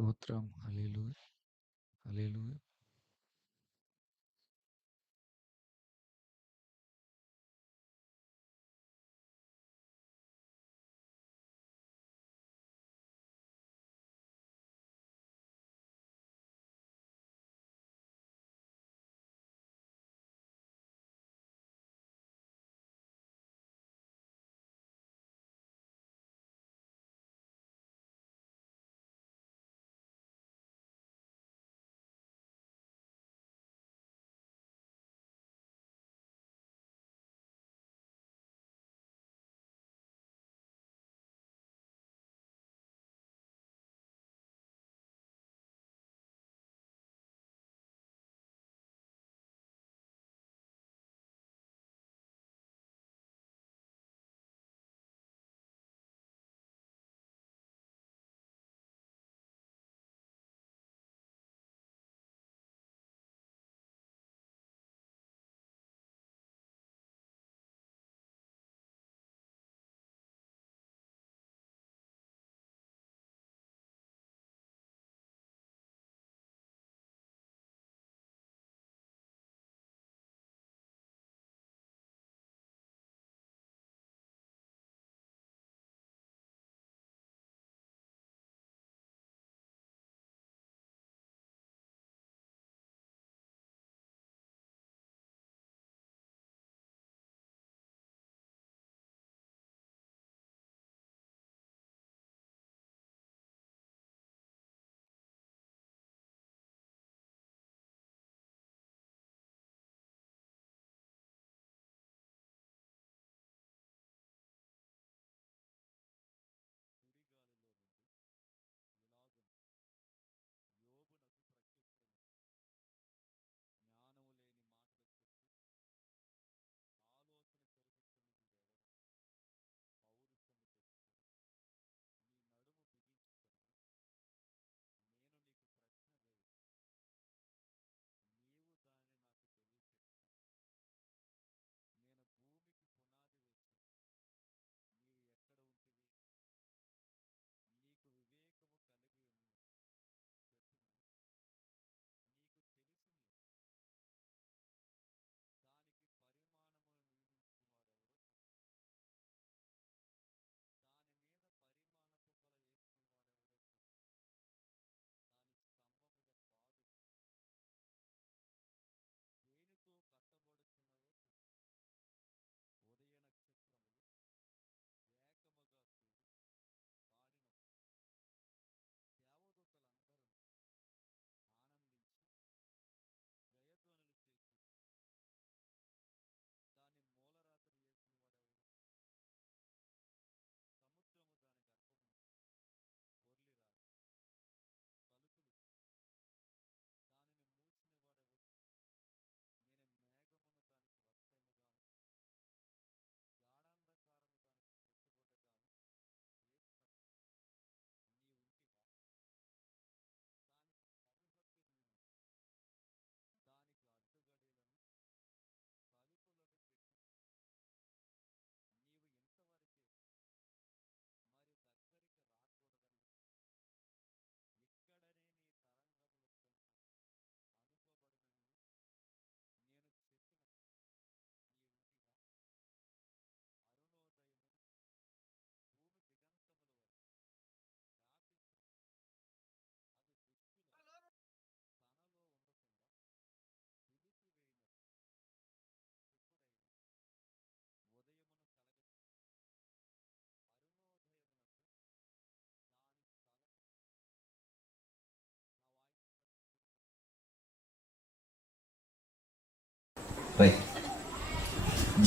స్తోత్రం. హల్లెలూయా. హల్లెలూయా.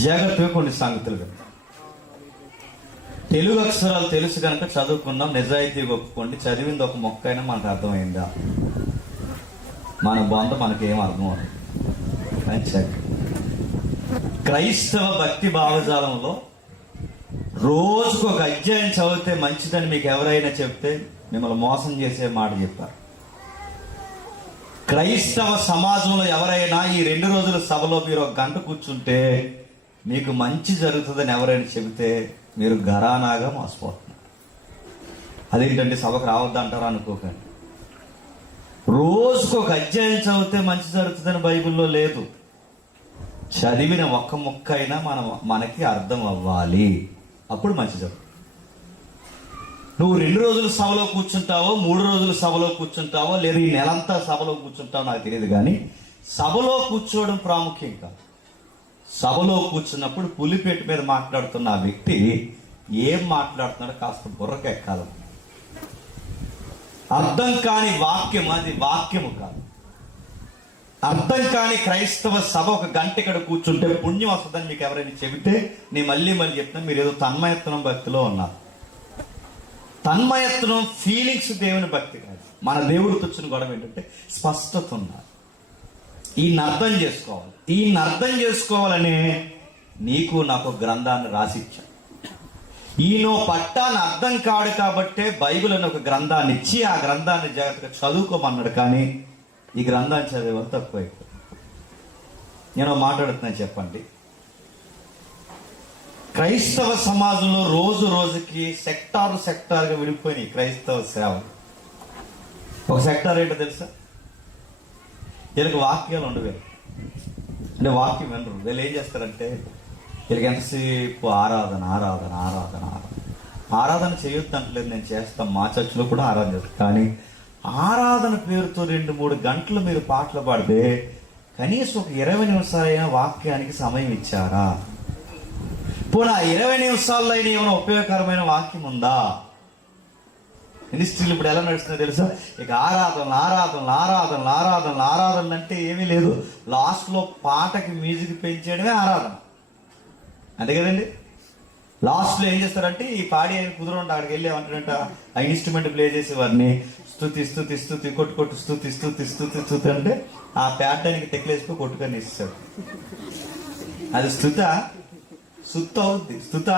జాగ్రత్తగా కొన్ని సంగతులు. తెలుగు అక్షరాలు తెలుసు కనుక చదువుకున్నాం, నిజాయితీ ఒప్పుకోండి. చదివింది ఒక మొక్క అయినా మనకు అర్థమైందా? మన బొంద మనకేం అర్థం అవుతుంది. క్రైస్తవ భక్తి భావజాలంలో రోజుకు ఒక అధ్యాయం చదివితే మంచిదని మీకు ఎవరైనా చెప్తే మిమ్మల్ని మోసం చేసే మాట చెప్పారు. క్రైస్తవ సమాజంలో ఎవరైనా ఈ 2 రోజుల సభలో మీరు ఒక గంట కూర్చుంటే మీకు మంచి జరుగుతుందని ఎవరైనా చెబితే మీరు ఘరానాగా మోసపోతున్నారు. అదేంటంటే సభకు రావద్దంటారా అనుకోకండి. రోజుకు ఒక అధ్యాయం చదివితే మంచి జరుగుతుందని బైబిల్లో లేదు. చదివిన ఒక్క ముక్క అయినా మనకి అర్థం అవ్వాలి, అప్పుడు మంచి జరుగుతుంది. నువ్వు 2 రోజులు సభలో కూర్చుంటావో, 3 రోజులు సభలో కూర్చుంటావో, లేదా ఈ నెలంతా సభలో కూర్చుంటావో నాకు తెలియదు, కానీ సభలో కూర్చోవడం ప్రాముఖ్యం కాదు. సభలో కూర్చున్నప్పుడు పులిపేట మీద మాట్లాడుతున్న ఆ వ్యక్తి ఏం మాట్లాడుతున్నాడో కాస్త బుర్రకెక్కాలి. అర్థం కాని వాక్యం అది వాక్యము కాదు. అర్థం కాని క్రైస్తవ సభ ఒక గంట ఇక్కడ కూర్చుంటే పుణ్యం వస్తుందని మీకు ఎవరైనా చెబితే నేను మళ్ళీ చెప్తున్నా, మీరు ఏదో తన్మయత్నం భక్తిలో ఉన్నారు. తన్మయత్నం ఫీలింగ్స్ దేవుని భక్తి కాదు. మన దేవుడితో వచ్చిన గొడవ ఏంటంటే స్పష్టత ఉండాలి. ఈయన అర్థం చేసుకోవాలి. ఈయన అర్థం చేసుకోవాలనే నీకు నాకు గ్రంథాన్ని రాసిచ్చాను. ఈయన పట్టాన్ని అర్థం కాడు కాబట్టే బైబిల్ అని ఒక గ్రంథాన్ని ఇచ్చి ఆ గ్రంథాన్ని జాగ్రత్తగా చదువుకోమన్నాడు. కానీ ఈ గ్రంథాన్ని చదివే వాళ్ళు తక్కువైపోయింది. నేను మాట్లాడుతున్నాను, చెప్పండి. క్రైస్తవ సమాజంలో రోజు రోజుకి సెక్టార్గా విడిపోయినాయి క్రైస్తవ సేవ. ఒక సెక్టార్ ఏంటో తెలుసా? వీళ్ళకి వాక్యాలు ఉండవు, అంటే వాక్యం వినరు. వీళ్ళు ఏం చేస్తారంటే వీళ్ళకి ఎంతసేపు ఆరాధన ఆరాధన ఆరాధన ఆరాధన చేయొద్దు అంటలేదు, నేను చేస్తాను. మా చర్చిలో కూడా ఆరాధన చేస్తాను. కానీ ఆరాధన పేరుతో 2-3 గంటలు మీరు పాటలు పాడితే కనీసం ఒక 20 నిమిషాలైనా వాక్యానికి సమయం ఇచ్చారా? పోనీ 20 నిమిషాల్లో అయినా ఏమైనా ఉపయోగకరమైన వాక్యం ఉందా? మినిస్ట్రీలు ఇప్పుడు ఎలా నడుస్తుందో తెలుసా? ఇక ఆరాధనలు ఆరాధనలు ఆరాధనలు ఆరాధనలు ఆరాధనలు అంటే ఏమీ లేదు. లాస్ట్లో పాటకి మ్యూజిక్ పెంచేయడమే ఆరాధన, అంతే కదండి. లాస్ట్లో ఏం చేస్తారంటే ఈ పాడి ఆయన కుదరంటే అక్కడికి వెళ్ళి ఏమంటారంట, ఆ ఇన్స్ట్రుమెంట్ ప్లే చేసే వారిని స్తుతి స్తుతి స్తుతి కొట్టు కొట్టు స్తుతి స్తుతి స్తుతి స్తుతి అంటే ఆ ప్యాటానికి తెక్కలేసిపోయి కొట్టుకొని ఇస్తాడు. అది స్తుత అవుద్ది. స్తుత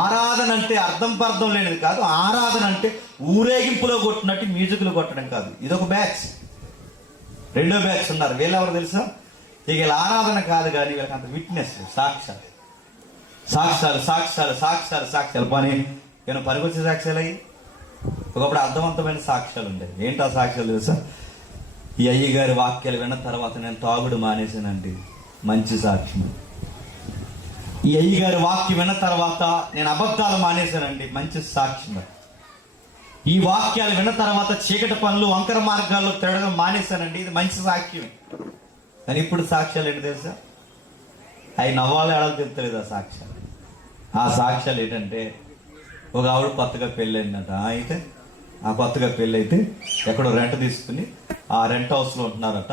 ఆరాధన అంటే అర్థం పర్థం లేనిది కాదు. ఆరాధన అంటే ఊరేగింపులో కొట్టినట్టు మ్యూజిక్లో కొట్టడం కాదు. ఇదొక బ్యాచ్. 2వ బ్యాచ్ ఉన్నారు. వీళ్ళెవరు తెలుసా? ఇక వీళ్ళ ఆరాధన కాదు, కానీ వీళ్ళకి అంత విట్నెస్, సాక్ష్యాలు సాక్ష్యాలు సాక్ష్యాలు సాక్ష్యాలు సాక్ష్యాలు. పని నేను పనికొచ్చే సాక్ష్యాలు అయ్యి ఒకప్పుడు అర్థవంతమైన సాక్ష్యాలు ఉండేవి. ఏంటి ఆ సాక్ష్యాలు తెలుసా? ఈ అయ్యగారి వాక్యాలు విన్న తర్వాత నేను తాగుడు మానేశానండి, మంచి సాక్ష్యం. ఈ అయ్యగారి వాక్యం విన్న తర్వాత నేను అబద్ధాలు మానేశానండి, మంచి సాక్ష్యం. ఈ వాక్యాలు విన్న తర్వాత చీకటి పనులు వంకర మార్గాల్లో తిరగడం మానేశానండి, ఇది మంచి సాక్ష్యమే. కానీ ఇప్పుడు సాక్ష్యాలు ఏంటి తెలుసా? అవి నవ్వాలి ఆడాలి తెలుస్తలేదు. ఆ సాక్ష్యాలు ఏంటంటే, ఒక ఆవిడ కొత్తగా పెళ్ళయిందట. అయితే ఆ కొత్తగా పెళ్ళి అయితే ఎక్కడో రెంట్ తీసుకుని ఆ రెంట్ హౌస్లో ఉంటున్నారట.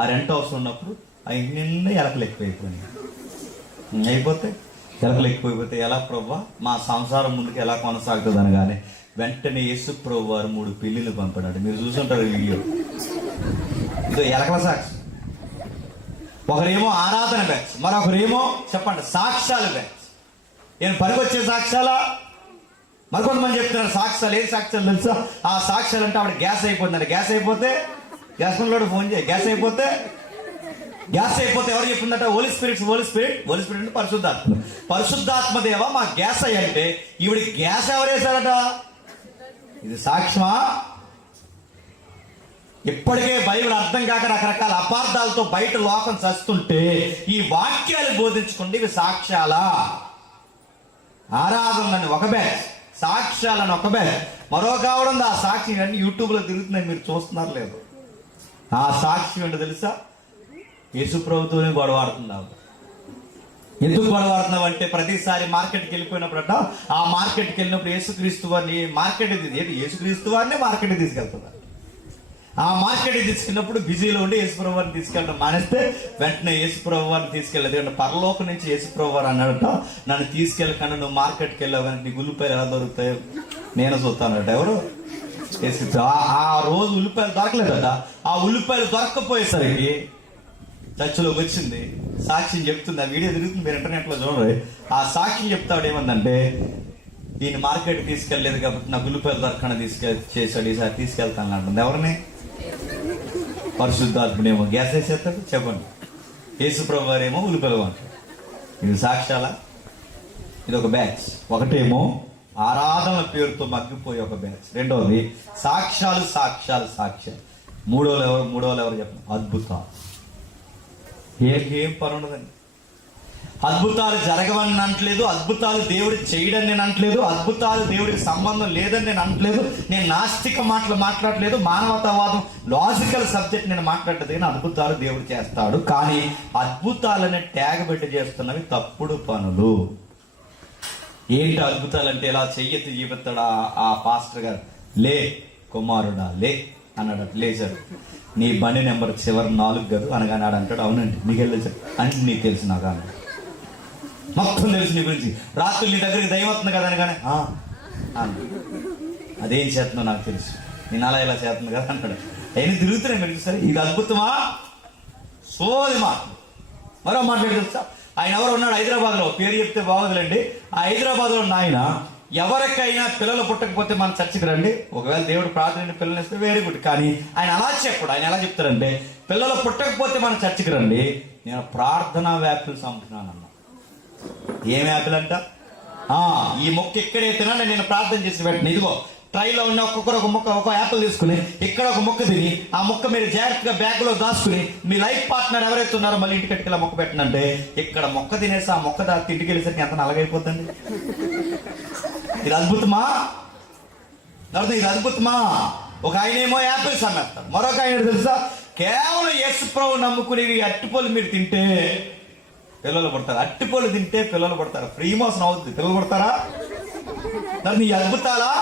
ఆ రెంట్ హౌస్లో ఉన్నప్పుడు ఆ ఇంటి నిండా ఎలకలు ఎక్కువైపోయినాయి. ఎలకలు ఎక్కువైపోతే ఎలా ప్రభా మా సంసారం ముందుకు ఎలా కొనసాగుతుంది అనగానే వెంటనే యేసు ప్రభు వారు 3 పిల్లిలు పంపాడు. మీరు చూసుంటారు వీడియో. ఇదో ఎలకల సాక్షి. ఒకరేమో ఆరాధన బ్యాచ్, మరొకరేమో చెప్పండి సాక్ష్యాల బ్యాచ్. నేను పనికొచ్చే సాక్ష్యాలా? మరికొంతమంది చెప్తున్నారు సాక్ష్యాలు. ఏం సాక్ష్యాలు తెలుసా? ఆ సాక్ష్యాలు అంటే ఆవిడ గ్యాస్ అయిపోతుందండి. గ్యాస్ అయిపోతే గ్యాస్ పనులు ఫోన్ చేయి. గ్యాస్ అయిపోతే ఎవరు చెప్పిందట? హోలీ స్పిరిట్ అంటే పరిశుద్ధాత్మ దేవ మా గ్యాస్ అయ్యి అంటే ఈవిడ గ్యాస్ ఎవరు వేశారట? ఇది సాక్ష్యమా? ఇప్పటికే బైబిల్ అర్థం కాక రకరకాల అపార్థాలతో బయట లోకం చస్తుంటే ఈ వాక్యాలు బోధించుకుంటే ఇవి సాక్ష్యాలా? ఆరాధనని ఒక బ్యాచ్, సాక్ష్యాలని ఒక బ్యాచ్, మరో కావడం. ఆ సాక్షి అన్ని యూట్యూబ్లో తిరుగుతున్నాయి, మీరు చూస్తున్నారు లేదు? ఆ సాక్షి ఏంటో తెలుసా? యేసు ప్రభుతోనే గొడవాడుతున్నావు. ఎందుకు గొడవాడుతున్నావు అంటే ప్రతిసారి మార్కెట్కి వెళ్ళిపోయినప్పుడట ఆ మార్కెట్కి వెళ్ళినప్పుడు యేసుక్రీస్తు వారిని యేసుక్రీస్తు వారిని మార్కెట్కి తీసుకెళ్తున్నారు. ఆ మార్కెట్కి తీసుకున్నప్పుడు బిజీలో ఉండి యేసుప్రభు వారిని తీసుకెళ్ళడం మానేస్తే వెంటనే యేసుప్రభు వారిని తీసుకెళ్ళదు. ఎందుకంటే పరలోకం నుంచి యేసుప్రభు వారు అన్నాడట, నన్ను తీసుకెళ్ళకుండా నువ్వు మార్కెట్కి వెళ్ళావు కానీ నీకు ఉల్లిపాయలు ఎలా దొరుకుతాయో నేను చూస్తానట. ఎవరు? ఆ రోజు ఉల్లిపాయలు దొరకలేదట. ఆ ఉల్లిపాయలు దొరక్కపోయేసరికి చర్చిలోకి వచ్చింది, సాక్ష్యం చెప్తుంది. ఆ వీడియో తిరుగుతుంది, మీరు ఇంటర్నెట్లో చూడండి. ఆ సాక్ష్యం చెప్తాడు ఏమందంటే, ఈయన మార్కెట్కి తీసుకెళ్ళలేదు కాబట్టి నాకు ఉల్లిపాయలు దొరకకుండా చేశాడు, ఈసారి తీసుకెళ్తాను అంటుంది. ఎవరిని? పరిశుద్ధాత్ముడేమో గ్యాస్ వేసేస్తాడు. చెప్పండి. యేసుప్రభు వారేమో ఉల్లిపాయలు అంటాడు. ఇది సాక్ష్యాల? ఇది ఒక బ్యాచ్. ఒకటేమో ఆరాధన పేరుతో మగ్గిపోయి ఒక బ్యాచ్. రెండవది సాక్ష్యాలు సాక్ష్యాలు సాక్ష్యాలు. మూడోలు ఎవరు చెప్పండి? అద్భుతాలు. ఏం పని ఉండదండి. అద్భుతాలు జరగవని నేను అనట్లేదు, అద్భుతాలు దేవుడు చేయడని నేను అనట్లేదు, అద్భుతాలు దేవుడికి సంబంధం లేదని నేను అనట్లేదు, నేను నాస్తిక మాటలు మాట్లాడలేదు, మానవతావాదం లాజికల్ సబ్జెక్ట్ నేను మాట్లాడలేదు. కానీ అద్భుతాలు దేవుడు చేస్తాడు. కానీ అద్భుతాలనే ట్యాగ్ పెట్టి చేస్తున్నవి తప్పుడు పనులు. ఏంటి అద్భుతాలు అంటే? ఇలా చెయ్యెత్తి చూపిస్తాడు ఆ పాస్టర్ గారు. లే కుమారుడా లే అన్నాడు. లేచాడు. నీ బండి నెంబర్ చివరి 4 కదా అనగానే అంటాడు. అవునండి మీకు వెళ్ళేసాడు. అన్నీ తెలుసు నాకు అన్నాడు. మొత్తం తెలుసు నీ గురించి. రాత్రులు నీ దగ్గరికి దయ్యం వస్తుంది కదా అనగానే అదేం చేస్తుందో నాకు తెలుసు, నేను అలా ఇలా చేస్తుంది కదా అంటాడు. అయినా తిరుగుతున్నాయి మీరు సరే. ఇది అద్భుతమా? సోది మాట. మరో మాట్లాడి తెలుసా? ఆయన ఎవరు ఉన్నాడు హైదరాబాద్లో, పేరు చెప్తే బాగోదులేండి. ఆ హైదరాబాద్లో ఉన్న ఆయన ఎవరికైనా పిల్లలు పుట్టకపోతే మన చర్చికి రండి, ఒకవేళ దేవుడు ప్రార్థన పిల్లలు ఇస్తే వెరీ గుడ్. కానీ ఆయన అలా చెప్పాడు. ఆయన ఎలా చెప్తారంటే, పిల్లలు పుట్టకపోతే మన చర్చికి రండి, నేను ప్రార్థనా వ్యాప్తులు అమ్ముతున్నాను అన్న. ఏం యాపిల్ అంట? ఈ మొక్క ఇక్కడే తినండి, నేను ప్రార్థన చేసి పెట్టిన. ఇదిగో ట్రైలో ఉన్న ఒక్కొక్కరు ఒక మొక్క, ఒక యాపిల్ తీసుకుని ఇక్కడ ఒక మొక్క తిని, ఆ మొక్క మీరు జాగ్రత్తగా బ్యాగ్ లో దాచుకుని మీ లైఫ్ పార్ట్నర్ ఎవరైతే ఉన్నారో మళ్ళీ ఇంటికి కట్టుకెళ్ళి మొక్క పెట్టినంటే, ఇక్కడ మొక్క తినేసి ఆ మొక్క ఇంటికి వెళ్ళేసరికి ఎంత నలగైపోతుంది. ఇది అద్భుతమా? ఇది అద్భుతమా? ఒక ఆయన ఏమో యాపిల్స్ అమ్మేస్తాడు, మరొక ఆయన తెలుసా కేవలం యేసు ప్రభువు నమ్ముకుని అట్టిపళ్ళు మీరు తింటే పిల్లలు పడతారు, అట్టిపళ్ళు తింటే పిల్లలు పడతారు. ఫ్రీ మోషన్ అవుతుంది, పిల్లలు పడతారా? నీ అద్భుతాలా?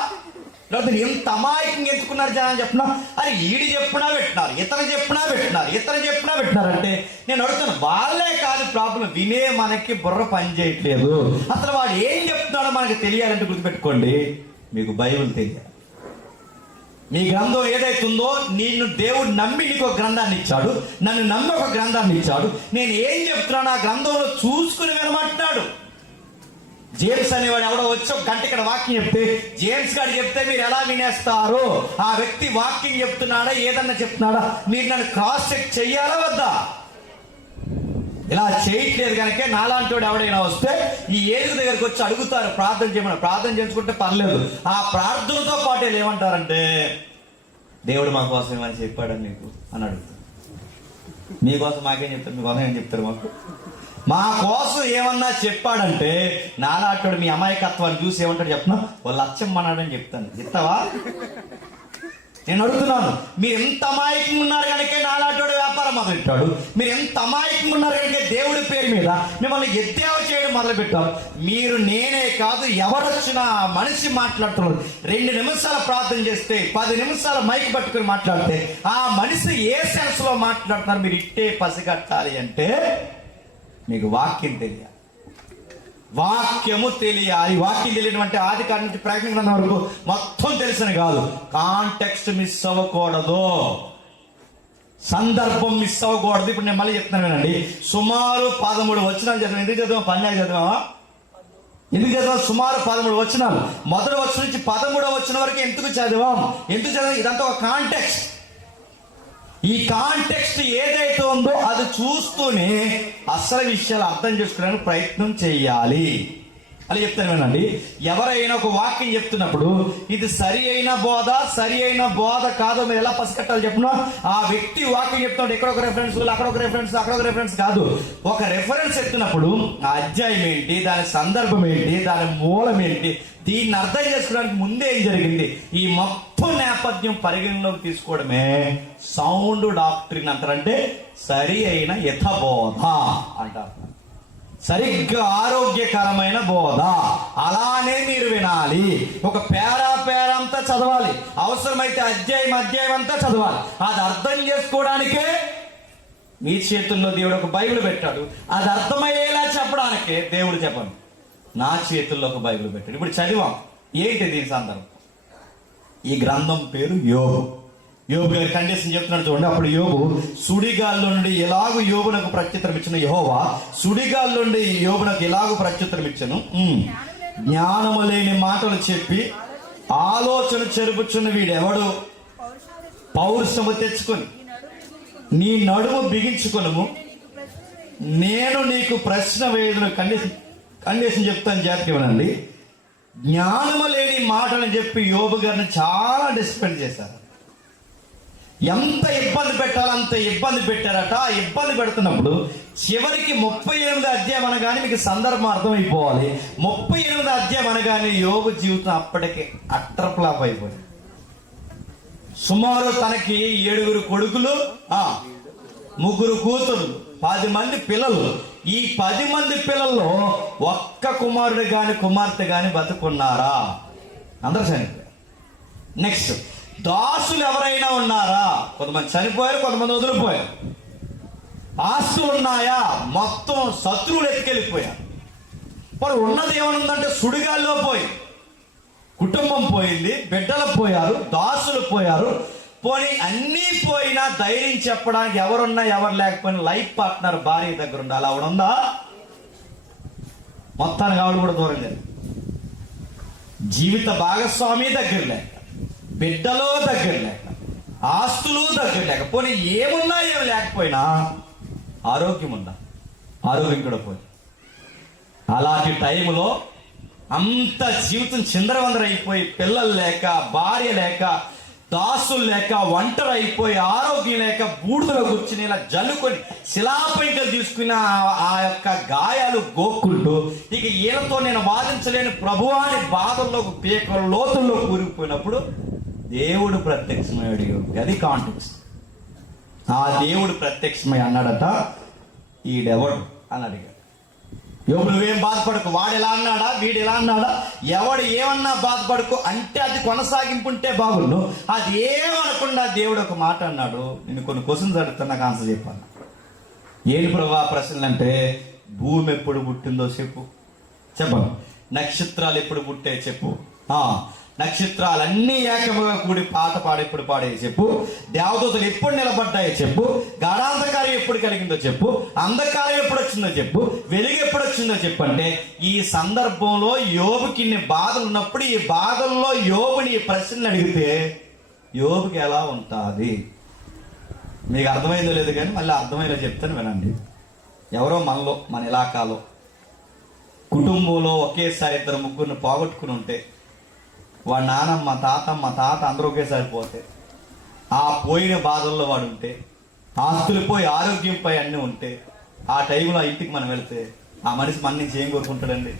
లేకపోతే ఎంత అమాయకంగా ఎంచుకున్నారు జనం చెప్పినా? అది ఈడు చెప్పినా పెట్టినారు, ఇతను చెప్పినా పెట్టినారు, ఇతను చెప్పినా పెట్టినారు. అంటే నేను అడుగుతాను, వాళ్ళే కాదు ప్రాబ్లం, వినే మనకి బుర్ర పని చేయట్లేదు. అసలు వాడు ఏం చెప్తున్నాడో మనకి తెలియాలంటే గుర్తుపెట్టుకోండి, మీకు బైబిల్ తెలియాలి. నీ గ్రంథం ఏదైతుందో, నిన్ను దేవుడు నమ్మి నీకు ఒక గ్రంథాన్ని ఇచ్చాడు, నన్ను నమ్మి ఒక గ్రంథాన్ని ఇచ్చాడు. నేను ఏం చెప్తున్నాను ఆ గ్రంథంలో చూసుకుని వినమంటున్నాడు. జేమ్స్ అనేవాడు ఎవడో వచ్చి ఒక గంట ఇక్కడ వాక్యం చెప్తే, జేమ్స్ గారు చెప్తే మీరు ఎలా వినేస్తారు? ఆ వ్యక్తి వాక్యం చెప్తున్నాడా ఏదన్నా చెప్తున్నాడా మీరు నన్ను క్రాస్ చెక్ చెయ్యాలా వద్దా? ఇలా చేయట్లేదు కనుక నాలాంటి వాడు ఎవడైనా వస్తే ఈ ఏడు దగ్గరికి వచ్చి అడుగుతారు, ప్రార్థన చేయమని. ప్రార్థన చేసుకుంటే పర్లేదు, ఆ ప్రార్థనతో పాటు ఏమంటారంటే, దేవుడు మా కోసం ఏమని చెప్పాడని నీకు అని అడుగుతారు. మీకోసం మాకేం చెప్తారు? మీకోసం ఏం చెప్తారు? మా కోసం ఏమన్నా చెప్పాడంటే, నాలాంటి మీ అమాయకత్వాన్ని చూసి ఏమంటాడు చెప్పిన, వాళ్ళు అచ్చమ్మన్నాడని చెప్తాను. ఇస్తావా? నేను అడుగుతున్నాను, మీరు ఎంత అమాయకంగా ఉన్నారు కనుక నాలాంటి వ్యాపారం మొదలెట్టాడు. మీరు ఎంత అమాయకంగా ఉన్నారు కనుక దేవుడి పేరు మీద మిమ్మల్ని ఎద్దేవ చేయడం మొదలు పెట్టారు. మీరు నేనే కాదు, ఎవరొచ్చినా మనిషి మాట్లాడుతున్నారు. 2 నిమిషాలు ప్రార్థన చేస్తే 10 నిమిషాలు మైక్ పట్టుకుని మాట్లాడితే ఆ మనిషి ఏ సెన్స్ లో మాట్లాడుతున్నారు మీరు ఇట్టే పసిగట్టాలి అంటే మీకు వాక్యం తెలియాలి, వాక్యము తెలియాలి. వాక్యం తెలియడం అంటే ఆది కాడి నుంచి ప్రకటన గ్రంథం వరకు మొత్తం తెలిసిన కాదు, కాంటెక్స్ట్ మిస్ అవ్వకూడదు, సందర్భం మిస్ అవ్వకూడదు. ఇప్పుడు నేను మళ్ళీ చెప్తున్నాను వినండి. సుమారు 13 వచనాలు చదివాం. ఎందుకు చదివాం? 12 చదివామా? ఎందుకు చదివాం? సుమారు 13 వచనాలు. మొదటి వచనం నుంచి 13వ వచనం వరకు ఎందుకు చదివాం? ఇదంతా ఒక కాంటెక్స్ట్. ఈ కాంటెక్స్ట్ ఏదైతే ఉందో అది చూస్తూనే అసలు విషయాలు అర్థం చేసుకోవడానికి ప్రయత్నం చేయాలి అని చెప్తాను వినండి. ఎవరైనా ఒక వాక్యం చెప్తున్నప్పుడు ఇది సరి అయిన బోధ కాదో మీరు ఎలా పసిగట్టాలి చెప్పినా, ఆ వ్యక్తి వాక్యం చెప్తున్నాడు, ఇక్కడ ఒక రెఫరెన్స్, అక్కడ ఒక రెఫరెన్స్, అక్కడ ఒక రెఫరెన్స్ కాదు. ఒక రెఫరెన్స్ చెప్తున్నప్పుడు ఆ అధ్యాయం ఏంటి, దాని సందర్భం ఏంటి, దాని మూలం ఏంటి, దీన్ని అర్థం చేసుకోవడానికి ముందే ఏం జరిగింది, ఈ మొత్తం నేపథ్యం పరిగణలోకి తీసుకోవడమే సౌండ్ డాక్ట్రిన్ అంటారంటే సరి అయిన యథబోధ అంటారు. సరిగ్గా ఆరోగ్యకరమైన బోధ. అలానే మీరు వినాలి. ఒక పేరా అంతా చదవాలి, అవసరమైతే అధ్యాయం అంతా చదవాలి. అది అర్థం చేసుకోవడానికే మీ చేతుల్లో దేవుడు ఒక బైబిల్ పెట్టాడు. అది అర్థమయ్యేలా చెప్పడానికే దేవుడు చెప్పండి నా చేతుల్లో ఒక బైబిల్ పెట్టాడు. ఇప్పుడు చదివాం. ఏంటి దీని సందర్భం? ఈ గ్రంథం పేరు యోబు. యోబు గారి కండిషన్ చెప్తున్నాడు చూడండి. అప్పుడు యోబు సుడిగాల్లో నుండి ఎలాగూ యోబునకు ప్రత్యుత్తరం ఇచ్చిన యెహోవా సుడిగాల్లో నుండి యోబునకు ఎలాగూ ప్రత్యుత్తరం ఇచ్చను, జ్ఞానము లేని మాటలు చెప్పి ఆలోచన చెరుపుచున్న వీడెవడు, పౌరుషము తెచ్చుకొని నీ నడుము బిగించుకొనుము, నేను నీకు ప్రశ్న వేయుదును. కండిషన్ చెప్తాను, జాగ్రత్తగా వినండి. జ్ఞానము లేని మాటని చెప్పి యోబు గారిని చాలా డిస్పెండ్ చేశారు. ఎంత ఇబ్బంది పెట్టాలో అంత ఇబ్బంది పెట్టారట. ఆ ఇబ్బంది పెడుతున్నప్పుడు చివరికి 38 అధ్యాయం అనగానే మీకు సందర్భం అర్థమైపోవాలి. 38 అధ్యాయం అనగానే యోబు జీవితం అప్పటికి అట్టర్ ఫ్లాప్ అయిపోయింది. సుమారు తనకి 7 కొడుకులు, 3 కూతురు, 10 మంది పిల్లలు. ఈ 10 మంది పిల్లల్లో ఒక్క కుమారుడు గాని కుమార్తె గాని బతుకున్నారా? అందరూ చనిపోయారు. నెక్స్ట్, దాసులు ఎవరైనా ఉన్నారా? కొంతమంది చనిపోయారు, కొంతమంది వదిలిపోయారు. ఆస్తులు ఉన్నాయా? మొత్తం శత్రువులు ఎత్తుకెళ్ళిపోయారు. మరి ఉన్నది ఏమనుందంటే సుడిగాల్లో పోయి కుటుంబం పోయింది, బిడ్డలు పోయారు, దాసులు పోయారు. పోనీ అన్నీ పోయినా ధైర్యం చెప్పడానికి ఎవరున్నా ఎవరు లేకపోయినా లైఫ్ పార్ట్నర్ భార్య దగ్గర ఉండాలి. ఆవిడ ఉందా? మొత్తానికి ఆవిడ కూడా దూరం లేదు. జీవిత భాగస్వామి దగ్గర లేక, బిడ్డలో దగ్గర లేక, ఆస్తులు దగ్గర లేక, పోనీ ఏమున్నా ఏమి లేకపోయినా ఆరోగ్యం ఉందా? ఆరోగ్యం కూడా పోయి అలాంటి టైంలో అంత జీవితం చిందరవందర అయిపోయి, పిల్లలు లేక, భార్య లేక, దాసులు లేక, ఒంటరి అయిపోయి, ఆరోగ్యం లేక బూడిదలో కూర్చుని ఇలా జల్లుకొని శిలాపైకలు తీసుకుని ఆ యొక్క గాయాలు గోక్కుంటూ ఇక ఈయనతో నేను వాదించలేని ప్రభువాని బాధల్లో పీకల లోతుల్లో కూరుకుపోయినప్పుడు దేవుడు ప్రత్యక్షమయ్యాడు. అది కాంటెక్స్ట్. ఆ దేవుడు ప్రత్యక్షమై అన్నాడట, ఈడెవడు అని అడిగాడు. యోబు నువ్వేం బాధపడకు, వాడు ఎలా అన్నాడా, వీడు ఎలా అన్నాడా, ఎవడు ఏమన్నా బాధపడకు అంటే అది కొనసాగింపుంటే బాగుండు. అది ఏమనకుండా దేవుడు ఒక మాట అన్నాడు. నేను కొన్ని క్వశ్చన్స్ అడుగుతా, నాకు ఆన్సర్ చెప్పాను. ఏంటి ప్రభా ప్రశ్నలు అంటే, భూమి ఎప్పుడు పుట్టిందో చెప్పు, చెప్పను. నక్షత్రాలు ఎప్పుడు పుట్టే చెప్పు, నక్షత్రాలన్నీ ఏకముగా కూడి పాట ఎప్పుడు పాడే చెప్పు. దేవదూతలు ఎప్పుడు నిలబడ్డాయో చెప్పు. గాఢాంధకారం ఎప్పుడు కలిగిందో చెప్పు. అంధకారం ఎప్పుడు వచ్చిందో చెప్పు. వెలుగు ఎప్పుడు వచ్చిందో చెప్పు. అంటే ఈ సందర్భంలో యోబుకి ఇన్ని బాధలు ఉన్నప్పుడు ఈ బాధల్లో యోబుని ఈ ప్రశ్నలు అడిగితే యోబుకి ఎలా ఉంటుంది? మీకు అర్థమైందో లేదు కానీ మళ్ళీ అర్థమయ్యేలా చెప్తాను వినండి. ఎవరో మనలో, మన ఇలాకాలో కుటుంబంలో ఒకేసారి 2-3 పోగొట్టుకుని ఉంటే, వాడి నాన్నమ్మ, తాత అందరూ ఒకేసారి పోతే, ఆ పోయిన బాధల్లో వాడు ఉంటే, ఆస్తులు పోయి ఆరోగ్యంపై అన్నీ ఉంటే, ఆ టైంలో ఇంటికి మనం వెళ్తే ఆ మనిషి మన నుంచి ఏం కోరుకుంటాడండి?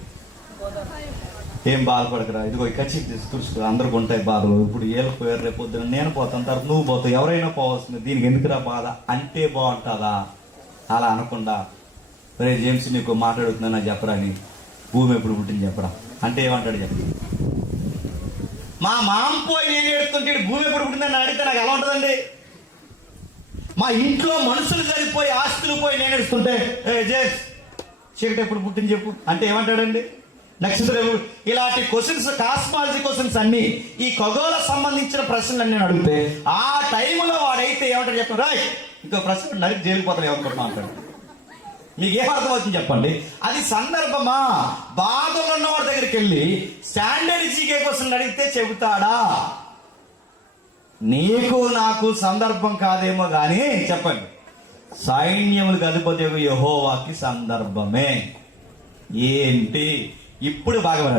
ఏం బాధపడకరా, ఇదిగో ఖర్చు తుడుచుకో, అందరికి ఉంటాయి బాధలు. ఇప్పుడు ఏళ్ళు పోయారు, రేపు పొద్దున నేను పోతాను, తర్వాత నువ్వు పోతావు, ఎవరైనా పోవాల్సింది, దీనికి ఎందుకురా బాధ అంటే బాగుంటుందా? అలా అనకుండా, రే జేమ్స్ నీకు మాట్లాడుతున్నా నాకు చెప్పరా అని, భూమి ఎప్పుడు పుట్టింది చెప్పరా అంటే ఏమంటాడు చెప్పు. మా మామ పోయి నేను ఏడుస్తుంటే భూమి ఎప్పుడు పుట్టిందని అడిగితే నాకు ఎలా ఉంటుందండి? మా ఇంట్లో మనుషులు చనిపోయి ఆస్తులు పోయి నేను ఏడుస్తుంటే జేమ్స్ చీకటి ఎప్పుడు పుట్టింది చెప్పు అంటే ఏమంటాడండి? నక్షత్రం. ఇలాంటి క్వశ్చన్స్, కాస్మాలజీ క్వశ్చన్స్ అన్ని, ఈ ఖగోళ సంబంధించిన ప్రశ్నలు అన్నీ అడిగితే ఆ టైంలో వాడైతే ఏమంటాడు చెప్పండి? రాయ్ ఇంకో ప్రశ్న నరికి జైలుపోతాను ఏమనుకుంటున్నా అంటాడు. మీకు ఏమర్థం అవుతుంది చెప్పండి? అది సందర్భమా? బాధలు ఉన్నవాడి దగ్గరికి వెళ్ళి స్టాండర్డ్ జీకే క్వశ్చన్ అడిగితే చెబుతాడా? నీకు నాకు సందర్భం కాదేమో కానీ చెప్పండి, సైన్యములకు అధిపతి యెహోవాకి సందర్భమే. ఏంటి ఇప్పుడు బాగా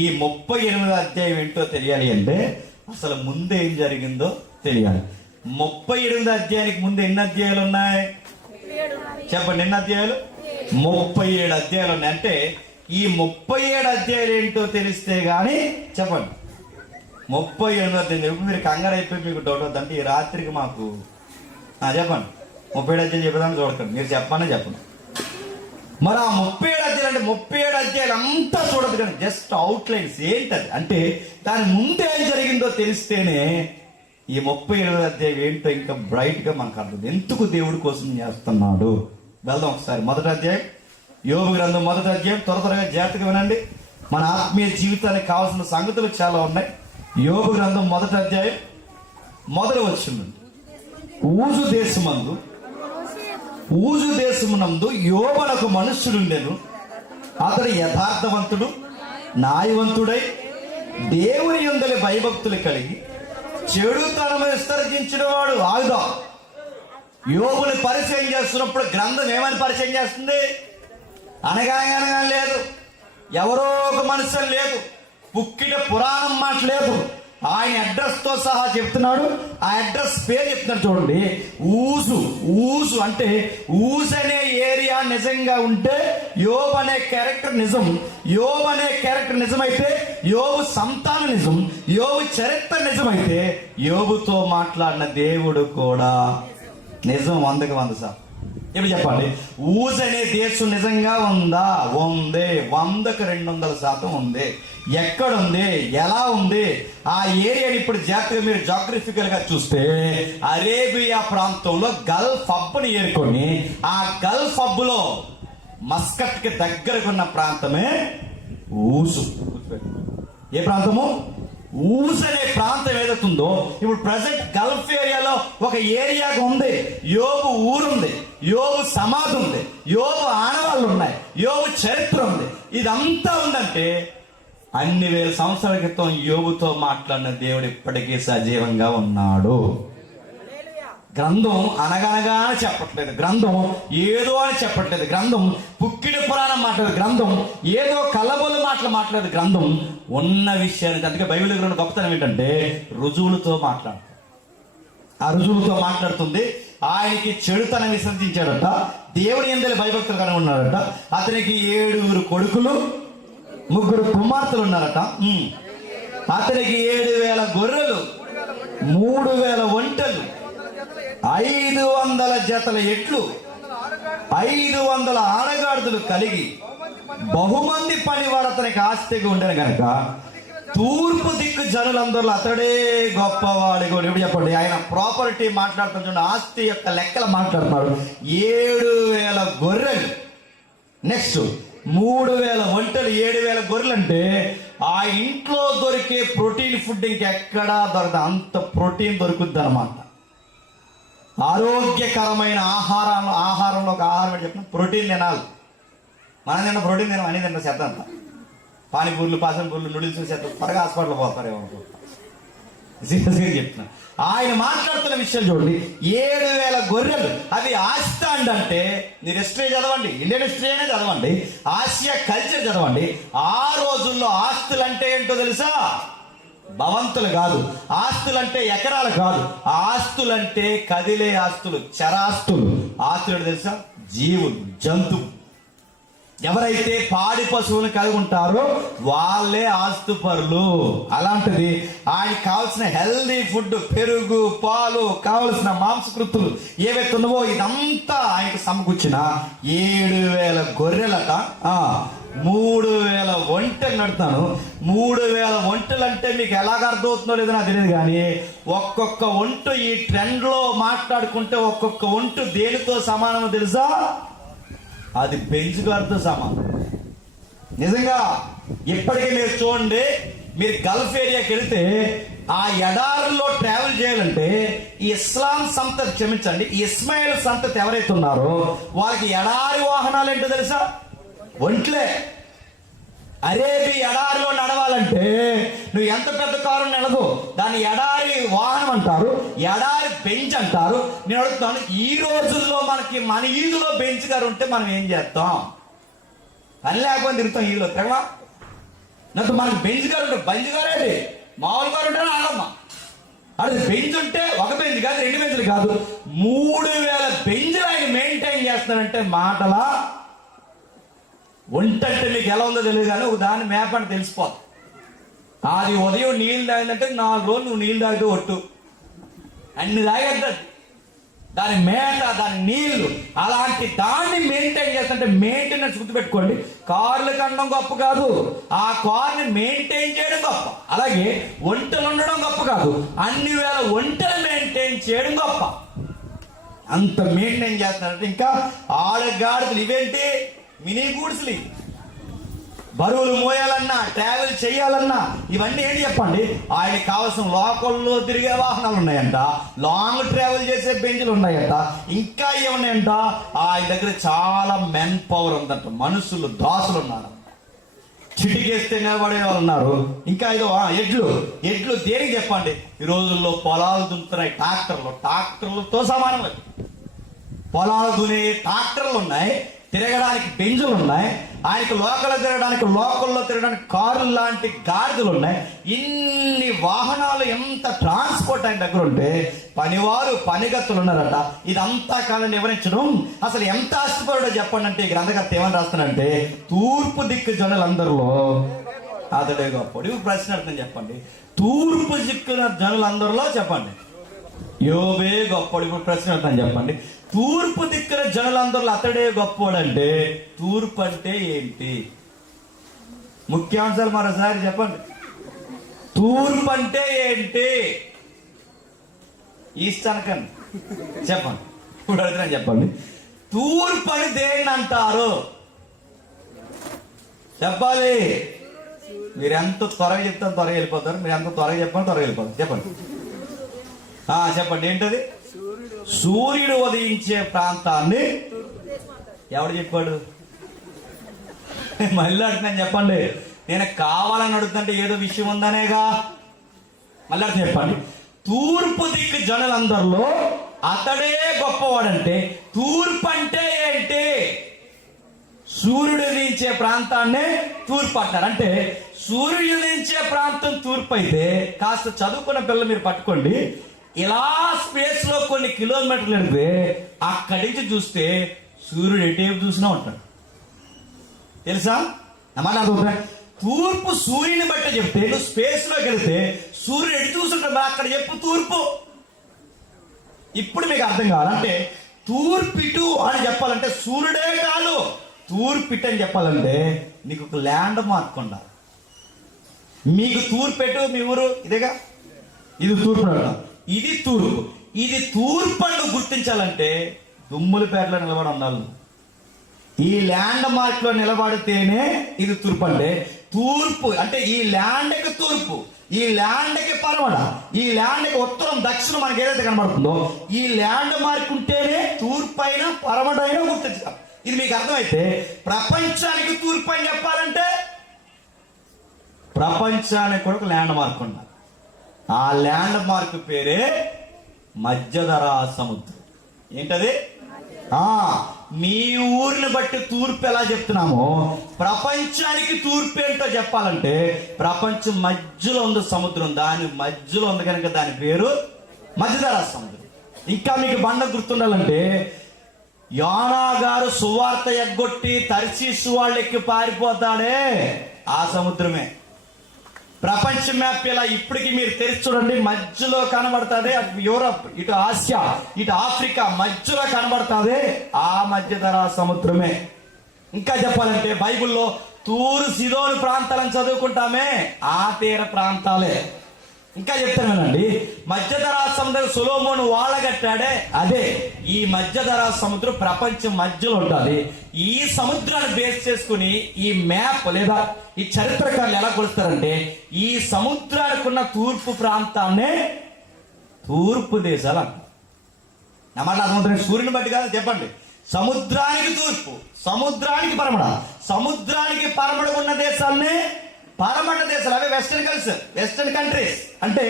ఈ 38 అధ్యాయం ఏంటో తెలియాలి అంటే అసలు ముందు ఏం జరిగిందో తెలియాలి. 38 అధ్యాయానికి ముందు ఎన్ని అధ్యాయాలు ఉన్నాయి చెప్పండి? ఎన్ని అధ్యాయాలు? 37 అధ్యాయాలు ఉన్నాయి. అంటే ఈ 37 అధ్యాయాలు ఏంటో తెలిస్తే గానీ చెప్పండి. 37 అధ్యాయం మీరు కంగారు అయిపోయి మీకు డౌట్ అవుతుందంటే ఈ రాత్రికి మాకు చెప్పండి 37 అధ్యాయం చెప్పేదాన్ని చూడకండి, మీరు చెప్పండి. మరి ఆ 37 అధ్యాయులు అంటే 37 అధ్యాయులు అంతా చూడదు కానీ జస్ట్ అవుట్లైన్స్ ఏంటది అంటే దాని ముందు ఏం జరిగిందో తెలిస్తేనే ఈ 38 అధ్యాయం ఏంటో ఇంకా బ్రైట్ గా మనకు అర్థం, ఎందుకు దేవుడి కోసం చేస్తున్నాడు. వెళ్దాం ఒకసారి. మొదటి అధ్యాయం, యోబు గ్రంథం 1వ అధ్యాయం. త్వరగా జాగ్రత్తగా వినండి, మన ఆత్మీయ జీవితానికి కావాల్సిన సంగతులు చాలా ఉన్నాయి. యోబు గ్రంథం 1వ అధ్యాయం 1వ వచనం. ఊజు దేశమునందు యోబునకు మనుష్యుడుండెను, అతడు యథార్థవంతుడు, న్యాయవంతుడై దేవుని యందలి భయభక్తులు కలిగి చెడుతనము విసర్జించిన వాడు. ఆగుదాం. యోబుని పరిచయం చేస్తున్నప్పుడు గ్రంథం ఏమని పరిచయం చేస్తుంది? అనగా లేదు, ఎవరో ఒక మనుషులు లేదు, పుక్కిట పురాణం మాట లేదు. ఆయన అడ్రస్ తో సహా చెప్తున్నాడు. ఆ అడ్రస్ పేరు చెప్తున్నాడు చూడండి. ఊసు అంటే ఊస్ అనే ఏరియా నిజంగా ఉంటే యోబు అనే క్యారెక్టర్ నిజం. యోబు అనే క్యారెక్టర్ నిజమైతే యోబు సంతానం నిజం. యోబు చరిత్ర నిజమైతే యోబుతో మాట్లాడిన దేవుడు కూడా నిజం. 100కి 100 ఇప్పుడు చెప్పండి, ఊజ్ అనే దేశం నిజంగా ఉందా? ఉంది. 100కి 200% ఉంది. ఎక్కడుంది? ఎలా ఉంది? ఆ ఏరియాని ఇప్పుడు జాగ్రత్తగా మీరు జాగ్రఫికల్ గా చూస్తే అరేబియా ప్రాంతంలో గల్ఫ్ హబ్ని ఏర్కొని ఆ గల్ఫ్ హబ్ లో మస్కట్ కి దగ్గరకు ఉన్న ప్రాంతమే ఊసు. ఏ ప్రాంతము? ఊస్ అనే ప్రాంతం ఏదైతుందో ఇప్పుడు ప్రజెంట్ గల్ఫ్ ఏరియాలో ఒక ఏరియాగా ఉంది. యోబు ఊరుంది, యోబు సమాధి ఉంది, యోబు ఆనవాళ్ళు ఉన్నాయి, యోబు చరిత్ర ఉంది. ఇదంతా ఉందంటే అన్ని వేల సంవత్సరాల క్రితం యోబుతో మాట్లాడిన దేవుడు ఇప్పటికీ సజీవంగా ఉన్నాడు. గ్రంథం అనగనగా అని చెప్పట్లేదు, గ్రంథం ఏదో అని చెప్పట్లేదు, గ్రంథం పుక్కిడి పురాణం మాట్లాడదు, గ్రంథం ఏదో కలబోలు మాటలు మాట్లాడదు, గ్రంథం ఉన్న విషయాన్ని. అందుకే బైబిల్ దగ్గర ఉన్న గొప్పతనం ఏంటంటే రుజువులతో మాట్లాడుతుంది. ఆ రుజువులతో మాట్లాడుతుంది. ఆయనకి చెడుతనం విసర్జించాడట. దేవుని యందు భయభక్తులు కలిగి ఉన్నాడట. అతనికి 7 కొడుకులు 3 కుమార్తెలు ఉన్నారట. అతనికి 7,000 గొర్రెలు, 3,000 ఒంటెలు, 500 జతల ఎట్లు, 500 ఆడగాడుదులు కలిగి బహుమంది పనివాడు అతనికి ఆస్తిగా ఉండేది కనుక తూర్పు దిక్కు జనులందరూ అతడే గొప్పవాడు. ఇప్పుడు చెప్పండి, ఆయన ప్రాపర్టీ మాట్లాడుతున్న ఆస్తి యొక్క లెక్కలు మాట్లాడుతున్నాడు. 7,000 గొర్రెలు, నెక్స్ట్ 3,000 ఒంటెలు, 7,000 గొర్రెలు అంటే ఆ ఇంట్లో దొరికే ప్రోటీన్ ఫుడ్ ఇంకెక్కడా దొరకదు. అంత ప్రోటీన్ దొరుకుద్ది అన్నమాట. ఆరోగ్యకరమైన ఆహారంలో ఒక ఆహారం ఏంటి చెప్పిన? ప్రోటీన్ తినాలి. మనం తిన్న ప్రోటీన్ తినం, అని తిన్న చెత్త అంతా. పానీపూర్లు, పాసంపూర్లు, నూడిల్స్ చెత్త. త్వరగా హాస్పిటల్ పోతారేమో సీరియస్గా చెప్తున్నా. ఆయన మాట్లాడుతున్న విషయం చూడండి. 7,000 గొర్రెలు, అవి ఆస్తి అంటే మీరు హిస్టరీ చదవండి, ఇండియన్ హిస్టరీ అనే చదవండి, ఆసియా కల్చర్ చదవండి. ఆ రోజుల్లో ఆస్తులు అంటే ఏంటో తెలుసా? భవంతులు కాదు, ఆస్తులంటే ఎకరాలు కాదు, ఆస్తులంటే కదిలే ఆస్తులు, చరాస్తులు. ఆస్తులు తెలుసా? జీవులు, జంతువు. ఎవరైతే పాడి పశువులు కలిగి ఉంటారో వాళ్ళే ఆస్తుపరులు. అలాంటిది ఆయనకి కావాల్సిన హెల్దీ ఫుడ్, పెరుగు, పాలు, కావలసిన మాంసకృతులు ఏవైతే ఉన్నావో ఇదంతా ఆయనకు సమకూర్చిన 7,000 గొర్రెలట, 3,000 ఒంటెలు నడుతాను. 3,000 ఒంటెలు అంటే మీకు ఎలాగ అర్థమవుతుందో లేదో నాకు తెలియదు, కానీ ఒక్కొక్క ఒంటు ఈ ట్రెండ్ లో మాట్లాడుకుంటే ఒక్కొక్క ఒంటు దేనితో సమానమో తెలుసా? అది బెంచ్ గారితో సమానం. నిజంగా ఇప్పటికీ మీరు చూడండి, మీరు గల్ఫ్ ఏరియాకి వెళ్తే ఆ ఎడారుల్లో ట్రావెల్ చేయాలంటే ఈ ఇస్లాం సంతతి, క్షమించండి, ఈ ఇస్మాయిల్ సంతతి ఎవరైతే ఉన్నారో వాళ్ళకి ఎడారి వాహనాలు ఏంటో తెలుసా? ఒంట్లే. అరేబి ఎడారిలో నడవాలంటే నువ్వు ఎంత పెద్ద కారు నడదు, దాన్ని ఎడారి వాహనం అంటారు, ఎడారి బెంచ్ అంటారు. నేను అడుగుతాను, ఈ రోజుల్లో మన ఈదులో బెంచ్ గారు ఉంటే మనం ఏం చేస్తాం? పని లేకపోతే తిరుగుతాం ఈదులో తెగవా. నాకు మనకి బెంచ్ గారు ఉంటే బంజ్ గారేంటి, మామూలు గారు ఉంటే ఆగమ్మా. అది బెంచ్ ఉంటే ఒక బెంచ్ కాదు, 2 బెంచ్లు కాదు, 3,000 బెంచ్లు ఆయన మెయింటైన్ చేస్తారంటే మాటలా? ఒంటంటే మీకు ఎలా ఉందో తెలియదు, కానీ ఒక దాన్ని మేప అని తెలిసిపోతుంది. అది ఉదయం నీళ్ళు తాగిందంటే 4 రోజులు నువ్వు నీళ్ళు తాగితే ఒట్టు అన్ని తాగేద్దాం. దాని మేత, దాని నీళ్లు, అలాంటి దాన్ని మెయింటైన్ చేస్తుంటే మెయింటెనెన్స్ గుర్తుపెట్టుకోండి. కార్లు కనడం గొప్ప కాదు, ఆ కార్ని మెయింటైన్ చేయడం గొప్ప. అలాగే ఒంటలు ఉండడం గొప్ప కాదు, అన్ని వేల ఒంటలు మెయింటైన్ చేయడం గొప్ప. అంత మెయింటైన్ చేస్తున్నారంటే ఇంకా ఆడగాడులు ఇవేంటి, మినీ గూడ్స్లు. బరువులు మోయాలన్నా, ట్రావెల్ చేయాలన్నా ఇవన్నీ ఏంటి చెప్పండి? ఆయనకి కావాల్సిన లోకల్లో తిరిగే వాహనాలు ఉన్నాయంట, లాంగ్ ట్రావెల్ చేసే బెంచ్లు ఉన్నాయంట, ఇంకా ఏమున్నాయంట? ఆయన దగ్గర చాలా మెన్ పవర్ ఉందంట, మనుషులు, దాసులు ఉన్నారు, చిటికేస్తే నిలబడే వాళ్ళు ఉన్నారు. ఇంకా ఏదో ఎడ్లు దేనికి చెప్పండి? ఈ రోజుల్లో పొలాలు దున్నుతున్నాయి ట్రాక్టర్లతో సమానం. పొలాలు దున్నే ట్రాక్టర్లు ఉన్నాయి, తిరగడానికి బెంజులు ఉన్నాయి, ఆయనకు లోకల్లో తిరగడానికి, లోకల్లో తిరగడానికి కారులు లాంటి గాడిదలు ఉన్నాయి. ఇన్ని వాహనాలు, ఎంత ట్రాన్స్పోర్ట్ ఆయన దగ్గర ఉంటే పనివారు పనిగత్తులు ఉన్నారట. ఇదంతా కాదని వివరించడం అసలు ఎంత ఆస్తిపరుడో చెప్పండి అంటే, ఈ గ్రంథకర్త ఏమని రాస్తానంటే, తూర్పు దిక్కు జనులందరిలో అతడే గొప్పడు. ఇవి ప్రశ్న అర్థం చెప్పండి. తూర్పు దిక్కున జనులందరిలో చెప్పండి యోబే గొప్పడు. ఇప్పుడు ప్రశ్న అర్థం చెప్పండి. తూర్పు దిక్కున జనులందరిలో అతడే గొప్పవాడు అంటే తూర్పు అంటే ఏంటి? ముఖ్యాంశాలు మరోసారి చెప్పండి. తూర్పు అంటే ఏంటి? ఈస్ట్ అనకండి, చెప్పండి. ఇప్పుడు అడుగుతున్నాను, చెప్పండి. తూర్పు అని దేన్ని అంటారు? చెప్పాలి. మీరు ఎంత త్వరగా చెప్తారు త్వరగా వెళ్ళిపోతారు, మీరు ఎంత త్వరగా చెప్పండి త్వరగా వెళ్ళిపోతారు. చెప్పండి, చెప్పండి. ఏంటది? సూర్యుడు ఉదయించే ప్రాంతాన్ని ఎవడు చెప్పాడు? మళ్ళీ అడుగుతున్నాను, చెప్పండి. నేను కావాలని అడుగుతుంటే ఏదో విషయం ఉందనేగా. మళ్ళీ చెప్పండి. తూర్పు దిక్కు జనులందరిలో అతడే గొప్పవాడంటే తూర్పు అంటే ఏంటి? సూర్యుడు ఉదయించే ప్రాంతాన్నే తూర్పు అంటారు. అంటే సూర్యుడు ఉదయించే ప్రాంతం తూర్పు అయితే, కాస్త చదువుకున్న పిల్లలు మీరు పట్టుకోండి, ఇలా స్పేస్ లో కొన్ని కిలోమీటర్లు వెళ్తే అక్కడి నుంచి చూస్తే సూర్యుడు ఎటేపు చూసినా ఉంటాడు. తెలుసా? అన్నమాట. తూర్పు సూర్యుని బట్టి చెప్తే, నువ్వు స్పేస్ లోకి వెళితే సూర్యుడు ఎటు చూసుంటాడు, అక్కడ చెప్పు తూర్పు. ఇప్పుడు మీకు అర్థం కావాలంటే తూర్పిటు అని చెప్పాలంటే సూర్యుడే కాదు, తూర్పిటు అని చెప్పాలంటే నీకు ఒక ల్యాండ్ మార్క్ ఉండాలి. మీకు తూర్పెటు, మీ ఊరు ఇదేగా, ఇది తూర్పు, ఇది తూర్పు. ఇది తూర్పు అని గుర్తించాలంటే దుమ్ములపేటలో నిలబడి ఉండాలి. ఈ ల్యాండ్ మార్క్ లో నిలబడితేనే ఇది తూర్పు. అంటే తూర్పు అంటే ఈ ల్యాండ్కి తూర్పు, ఈ ల్యాండ్కి పరమడ, ఈ ల్యాండ్కి ఉత్తరం దక్షిణం మనకి ఏదైతే కనబడుతుందో ఈ ల్యాండ్ మార్క్ ఉంటేనే తూర్పు అయినా పరమడ అయినా గుర్తించాలి. ఇది మీకు అర్థమైతే ప్రపంచానికి తూర్పు అని చెప్పాలంటే ప్రపంచానికి కూడా ఒక ల్యాండ్ మార్క్ ఉండాలి. ఆ ల్యాండ్ మార్క్ పేరే మధ్యధరా సముద్రం. ఏంటది? మీ ఊరిని బట్టి తూర్పు ఎలా చెప్తున్నామో ప్రపంచానికి తూర్పు ఏంటో చెప్పాలంటే ప్రపంచం మధ్యలో ఉంది సముద్రం, దాని మధ్యలో ఉంది కనుక దాని పేరు మధ్యధరా సముద్రం. ఇంకా మీకు బండ గుర్తుండాలంటే, యోనా గారు సువార్త ఎగ్గొట్టి తర్షీషు వాళ్ళెక్కి పారిపోతాడే ఆ సముద్రమే. ప్రపంచ మ్యాప్ ఇలా ఇప్పటికి మీరు తెరిచి చూడండి, మధ్యలో కనబడుతుంది అటు యూరప్, ఇటు ఆసియా, ఇటు ఆఫ్రికా, మధ్యలో కనబడుతుంది ఆ మధ్యధరా సముద్రమే. ఇంకా చెప్పాలంటే బైబిల్లో తూరు సిదోను ప్రాంతాలను చదువుకుంటామే, ఆ తీర ప్రాంతాలే. ఇంకా చెప్తానండి, మధ్యధరా సముద్రం సొలొమోను వాళ్ళ కట్టాడే అదే. ఈ మధ్యధరా సముద్రం ప్రపంచం మధ్యలో ఉంటుంది. ఈ సముద్రాన్ని బేస్ చేసుకుని ఈ మ్యాప్ లేదా ఈ చరిత్రకారులు ఎలా కొలుస్తారంటే, ఈ సముద్రానికి ఉన్న తూర్పు ప్రాంతాన్నే తూర్పు దేశాలు అంటారు. అన్నమాట సముద్రం సూర్యుని బట్టి కాదు, చెప్పండి. సముద్రానికి తూర్పు, సముద్రానికి పరమడ, సముద్రానికి పరమడ ఉన్న దేశాలనే పరమట దేశాలు. అవే వెస్టర్న్ కంట్రీస్. అంటే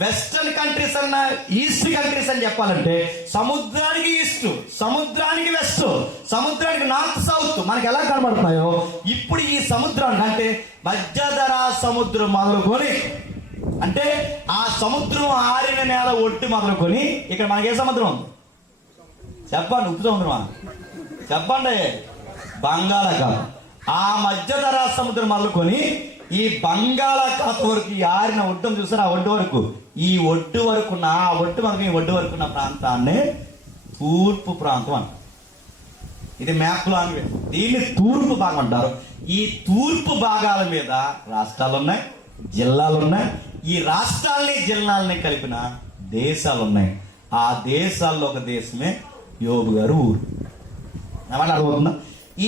వెస్టర్న్ కంట్రీస్ అన్న ఈస్ట్ కంట్రీస్ అని చెప్పాలంటే సముద్రానికి ఈస్ట్, సముద్రానికి వెస్ట్, సముద్రానికి నార్త్ సౌత్ మనకి ఎలా కనబడుతున్నాయో ఇప్పుడు ఈ సముద్రానికి అంటే మధ్యధరా సముద్రం మొదలుకొని, అంటే ఆ సముద్రం ఆరిన నేల ఒట్టి మొదలుకొని ఇక్కడ మనకి ఏ సముద్రం ఉంది చెప్పండి? ఉప్పు సముద్రమా? చెప్పండి. బంగాళాఖాతం. ఆ మధ్యధరా సముద్రం మొదలుకొని ఈ బంగాళాఖాతం వరకు ఈ ఆరిన ఒడ్డును చూసారు, ఆ ఒడ్డు వరకు, ఈ ఒడ్డు వరకున్న, ఆ ఒడ్డు మనకు ఈ ఒడ్డు వరకున్న ప్రాంతాన్ని తూర్పు ప్రాంతం అంటారు. ఇది మ్యాప్ లాంగ్వేజ్. దీన్ని తూర్పు భాగం అంటారు. ఈ తూర్పు భాగాల మీద రాష్ట్రాలు ఉన్నాయి, జిల్లాలు ఉన్నాయి. ఈ రాష్ట్రాలని జిల్లాలని కలిపిన దేశాలు ఉన్నాయి. ఆ దేశాల్లో ఒక దేశమే యోబు గారు ఊరు. ఏమన్నా అర్థమవుతుందా?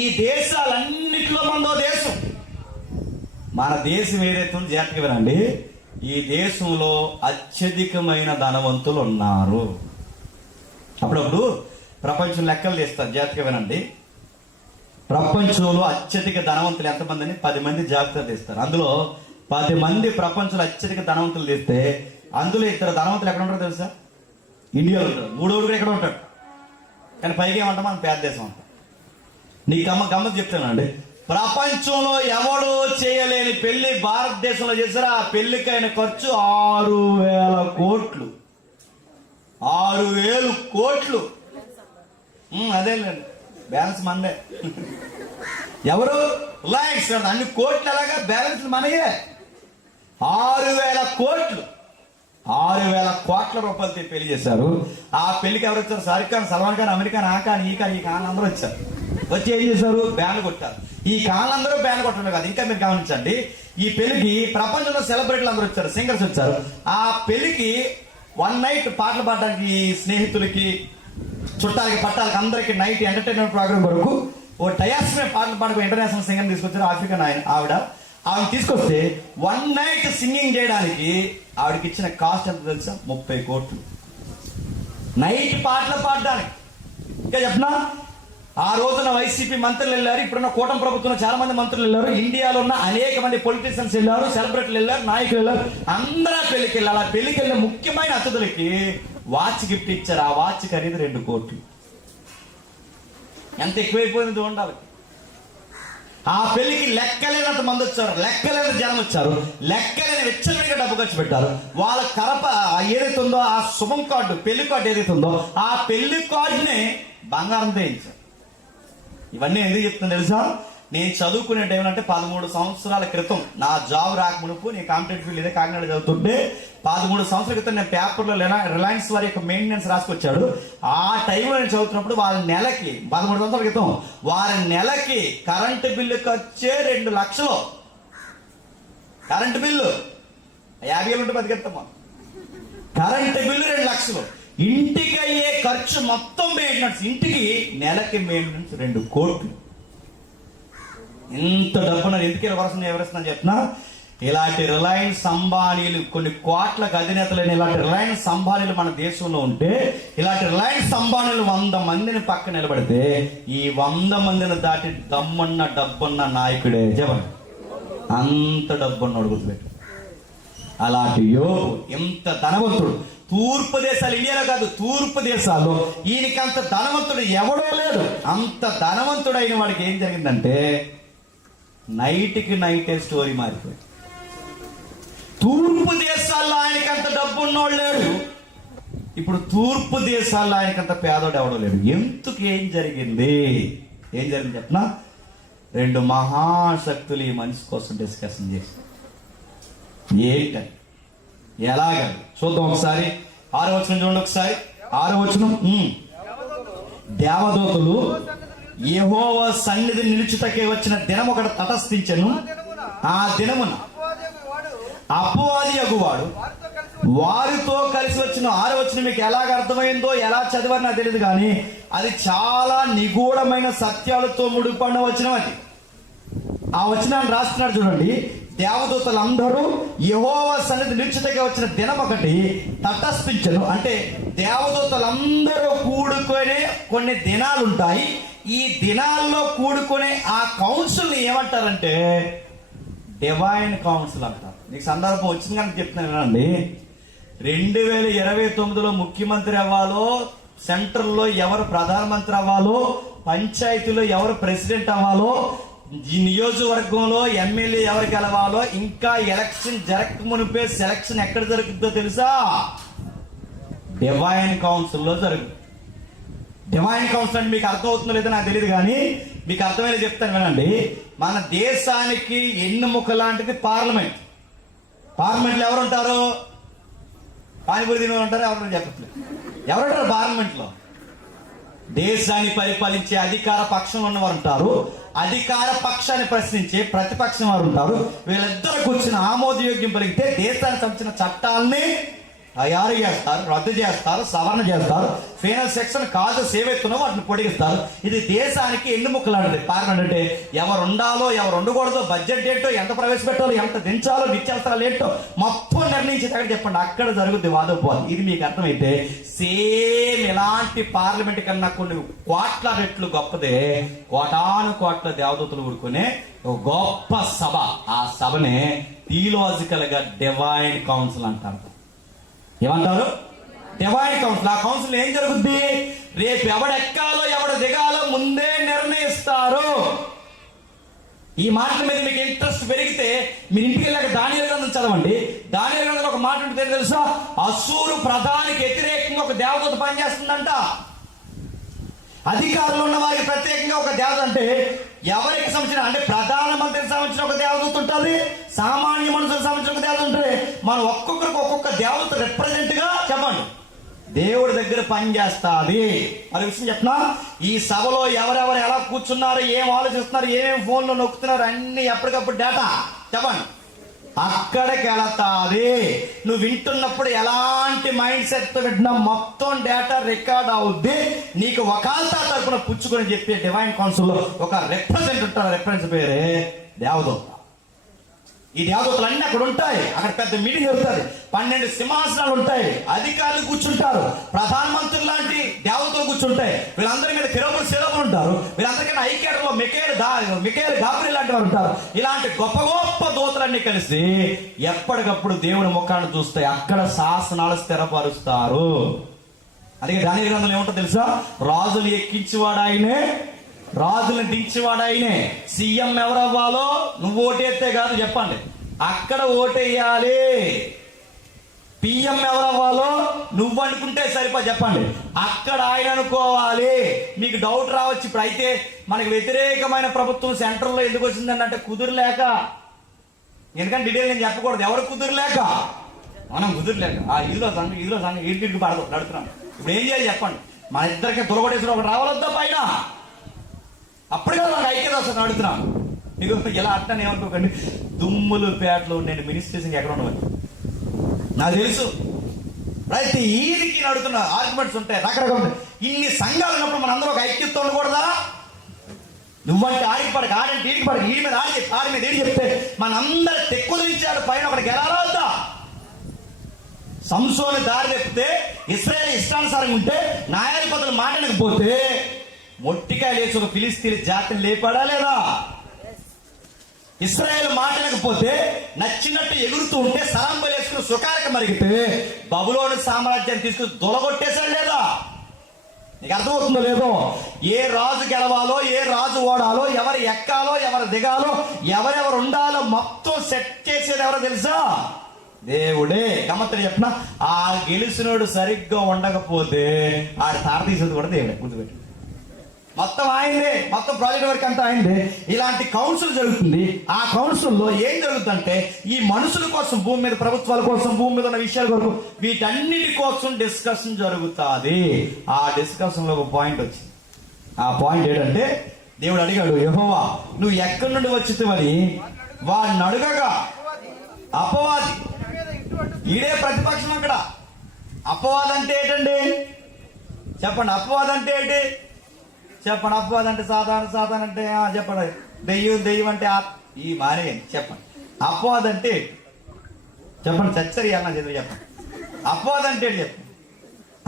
ఈ దేశాలన్నింటిలో మనదో దేశం. మన దేశం ఏదైతే ఉందో జాగ్రత్తగా వినండి, ఈ దేశంలో అత్యధికమైన ధనవంతులు ఉన్నారు. అప్పుడప్పుడు ప్రపంచం లెక్కలు తీస్తారు, జాగ్రత్తగా వినండి. ప్రపంచంలో అత్యధిక ధనవంతులు ఎంతమంది అని 10 మంది జాగ్రత్తగా తీస్తారు. అందులో 10 మంది ప్రపంచంలో అత్యధిక ధనవంతులు తీస్తే అందులో 2 ధనవంతులు ఎక్కడ ఉంటారో తెలుసా? ఇండియాలో ఉంటారు. 3వ ఎక్కడ ఉంటాడు, కానీ పైగా ఏమంటాం మనం పేద దేశం అంటాం. నీ గమ్మత్ చెప్తానండి. ప్రపంచంలో ఎవడు చేయలేని పెళ్లి భారతదేశంలో చేశారు. ఆ పెళ్లికైన ఖర్చు 6,000 కోట్లు. 6,000 కోట్లు. అదేలేండి, బ్యాలెన్స్ మందే. ఎవరు? రిలయన్స్. అన్ని కోట్లు ఎలాగా? బ్యాలెన్స్ మనయే. 6,000 కోట్లు. 6,000 కోట్ల రూపాయలతో పెళ్లి చేశారు. ఆ పెళ్లికి ఎవరు వచ్చారు? షారుఖ్ ఖాన్, సల్మాన్ ఖాన్, అమెరికా, ఆ ఖాన్, ఈ ఖాన్, ఈ ఖాన్ అందరూ వచ్చారు. వచ్చి ఏం చేశారు? బ్యాన్ కొట్టారు. ఈ ఖాన్లందరూ బ్యాన్ కొట్టడం కాదు, ఇంకా మీరు గమనించండి, ఈ పెళ్లికి ప్రపంచంలో సెలబ్రిటీలు అందరూ వచ్చారు, సింగర్స్ వచ్చారు. ఆ పెళ్లికి 1 నైట్ పాటలు పాడడానికి స్నేహితులకి, చుట్టాలకి, పట్టాలకి అందరికి నైట్ ఎంటర్టైన్మెంట్ ప్రోగ్రామ్ కొరకు ఓ టయాస్ మీద పాటలు పాడుకో ఇంటర్నేషనల్ సింగర్ తీసుకొచ్చారు. ఆఫ్రికన్ ఆవిడ తీసుకొస్తే 1 నైట్ సింగింగ్ చేయడానికి ఆవిడకి ఇచ్చిన కాస్ట్ ఎంత తెలుసా? 30 కోట్లు. నైట్ పాటలు పాడడానికి. ఇంకా చెప్పనా, ఆ రోజున వైసీపీ మంత్రులు వెళ్ళారు, ఇప్పుడున్న కూటమి ప్రభుత్వంలో చాలా మంది మంత్రులు వెళ్ళారు, ఇండియాలో ఉన్న అనేక మంది పొలిటీషియన్స్ వెళ్ళారు, సెలబ్రిటీలు వెళ్ళారు, నాయకులు వెళ్ళారు, అందరూ పెళ్లికి వెళ్ళారు. ఆ పెళ్లికి వెళ్ళిన ముఖ్యమైన అతిథులకి వాచ్ గిఫ్ట్ ఇచ్చారు. ఆ వాచ్ ఖరీదు 2 కోట్లు. ఎంత ఎక్కువైపోయింది ఉండాలి. ఆ పెళ్లికి లెక్కలేనంత మంది వచ్చారు, లెక్కలేని జనం వచ్చారు, లెక్కలేని విచ్చలవిడిగా డబ్బు ఖర్చు పెట్టారు. వాళ్ళ ఏదైతే ఉందో ఆ శుభం కార్డు, పెళ్లి కార్డు ఏదైతే ఉందో ఆ పెళ్లి కార్డుని బంగారంతో వేయించారు. ఇవన్నీ ఎందుకు చెప్తున్నా తెలుసా? నేను చదువుకునే టైం అంటే 13 సంవత్సరాల క్రితం, నా జాబ్ రాకమునుపు, నేను కాంపిటేటివ్ ఫీల్డ్ ఏదో కాకినాడ చదువుతుంటే 13 సంవత్సరాల క్రితం నేను పేపర్లో రిలయన్స్ వారి యొక్క మెయింటెనెన్స్ రాసుకొచ్చాడు. ఆ టైంలో నేను చదువుతున్నప్పుడు వాళ్ళ నెలకి 13 సంవత్సరాల క్రితం వారి నెలకి కరెంటు బిల్లు ఖర్చే 2 లక్షలు. కరెంటు బిల్లు 50 వేలు ఉంటే బతికెత్తామా. కరెంటు బిల్లు 2 లక్షలు. ఇంటికి అయ్యే ఖర్చు మొత్తం మెయింటెనెన్స్, ఇంటికి నెలకి మెయింటెనెన్స్ 2 కోట్లు. ఇంత డబ్బున ఎందుకు వరుస ఎవరిస్తుందని చెప్తున్నా, ఇలాంటి రిలయన్స్ అంబానీలు, కొన్ని కోట్లకు అధినేతలైన ఇలాంటి రిలయన్స్ అంబానీలు మన దేశంలో ఉంటే, ఇలాంటి రిలయన్స్ అంబానీలు 100 మందిని పక్క నిలబడితే ఈ 100 మందిని దాటి దమ్మున్న డబ్బున్న నాయకుడే జగన్. అంత డబ్బున్నోడు గుర్తుపెట్టు. అలాంటి యోగు ఎంత ధనవంతుడు. తూర్పు దేశాలు, ఇండియాలో కాదు, తూర్పు దేశాల్లో ఈయనకి అంత ధనవంతుడు ఎవడో లేడు. అంత ధనవంతుడు అయిన వాడికి ఏం జరిగిందంటే నైట్కి నైటే స్టోరీ మారిపోయింది. తూర్పు దేశాల్లో ఆయనకి అంత డబ్బు ఉన్నోడు లేడు, ఇప్పుడు తూర్పు దేశాల్లో ఆయనకి అంత పేదోడు ఎవడో లేడు. ఎందుకు? ఏం జరిగింది చెప్పనా? 2 మహాశక్తులు ఈ మనిషి కోసం డిస్కషన్ చేశారు. ఏంటని, ఎలాగ చూద్దాం ఒకసారి. 6వ వచనం చూడండి ఒకసారి. 6వ వచనం, దేవదూతలు యెహోవా సన్నిధి నిలుచుటకే వచ్చిన దినం ఒకటి తటస్థించెను. ఆ దినమున అపవాది యగువాడు వారితో కలిసి వచ్చిన. 6వ వచనం మీకు ఎలాగ అర్థమైందో, ఎలా చదివారో నాకు తెలియదు, కానీ అది చాలా నిగూఢమైన సత్యాలతో ముడిపడిన వచనం. అది ఆ వచనాన్ని రాస్తున్నాడు చూడండి. దేవదూతలందరూ యెహోవా సన్నిధి నిలుచుటకే వచ్చిన దినం ఒకటి తటస్థించెను. అంటే దేవదూతలందరూ కూడుకునే కొన్ని దినాలు ఉంటాయి. ఈ దినాల్లో కూడుకునే ఆ కౌన్సిల్ ఏమంటారంటే డివైన్ కౌన్సిల్ అంటారు. నీకు సందర్భం వచ్చింది కనుక చెప్తున్నాను వినండి. 2029లో ముఖ్యమంత్రి అవ్వాలో, సెంట్రల్లో ఎవరు ప్రధానమంత్రి అవ్వాలో, పంచాయతీలో ఎవరు ప్రెసిడెంట్ అవ్వాలో, ఈ నియోజకవర్గంలో ఎమ్మెల్యే ఎవరు గెలవాలో, ఇంకా ఎలక్షన్ జరగక మునిపే సెలక్షన్ ఎక్కడ జరుగుతుందో తెలుసా? డివైన్ కౌన్సిల్లో జరుగుతుంది. డివైన్ కౌన్సిల్ అంటే మీకు అర్థమవుతుందో లేదో నాకు తెలియదు, కానీ మీకు అర్థమయ్యేది చెప్తాను వినండి. మన దేశానికి ఎన్నుముక లాంటిది పార్లమెంట్. పార్లమెంట్లో ఎవరు ఉంటారు? పానీపూరి తినే ఉంటారు. ఎవరు చెప్పట్లేదు. ఎవరుంటారు పార్లమెంట్లో? దేశాన్ని పరిపాలించే అధికార పక్షంలో ఉన్నవారు ఉంటారు, అధికార పక్షాన్ని ప్రశ్నించే ప్రతిపక్షం వారు ఉంటారు. వీళ్ళిద్దరు కూర్చుని ఆమోదయోగ్యం పలికితే దేశానికి సంబంధించిన చట్టాలని తయారు చేస్తారు, రద్దు చేస్తారు, సవరణ చేస్తారు. ఫైనల్ సెక్షన్ కాదు సేవెత్తునో వాటిని పొడిగిస్తారు. ఇది దేశానికి ఎన్నుముక్క లాంటిది పార్లమెంట్ అంటే. ఎవరు ఉండాలో ఎవరు ఉండకూడదో, బడ్జెట్ ఏంటో, ఎంత ప్రవేశపెట్టాలో, ఎంత దించాలో, నిత్యావసరాలు ఏంటో మొత్తం నిర్ణయించి దగ్గర చెప్పండి. అక్కడ జరుగుద్ది వాదోపాలు. ఇది మీకు అర్థమైతే సేమ్ ఇలాంటి పార్లమెంట్ కన్నా కొన్ని కోట్ల రెట్లు గొప్పదే కోటాను కోట్ల దేవదూతలు ఊరుకునే ఒక గొప్ప సభ. ఆ సభనే థియలాజికల్ గా డివైన్ కౌన్సిల్ అంటారు. ఏమంటారు? Divine council. ఆ కౌన్సిల్ ఏం జరుగుద్ది? రేపు ఎవడెక్కాలో ఎవడు దిగాలో ముందే నిర్ణయిస్తారు. ఈ మాటల మీద మీకు ఇంట్రెస్ట్ పెరిగితే మీరు ఇంటికి వెళ్ళాక దానియేలు గ్రంథం చదవండి. దానియేలు గ్రంథంలో ఒక మాట ఉంటుంది తెలుసా? అసూరు ప్రధానికి వ్యతిరేకంగా ఒక దేవదూత పనిచేస్తుందంట. అధికారులు ఉన్న వారికి ప్రత్యేకంగా ఒక దేవత, అంటే ఎవరికి సంబంధించిన, అంటే ప్రధానమంత్రికి సంబంధించిన ఒక దేవదూత ఉంటుంది, సామాన్య మనుషులకు సంబంధించిన ఒక దేవత ఉంటుంది. మనం ఒక్కొక్కరికి ఒక్కొక్క దేవత రిప్రజెంట్ గా చెప్పండి దేవుడి దగ్గర పనిచేస్తుంది. అది విషయం చెప్పనా? ఈ సభలో ఎవరెవరు ఎలా కూర్చున్నారు, ఏం ఆలోచిస్తున్నారు, ఏమేమి ఫోన్లో నొక్కుతున్నారు, అన్ని ఎప్పటికప్పుడు డేటా చెప్పండి అక్కడికి వెళతాది. నువ్వు వింటున్నప్పుడు ఎలాంటి మైండ్ సెట్ తో వింటున్నా మొత్తం డేటా రికార్డ్ అవుద్ది. నీకు వకాల్తా తరపున పుచ్చుకొని చెప్పే డివైన్ కౌన్సిల్ లో ఒక రిప్రజెంట్ ఉంటారు. రిఫరెన్స్ పేరే దేవదూత. ఈ దేవదూతలు అన్ని అక్కడ ఉంటాయి. అక్కడ పెద్ద మీటింగ్ జరుగుతుంది. 12 సింహాసనాలు ఉంటాయి. అధికారులు కూర్చుంటారు. ప్రధానమంత్రులు లాంటి దేవతలు కూర్చుంటాయి. వీళ్ళందరి మీద కెరూబులు సెరూబులు ఉంటారు. వీళ్ళందరికీ ఐక్యతలో మిఖేలు గాబ్రియల్ లాంటి వారు ఉంటారు. ఇలాంటి గొప్ప గొప్ప దూతలన్నీ కలిసి ఎప్పటికప్పుడు దేవుని ముఖాన్ని చూస్తాయి. అక్కడ శాసనాలు స్థిరపరుస్తారు. అందుకే దానియేలు గ్రంథంలో ఏముంటుందో తెలుసా? రాజులు ఎక్కించేవాడు ఆయనే, రాజులను దించేవాడు ఆయనే. సీఎం ఎవరవ్వాలో నువ్వు ఓటేస్తే కాదు, చెప్పండి అక్కడ ఓటేయాలి. పిఎం ఎవరవ్వాలో నువ్వు అనుకుంటే సరిపో, చెప్పండి అక్కడ ఆయన అనుకోవాలి. మీకు డౌట్ రావచ్చు, ఇప్పుడు అయితే మనకి వ్యతిరేకమైన ప్రభుత్వం సెంట్రల్లో ఎందుకు వచ్చిందని అంటే కుదురులేక. ఎందుకంటే డీటెయిల్ నేను చెప్పకూడదు. ఎవరు కుదురులేక? మనం కుదురులేక ఇదిలో సంఘం ఇంటికి పడదు నడుతున్నాం. ఇప్పుడు ఏం చేయాలి చెప్పండి? మన ఇద్దరికి తొలగొట్టేసిన ఒకటి రావాలొద్దా పైన? అప్పుడు కదా నాకు ఐక్యత వస్తుంది. అడుగుతున్నాను మీకు ఎలా అట్టని ఏమనుకోకండి. దుమ్ములు పేటలు నేను మినిస్ట్రేషన్ ఎక్కడ ఉండవాలి నాకు తెలుసు. ప్రతి ఈదికి అడుగుతున్న ఆర్గ్యుమెంట్స్ ఉంటాయి, రకరకాల. ఇన్ని సంఘాలు ఉన్నప్పుడు మన అందరూ ఒక ఐక్యత ఉండకూడదా? నువ్వంటే ఆడికి పడక, ఆడంటే ఈడికి పడక, ఈడి మీద ఆడి మీద ఈడి చెప్తే మనందరు తెక్కుదించాడు పైన ఒకటి గెలాలా వద్దా? సంసోను దారి తెప్పితే ఇశ్రాయేలు ఇష్టానుసారంగా ఉంటే న్యాయాధిపతులు మాట్లాడకపోతే మొట్టికాయ లేచి ఒక ఫిలిస్తీన్ జాతిని లేపాడా లేదా? ఇశ్రాయేలు మాట్లాడకపోతే నచ్చినట్టు ఎగురుతూ ఉంటే సరంబలు వేసుకుని సుఖానికి మరిగితే బబులోను సామ్రాజ్యాన్ని తీసుకుని దొలగొట్టేశాడు లేదా? నీకు అర్థమవుతుందో లేదో? ఏ రాజు గెలవాలో, ఏ రాజు ఓడాలో, ఎవరు ఎక్కాలో, ఎవరు దిగాలో, ఎవరెవరు ఉండాలో మొత్తం సెట్ చేసేది ఎవరో తెలుసా? దేవుడే. గమ్మత్తని చెప్పిన ఆ గెలిచినోడు సరిగ్గా ఉండకపోతే ఆడ తార తీసేది కూడా దేవుడే. గుర్తుపెట్టి మొత్తం ఆయనదే, మొత్తం ప్రాజెక్ట్ వర్క్ అంతా ఆయనదే. ఇలాంటి కౌన్సిల్ జరుగుతుంది. ఆ కౌన్సిల్లో ఏం జరుగుతుందంటే ఈ మనుషుల కోసం, భూమి మీద ప్రభుత్వాల కోసం, భూమి మీద ఉన్న విషయాల కోసం, వీటన్నిటి కోసం డిస్కషన్ జరుగుతుంది. ఆ డిస్కషన్ లో ఒక పాయింట్ వచ్చింది. ఆ పాయింట్ ఏంటంటే దేవుడు అడిగాడు, యెహోవా నువ్వు ఎక్కడి నుండి వచ్చితివని వాడిని అడగగా అపవాది, ఈడే ప్రతిపక్షం అక్కడ. అపవాదం అంటే ఏంటండి చెప్పండి? అపవాదం అంటే ఏంటి చెప్పండి? అపవాదం అంటే సాధారణ అంటే చెప్పండి. దెయ్యం అంటే ఈ మానే చెప్పండి. అపవాదం అంటే చెప్పండి. చచ్చరి అన్న చదివి చెప్పండి. అపవాదం అంటే చెప్పండి.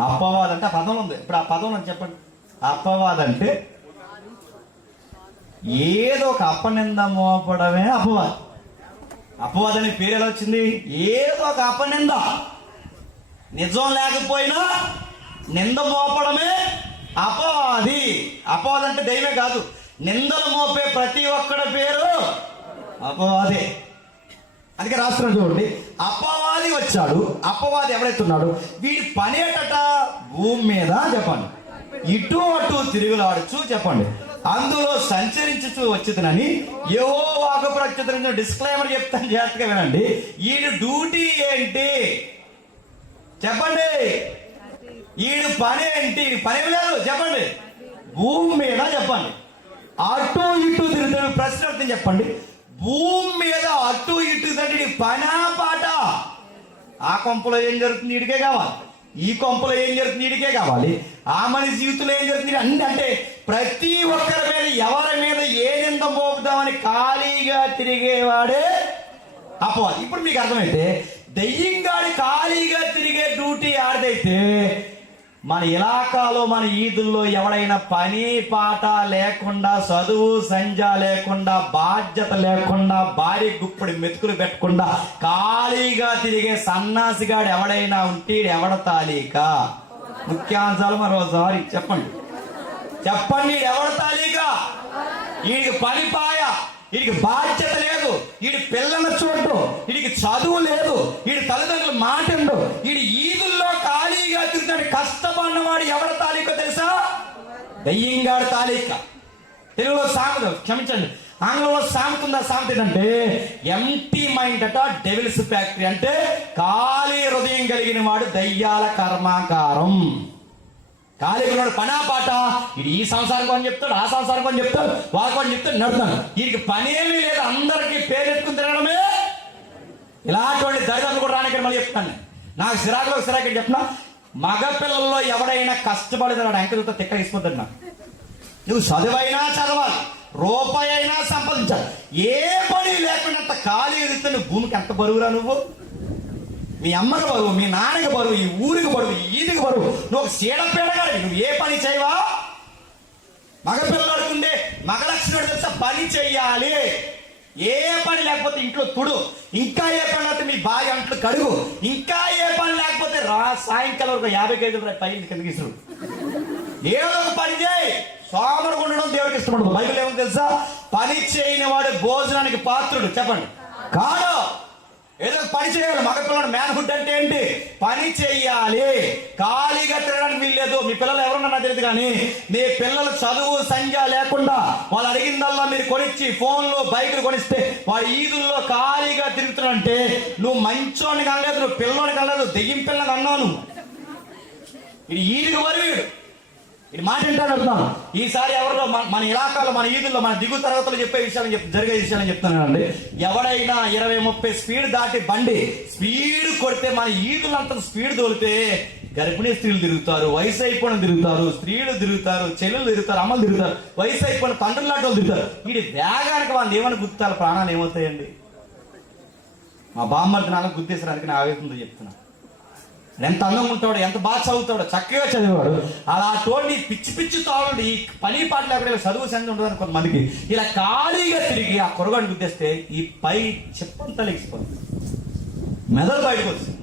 అపవాదం అంటే ఆ పదం ఉంది. ఇప్పుడు ఆ పదం చెప్పండి. అపవాదం అంటే ఏదో ఒక అపనింద మోపడమే అపవాదం. అపవాదం అనే పేరు ఎలా వచ్చింది? ఏదో ఒక అపనింద, నిజం లేకపోయినా నింద మోపడమే అపవాది. అపవాది అంటే దైవమే కాదు, నిందలు మోపే ప్రతి ఒక్కడి పేరు అపవాదే. అందుకే రాష్ట్రం చూడండి, అపవాది వచ్చాడు. అపవాది ఎవరైతున్నాడు? వీడి పనేటట భూమి మీద చెప్పండి ఇటు అటు తిరుగులాడుచు చెప్పండి అందులో సంచరించుచు వచ్చిందని యెహోవాకు ప్రత్యుత్తరించిన డిస్క్లైమర్ చెప్తాను, జాగ్రత్తగా వినండి. ఈడు డ్యూటీ ఏంటి చెప్పండి? ఈడు పని ఏంటి? పని లేదు చెప్పండి. భూమి మీద చెప్పండి అటు ఇటు తిరుగుతాడు. ప్రశ్న అర్థం చెప్పండి. భూమి మీద అటు ఇటు తండ్రి పనా పాట? ఆ కొంపలో ఏం జరుగుతుంది ఈడికే కావాలి, ఈ కొంపలో ఏం జరుగుతుంది ఈడికే కావాలి, ఆ మనిషి జీవితంలో ఏం జరుగుతుంది అన్ని. అంటే ప్రతి ఒక్కరి మీద, ఎవరి మీద ఏ నింద మోపుదామని ఖాళీగా తిరిగేవాడే అపవాది. ఇప్పుడు మీకు అర్థమైతే దెయ్యంగాడి ఖాళీగా తిరిగే డ్యూటీ ఆడదైతే, మన ఇలాకాలో మన ఈదుల్లో ఎవడైనా పని పాట లేకుండా, చదువు సంజా లేకుండా, బాధ్యత లేకుండా, భార్య గుప్పడి మెతుకులు పెట్టకుండా ఖాళీగా తిరిగే సన్నాసిగాడు ఎవడైనా ఉంటే ఎవడ తాలీక? ముఖ్యాంశాలు మరోసారి చెప్పండి. ఎవడ తాలీక? వీడికి పని పాయ, వీడికి బాధ్యత లేదు, వీడి పిల్లలను చూడడు, వీడికి చదువు లేదు, వీడి తల్లిదండ్రులు మాట ఉండవు, వీడి ఈదుల్లో ఖాళీగా తిరుగుతాడు. కష్టపడినవాడు ఎవరి తాలూకో తెలుసా? దయ్యంగాడు తాలూక. తెలుగులో సామెత, క్షమించండి, ఆంగ్లంలో సామెత ఉందా? సామెత ఏంటంటే ఎంటీ మైండ్ అట డెవిల్స్ ఫ్యాక్టరీ. అంటే ఖాళీ హృదయం కలిగిన వాడు దయ్యాల కర్మాకారం. ఖాళీగా పనా పాట, ఇది ఈ సంసారం కొని చెప్తాడు, ఆ సంసారం కొని చెప్తాడు, వాళ్ళ కొని చెప్తాడు, నడుతాడు. వీడికి పనేమీ లేదు, అందరికీ పేరెత్తుకుని తిరగడమే. ఇలాంటి దరిద్రం కూడా రానికి మళ్ళీ చెప్తాను. నాకు సిరాకులో చెప్పిన మగపిల్లల్లో ఎవడైనా కష్టపడినాడు అంకెలతో తిక్క తీసుకుంటాడు. నాకు నువ్వు చదువైనా చదవాలి, రూపాయి అయినా సంపాదించాలి, ఏ పని లేకుండా ఖాళీ ఎదుగుతా నువ్వు భూమికి ఎంత బరువురా? నువ్వు మీ అమ్మకి బరువు, మీ నాన్నకి బరువు, ఈ ఊరికి బరువు, ఈదికి బరువు. నువ్వు ఒక సీడపేడగాలి, నువ్వు ఏ పని చేయవా? మగపిల్లడు ఉండే మగ లక్షణుడు తెలుసా? పని చెయ్యాలి. ఏ పని లేకపోతే ఇంట్లో తుడు, ఇంకా ఏ పని లేకపోతే మీ భార్య అంట్లు కడుగు, ఇంకా ఏ పని లేకపోతే సాయంకాలం వరకు 50 కేజీలు పైన కిందకి ఇస్తారు. ఏదో ఒక పని చేయి. సోమరు ఉండడం దేవుడికి ఇష్టపడదు. బైబిల్ ఏమో తెలుసా? పని చేయని వాడు భోజనానికి పాత్రుడు. చెప్పండి, కాదు. ఏదో పని చేయాలి. మగపిల్లడు మ్యాన్హుడ్ అంటే ఏంటి? పని చెయ్యాలి. ఖాళీగా తిరగడానికి వీల్లేదు. మీ పిల్లలు ఎవరున్నా తెలియదు కానీ మీ పిల్లలు చదువు సంఖ్య లేకుండా వాళ్ళు అడిగిందల్లా మీరు కొనిచ్చి ఫోన్లు బైకులు కొనిస్తే వాడు ఈదుల్లో ఖాళీగా తిరుగుతున్నాడంటే నువ్వు మంచోని కనలేదు, నువ్వు పిల్లోని కనలేదు, దెయ్యం పిల్లని అన్నావు నువ్వు. ఇది ఈదుకు వరువీడు. ఇది మాట వింటాను అడుగుతాను. ఈసారి ఎవరిలో మన ఇలాకాలో, మన ఈదుల్లో, మన దిగు తరగతులు చెప్పే విషయాలు జరిగే విషయాలని చెప్తున్నానండి. ఎవడైనా 20-30 స్పీడ్ దాటి బండి స్పీడ్ కొడితే మన ఈదులంతా స్పీడ్ తోలితే గర్భిణీ స్త్రీలు తిరుగుతారు, వయసు అయిపోయిన తిరుగుతారు, స్త్రీలు తిరుగుతారు, చెల్లెలు తిరుగుతారు, అమ్మలు తిరుగుతారు, వయసు అయిపోయిన తండ్రులు లాంటి వాళ్ళు తిరుగుతారు. వీడి వేగానికి వాళ్ళు ఏమని గుర్తారు? ప్రాణాలు ఏమవుతాయండి? మా బామ్మర్ది నాన్న గుర్తించడానికి నా ఆవేశంతో చెప్తున్నా. ఎంత అందంగా ఉంటాడు, ఎంత బాగా చదువుతాడు, చక్కగా చదివాడు. అలా తోడి పిచ్చి పిచ్చి తోడు ఈ పని పాట లేకుండా చదువు సంది ఉండదు అని కొంతమందికి. ఇలా ఖాళీగా తిరిగి ఆ కొరగాడిని గుర్తిస్తే ఈ పై చెప్పంతా లెక్కిపోతుంది, మెదడు బయటకు వచ్చింది.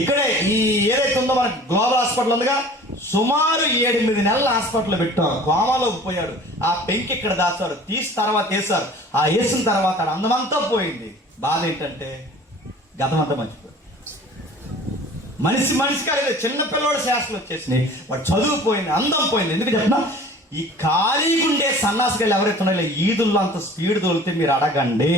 ఇక్కడే ఈ ఏదైతే ఉందో మన గ్లోబల్ హాస్పిటల్ ఉందిగా, సుమారు 7-8 నెలల హాస్పిటల్ పెట్టారు. కోమాలోకి పోయాడు. ఆ పెంకి ఇక్కడ దాచారు, తీసి తర్వాత వేశారు. ఆ వేసిన తర్వాత అందమంతా పోయింది. బాధ ఏంటంటే గతమంతా మర్చిపోయాడు. మనిషి కాలేదు, చిన్నపిల్లడు శాస్త్రం వచ్చేసినాయి, వాడు చదువు పోయింది, అందం పోయింది. ఎందుకు చెప్పినా ఈ ఖాళీగా ఉండే సన్నాసిగాళ్ళు ఎవరైతే ఉన్నాయో ఈదుల్లో అంత స్పీడ్ తోలితే మీరు అడగండి.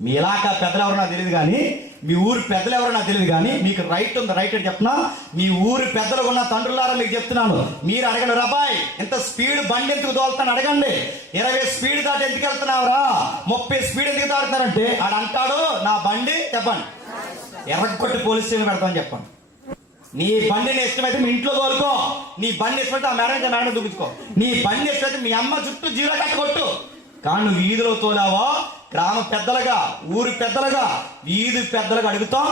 మీ ఇలాకా పెద్దలు ఎవరో నాకు తెలియదు కానీ, మీ ఊరి పెద్దలు ఎవరో నాకు తెలియదు కానీ మీకు రైట్ ఉంది. రైట్ అని చెప్పినా మీ ఊరి పెద్దలు ఉన్న తండ్రులారా మీకు చెప్తున్నాను, మీరు అడగండి. రాబాయ్ ఎంత స్పీడ్ బండి ఎందుకు తోలుతాను అడగండి. 20 స్పీడ్ దాటి ఎందుకు వెళ్తున్నావురా, 30 స్పీడ్ ఎందుకు తాడుతున్నారంటే ఆడు అంటాడు నా బండి, చెప్పండి ఎర్రగొట్టి పోలీస్ స్టేషన్ పెడతామని చెప్పండి. నీ బండిని ఇష్టమైతే మీ ఇంట్లో తోలుకో, నీ బండి ఇష్టమైతే ఆ మేడం దూపించుకో, నీ బండి ఇష్టమైతే మీ అమ్మ చుట్టూ జీరో కట్టగొట్టు. కానీ నువ్వు వీధిలో తోలావో గ్రామ పెద్దలుగా, ఊరి పెద్దలుగా, వీధి పెద్దలుగా అడుగుతాం.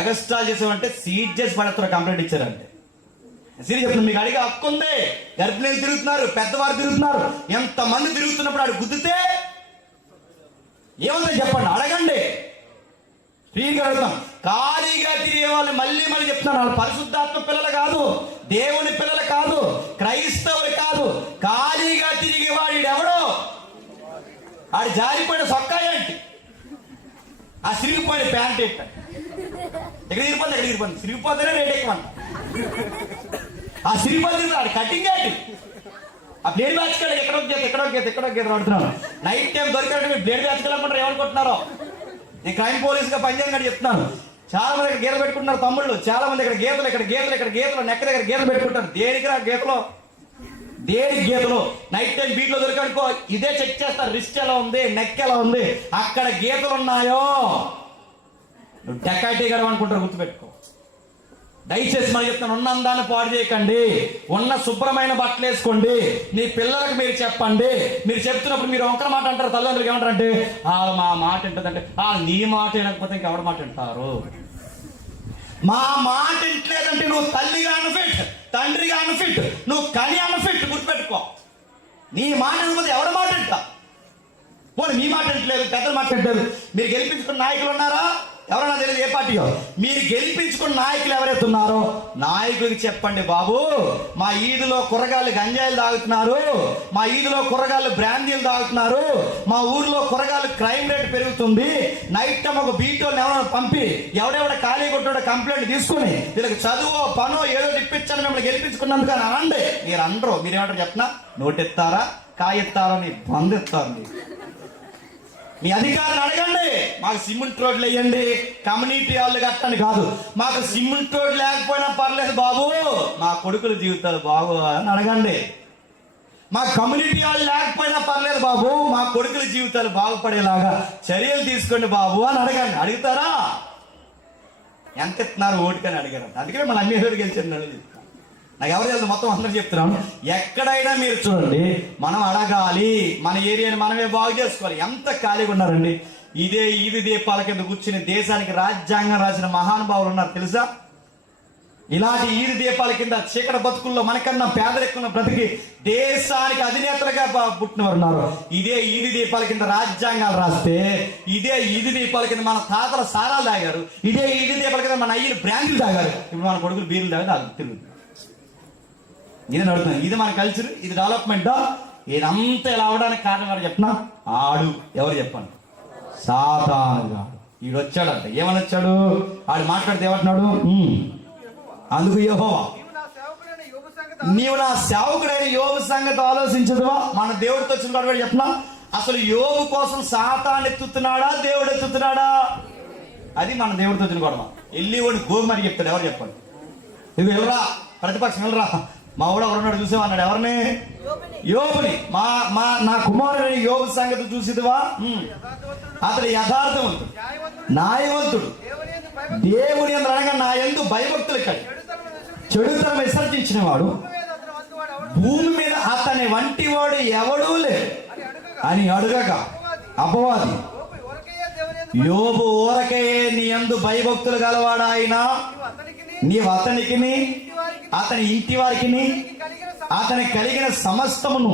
ఎగస్ట్రా చేసామంటే సీజ్ చేసి పడతారు. కంప్లైంట్ ఇచ్చారంటే సీరియస్ చెప్తున్నా, మీకు అడిగే హక్కు ఉంది. గర్భిణీలు తిరుగుతున్నారు, పెద్దవారు తిరుగుతున్నారు, ఎంతమంది తిరుగుతున్నప్పుడు ఆడు గుద్దితే ఏముందో చెప్పండి, అడగండి. ఫ్రీగా అడుగుతాం. ఖాళీగా తిరిగే వాళ్ళు మళ్ళీ చెప్తున్నాను, వాళ్ళు పరిశుద్ధాత్మ పిల్లలు కాదు, దేవుని పిల్లలు కాదు, క్రైస్తవులు కాదు. ఖాళీగా తిరిగే వాడు ఎవడో ఆడు జారిపోయిన సొక్కాయ ఏంటి, ఆ సిరిగిపోయిన ప్యాంట్ ఏంట, ఎక్కడ తిరిగిపోయింది సిరిగిపోతేనే రేట్ ఎక్కువ అంట. ఆ సిరిగిపోతుంది ఆడు కటింగ్ ఏంటి, ఆ బ్లేడ్ బ్యాచ్ ఎక్కడో గీత పడుతున్నాను. నైట్ టైం దొరికినట్టు మీరు బ్లేడ్ బ్యాచ్ అనుకుంటారు, ఏమనుకుంటున్నారో. నేను క్రైమ్ పోలీస్ గా పనిచేయని చెప్తున్నాను. చాలా మంది ఇక్కడ గీతలు పెట్టుకుంటున్నారు తమ్ముళ్ళు, చాలా మంది ఇక్కడ గీతలు నెక్క దగ్గర గీతలు పెట్టుకుంటారు. దేనికి గీతలు నైట్ టైం బీట్లో దొరికనుకో ఇదే చెక్ చేస్తారు, రిస్ట్ ఎలా ఉంది, నెక్ ఎలా ఉంది, అక్కడ గీతలు ఉన్నాయో నువ్వు డకాయిటీ గడవ అనుకుంటారు. గుర్తుపెట్టుకో. దయచేసి మరి చెప్తాను, ఉన్న అందాన్ని పాడు చేయకండి, ఉన్న శుభ్రమైన బట్టలు వేసుకోండి. మీ పిల్లలకు మీరు చెప్పండి. మీరు చెప్తున్నప్పుడు మీరు ఒక్కరి మాట అంటారు, తల్లిదండ్రులకు ఏమంటారంటే మా మాట వింటదంటే నీ మాట వినకపోతే ఇంకెవరి మాట వింటారు. మా మాట వింటలేదంటే నువ్వు తల్లిగా అన్ఫిట్, తండ్రిగా అన్ఫిట్, నువ్వు కని అన్ఫిట్. గుర్తుపెట్టుకో. నీ మాట వినకపోతే ఎవరి మాట వింటా? పోనీ మీ మాట వింటలేదు, పెద్దల మాట వింటలేదు. మీరు గెలిపించుకున్న నాయకులు ఉన్నారా? ఎవరన్నా తెలియదు ఏ పార్టీయో. మీరు గెలిపించుకున్న నాయకులు ఎవరైతే ఉన్నారో నాయకుడికి చెప్పండి, బాబు మా ఈదులో కుర్రగాళ్ళు గంజాయిలు తాగుతున్నారు, మా ఈదులో కుర్రగాళ్ళు బ్రాందీలు తాగుతున్నారు, మా ఊర్లో కుర్రగాళ్ళు క్రైమ్ రేట్ పెరుగుతుంది, నైట్ టైం ఒక బీటోని ఎవరైనా పంపి ఎవడెవడ ఖాళీ కొట్టాడో కంప్లైంట్ తీసుకుని వీళ్ళకి చదువు పనో ఏదో ఇప్పించాలని మిమ్మల్ని గెలిపించుకున్నందుకు అని అనండి. మీరు అనరు. మీరేమంటారు చెప్పినా, నోటెత్తారా కాయెత్తారా అని బందెత్తారు. మీ అధికారులు అడగండి, మాకు సిమెంట్ రోడ్లు వేయండి, కమ్యూనిటీ వాళ్ళు కట్టండి కాదు, మాకు సిమెంట్ రోడ్ లేకపోయినా పర్లేదు బాబు, మా కొడుకుల జీవితాలు బాగు అని అడగండి. మా కమ్యూనిటీ వాళ్ళు లేకపోయినా పర్లేదు బాబు, మా కొడుకుల జీవితాలు బాగుపడేలాగా చర్యలు తీసుకోండి బాబు అని అడగండి. అడుగుతారా? ఎంత ఇస్తున్నారు ఓటుకని అడిగారు. అందుకనే మన అన్ని రోజులు గెలిచారు. నాకు ఎవరు తెలుసు, మొత్తం అందరూ చెప్తున్నాను. ఎక్కడైనా మీరు చూడండి, మనం అడగాలి, మన ఏరియాని మనమే బాగు చేసుకోవాలి. ఎంత ఖాళీగా ఉన్నారండి. ఇదే ఈది దీపాల కింద కూర్చుని దేశానికి రాజ్యాంగం రాసిన మహానుభావులు ఉన్నారు తెలుసా. ఇలాంటి ఈది దీపాల కింద చీకటి బతుకుల్లో మనకన్నా పేదరికన్న బ్రతికి దేశానికి అధినేతలుగా పుట్టినవారు ఉన్నారు. ఇదే ఈది దీపాల కింద రాజ్యాంగాలు రాస్తే, ఇదే ఈది దీపాల కింద మన తాతల సారాలు తాగారు, ఇదే ఈది దీపాల కింద మన అయ్యలు బ్రాండ్లు తాగారు, ఇప్పుడు మన కొడుకులు బీర్లు తాగారు తిరుగుతుంది. ఇది నడుతుంది. ఇది మన కల్చర్, ఇది డెవలప్మెంట్. ఇదంతా ఇలా అవడానికి కారణం ఎవరు చెప్పినా, ఆడు ఎవరు చెప్పండి, సాతానుగా. ఈడు వచ్చాడంట. ఏమని వచ్చాడు? ఆడు మాట్లాడితే ఏమంటున్నాడు? అందుకు యెహోవా, నీవు నా సేవకుడైన యోబు సంగతి ఆలోచించదువా? మన దేవుడితో వచ్చిన చెప్పినా, అసలు యోబు కోసం సాతాను ఎత్తుతున్నాడా దేవుడు ఎత్తుతున్నాడా? అది మన దేవుడితో వచ్చిన గొడవ. వెళ్ళి వాడు గోమని చెప్తాడు. ఎవరు చెప్పండి? ఇది వెళ్ళరా, ప్రతిపక్షం వెళ్ళరా, మా ఊడ ఎవరున్నాడు చూసేవన్నాడు. ఎవరిని? యోబుని. నా కుమారుని యోబు సంగతి చూసిదివా? అతడు యథార్థవంతుడు, న్యాయవంతుడు, దేవుని యందు అనగా నా యందు భయభక్తులు కలిగి చెడుతనం విసర్జించిన వాడు, భూమి మీద అతని వంటి వాడు ఎవడూ లేడు అని అడుగగా అపవాది, యోబు ఊరకే నీ యందు భయభక్తులు గలవాడా ఆయన, నీవు అతనికి అతని ఇంటి వారికి అతనికి కలిగిన సమస్తమును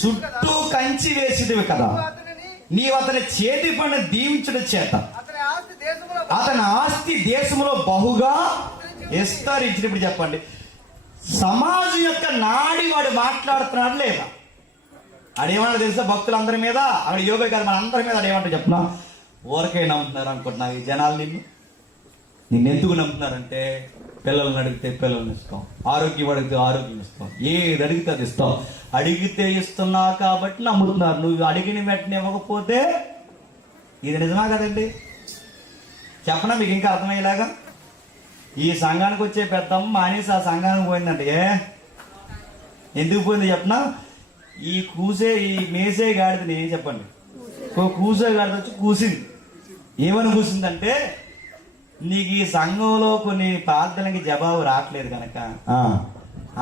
చుట్టూ కంచి వేసిదివి కదా, నీవు అతని చేతి పని దీవించడం చేత అతని ఆస్తి దేశంలో బహుగా విస్తరించిన. ఇప్పుడు చెప్పండి, సమాజం యొక్క నాడి వాడు మాట్లాడుతున్నాడు లేదా? అదేమన్నా తెలుసా? భక్తులందరి మీద, అక్కడ యోగా కాదు మన అందరి మీద అదేమంటే చెప్తున్నా, ఊరకే నమ్ముతున్నారు అనుకుంటున్నావు ఈ జనాలు. నిన్నెందుకు నమ్ముతున్నారంటే, పిల్లల్ని అడిగితే పిల్లల్ని ఇస్తాం, ఆరోగ్యం అడిగితే ఆరోగ్యం ఇస్తాం, ఏది అడిగితే అది ఇస్తాం. అడిగితే ఇస్తున్నావు కాబట్టి నమ్ముతున్నారు. నువ్వు అడిగిన వెంటనే ఇవ్వకపోతే ఇది నిజమా కదండి? చెప్పనా మీకు ఇంకా అర్థమయ్యేలాగా? ఈ సంఘానికి వచ్చే పెద్దమ్మ మానేసి ఆ సంఘానికి పోయిందంటే ఎందుకు పోయింది చెప్పనా? ఈ మేసే గాడిదని ఏం చెప్పండి, కూసే గాడిద వచ్చి కూసింది. ఏమని కూసిందంటే, నీకు ఈ సంఘంలో కొన్ని ప్రార్థనకి జవాబు రావట్లేదు కనుక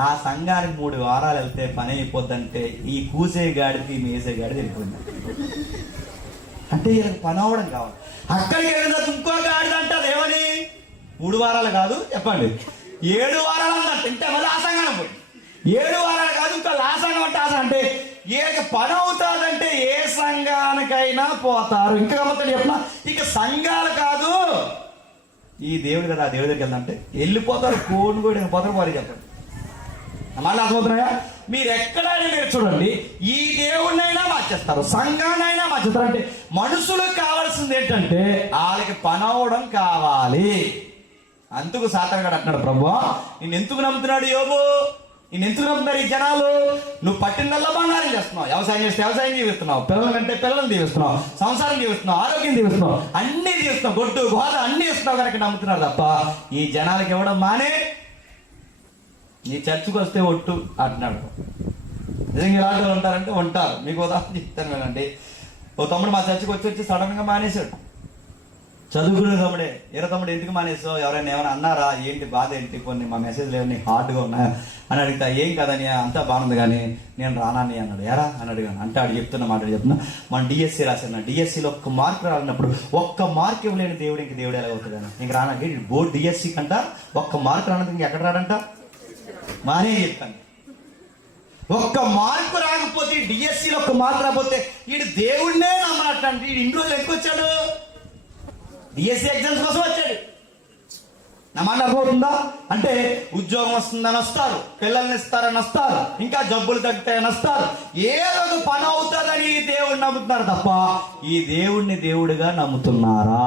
ఆ సంఘానికి 3 వారాలు వెళ్తే పని అయిపోద్దంటే ఈ కూసే గాడికి మేసే గాడిది వెళ్ళిపోయింది. అంటే వీళ్ళకి పని అవ్వడం కావాలి. అక్కడికి వెళ్ళిన ఇంకో గాడిద అంటే అదేమని 3 వారాలు కాదు చెప్పండి, 7 వారాలు అన్నట్టు. అంటే మళ్ళీ ఆ సంఘానికి పోయి 7 వారాలు కాదు ఇంకా ఆ సంఘం అంటే ఆ అంటే ఏక పని అవుతాదంటే ఏ సంఘానికైనా పోతారు. ఇంకా గమ్మత్తు చెప్పిన, ఇక సంఘాలు కాదు ఈ దేవుడు కదా, ఆ దేవుడి దగ్గరికి వెళ్దంటే వెళ్ళిపోతారు. కోడి కూడా పోతారు. వారికి చెప్పండి. మళ్ళీ అర్థమవుతున్నాయా? మీరు ఎక్కడైనా మీరు చూడండి, ఈ దేవుడినైనా మార్చేస్తారు, సంఘానైనా మార్చేస్తారు. అంటే మనుషులకు కావాల్సింది ఏంటంటే వాళ్ళకి పని అవడం కావాలి. అందుకు సాతానుగాడు అంటున్నాడు, ప్రభువా నిన్ను ఎందుకు నమ్ముతున్నాడు యోబు, నిన్ను ఎందుకు నమ్ముతున్నారు ఈ జనాలు? నువ్వు పట్టిందల్లా బంగారం చేస్తున్నావు, వ్యవసాయం చేస్తే వ్యవసాయం జీవిస్తున్నావు, పిల్లలు కంటే పిల్లలను దీవిస్తున్నావు, సంసారం జీవిస్తున్నావు, ఆరోగ్యం దీవిస్తున్నావు, అన్ని దీవిస్తున్నావు, గొడ్డు గోద అన్ని ఇస్తున్నావు కనుక నమ్ముతున్నారు తప్ప ఈ జనాలకి ఇవ్వడం మానే నీ చర్చకు వస్తే ఒట్టు అంటున్నాడు. నిజంగా ఇలాంటి వాళ్ళు ఉంటారంటే ఉంటారు. మీకు ఉదాహరణ చెప్తాను వినండి. ఓ తమ్ముడు మా చర్చకు వచ్చి సడన్ గా మానేశాడు. చదువుకునే తమ్ముడే. తమ్ముడు ఎందుకు మానేసావు, ఎవరైనా ఏమైనా అన్నారా, ఏంటి బాధ ఏంటి, కొన్ని మా మెసేజ్లు ఏమన్నా హార్డ్గా ఉన్నాయా అని అడిగితే ఏం కదని అంతా బాగుంది కానీ నేను రానాని అన్నాడు. ఎరా అని అడిగాను. అంటే ఆడు చెప్తున్నా మన డిఎస్సి రాశాను, డిఎస్సిలో 1 మార్క్ రాలినప్పుడు 1 మార్క్ ఇవ్వలేని దేవుడు ఇంక దేవుడు ఎలా అవుతాడు? ఇంక రానండి బోర్డు డిఎస్సి కంట 1 మార్క్ రానందుకు ఇంకెక్కడ రాడంట మానే చెప్తాను. 1 మార్కు రాకపోతే డిఎస్సిలో 1 మార్కు రాకపోతే వీడు దేవుడినే నమ్మనట్టండి. వీడు ఇన్ని రోజులు ఎక్కువ వచ్చాడు. డిఎస్సి ఎగ్జామ్స్ కోసం వచ్చాడు. నా మాట అర్థమవుతుందా? అంటే ఉద్యోగం వస్తుందని వస్తారు, పిల్లల్ని ఇస్తారని వస్తారు, ఇంకా జబ్బులు తగ్గుతాయని వస్తారు, ఏదో ఒక పని అవుతుందని దేవుడిని నమ్ముతున్నారు తప్ప ఈ దేవుడిని దేవుడిగా నమ్ముతున్నారా?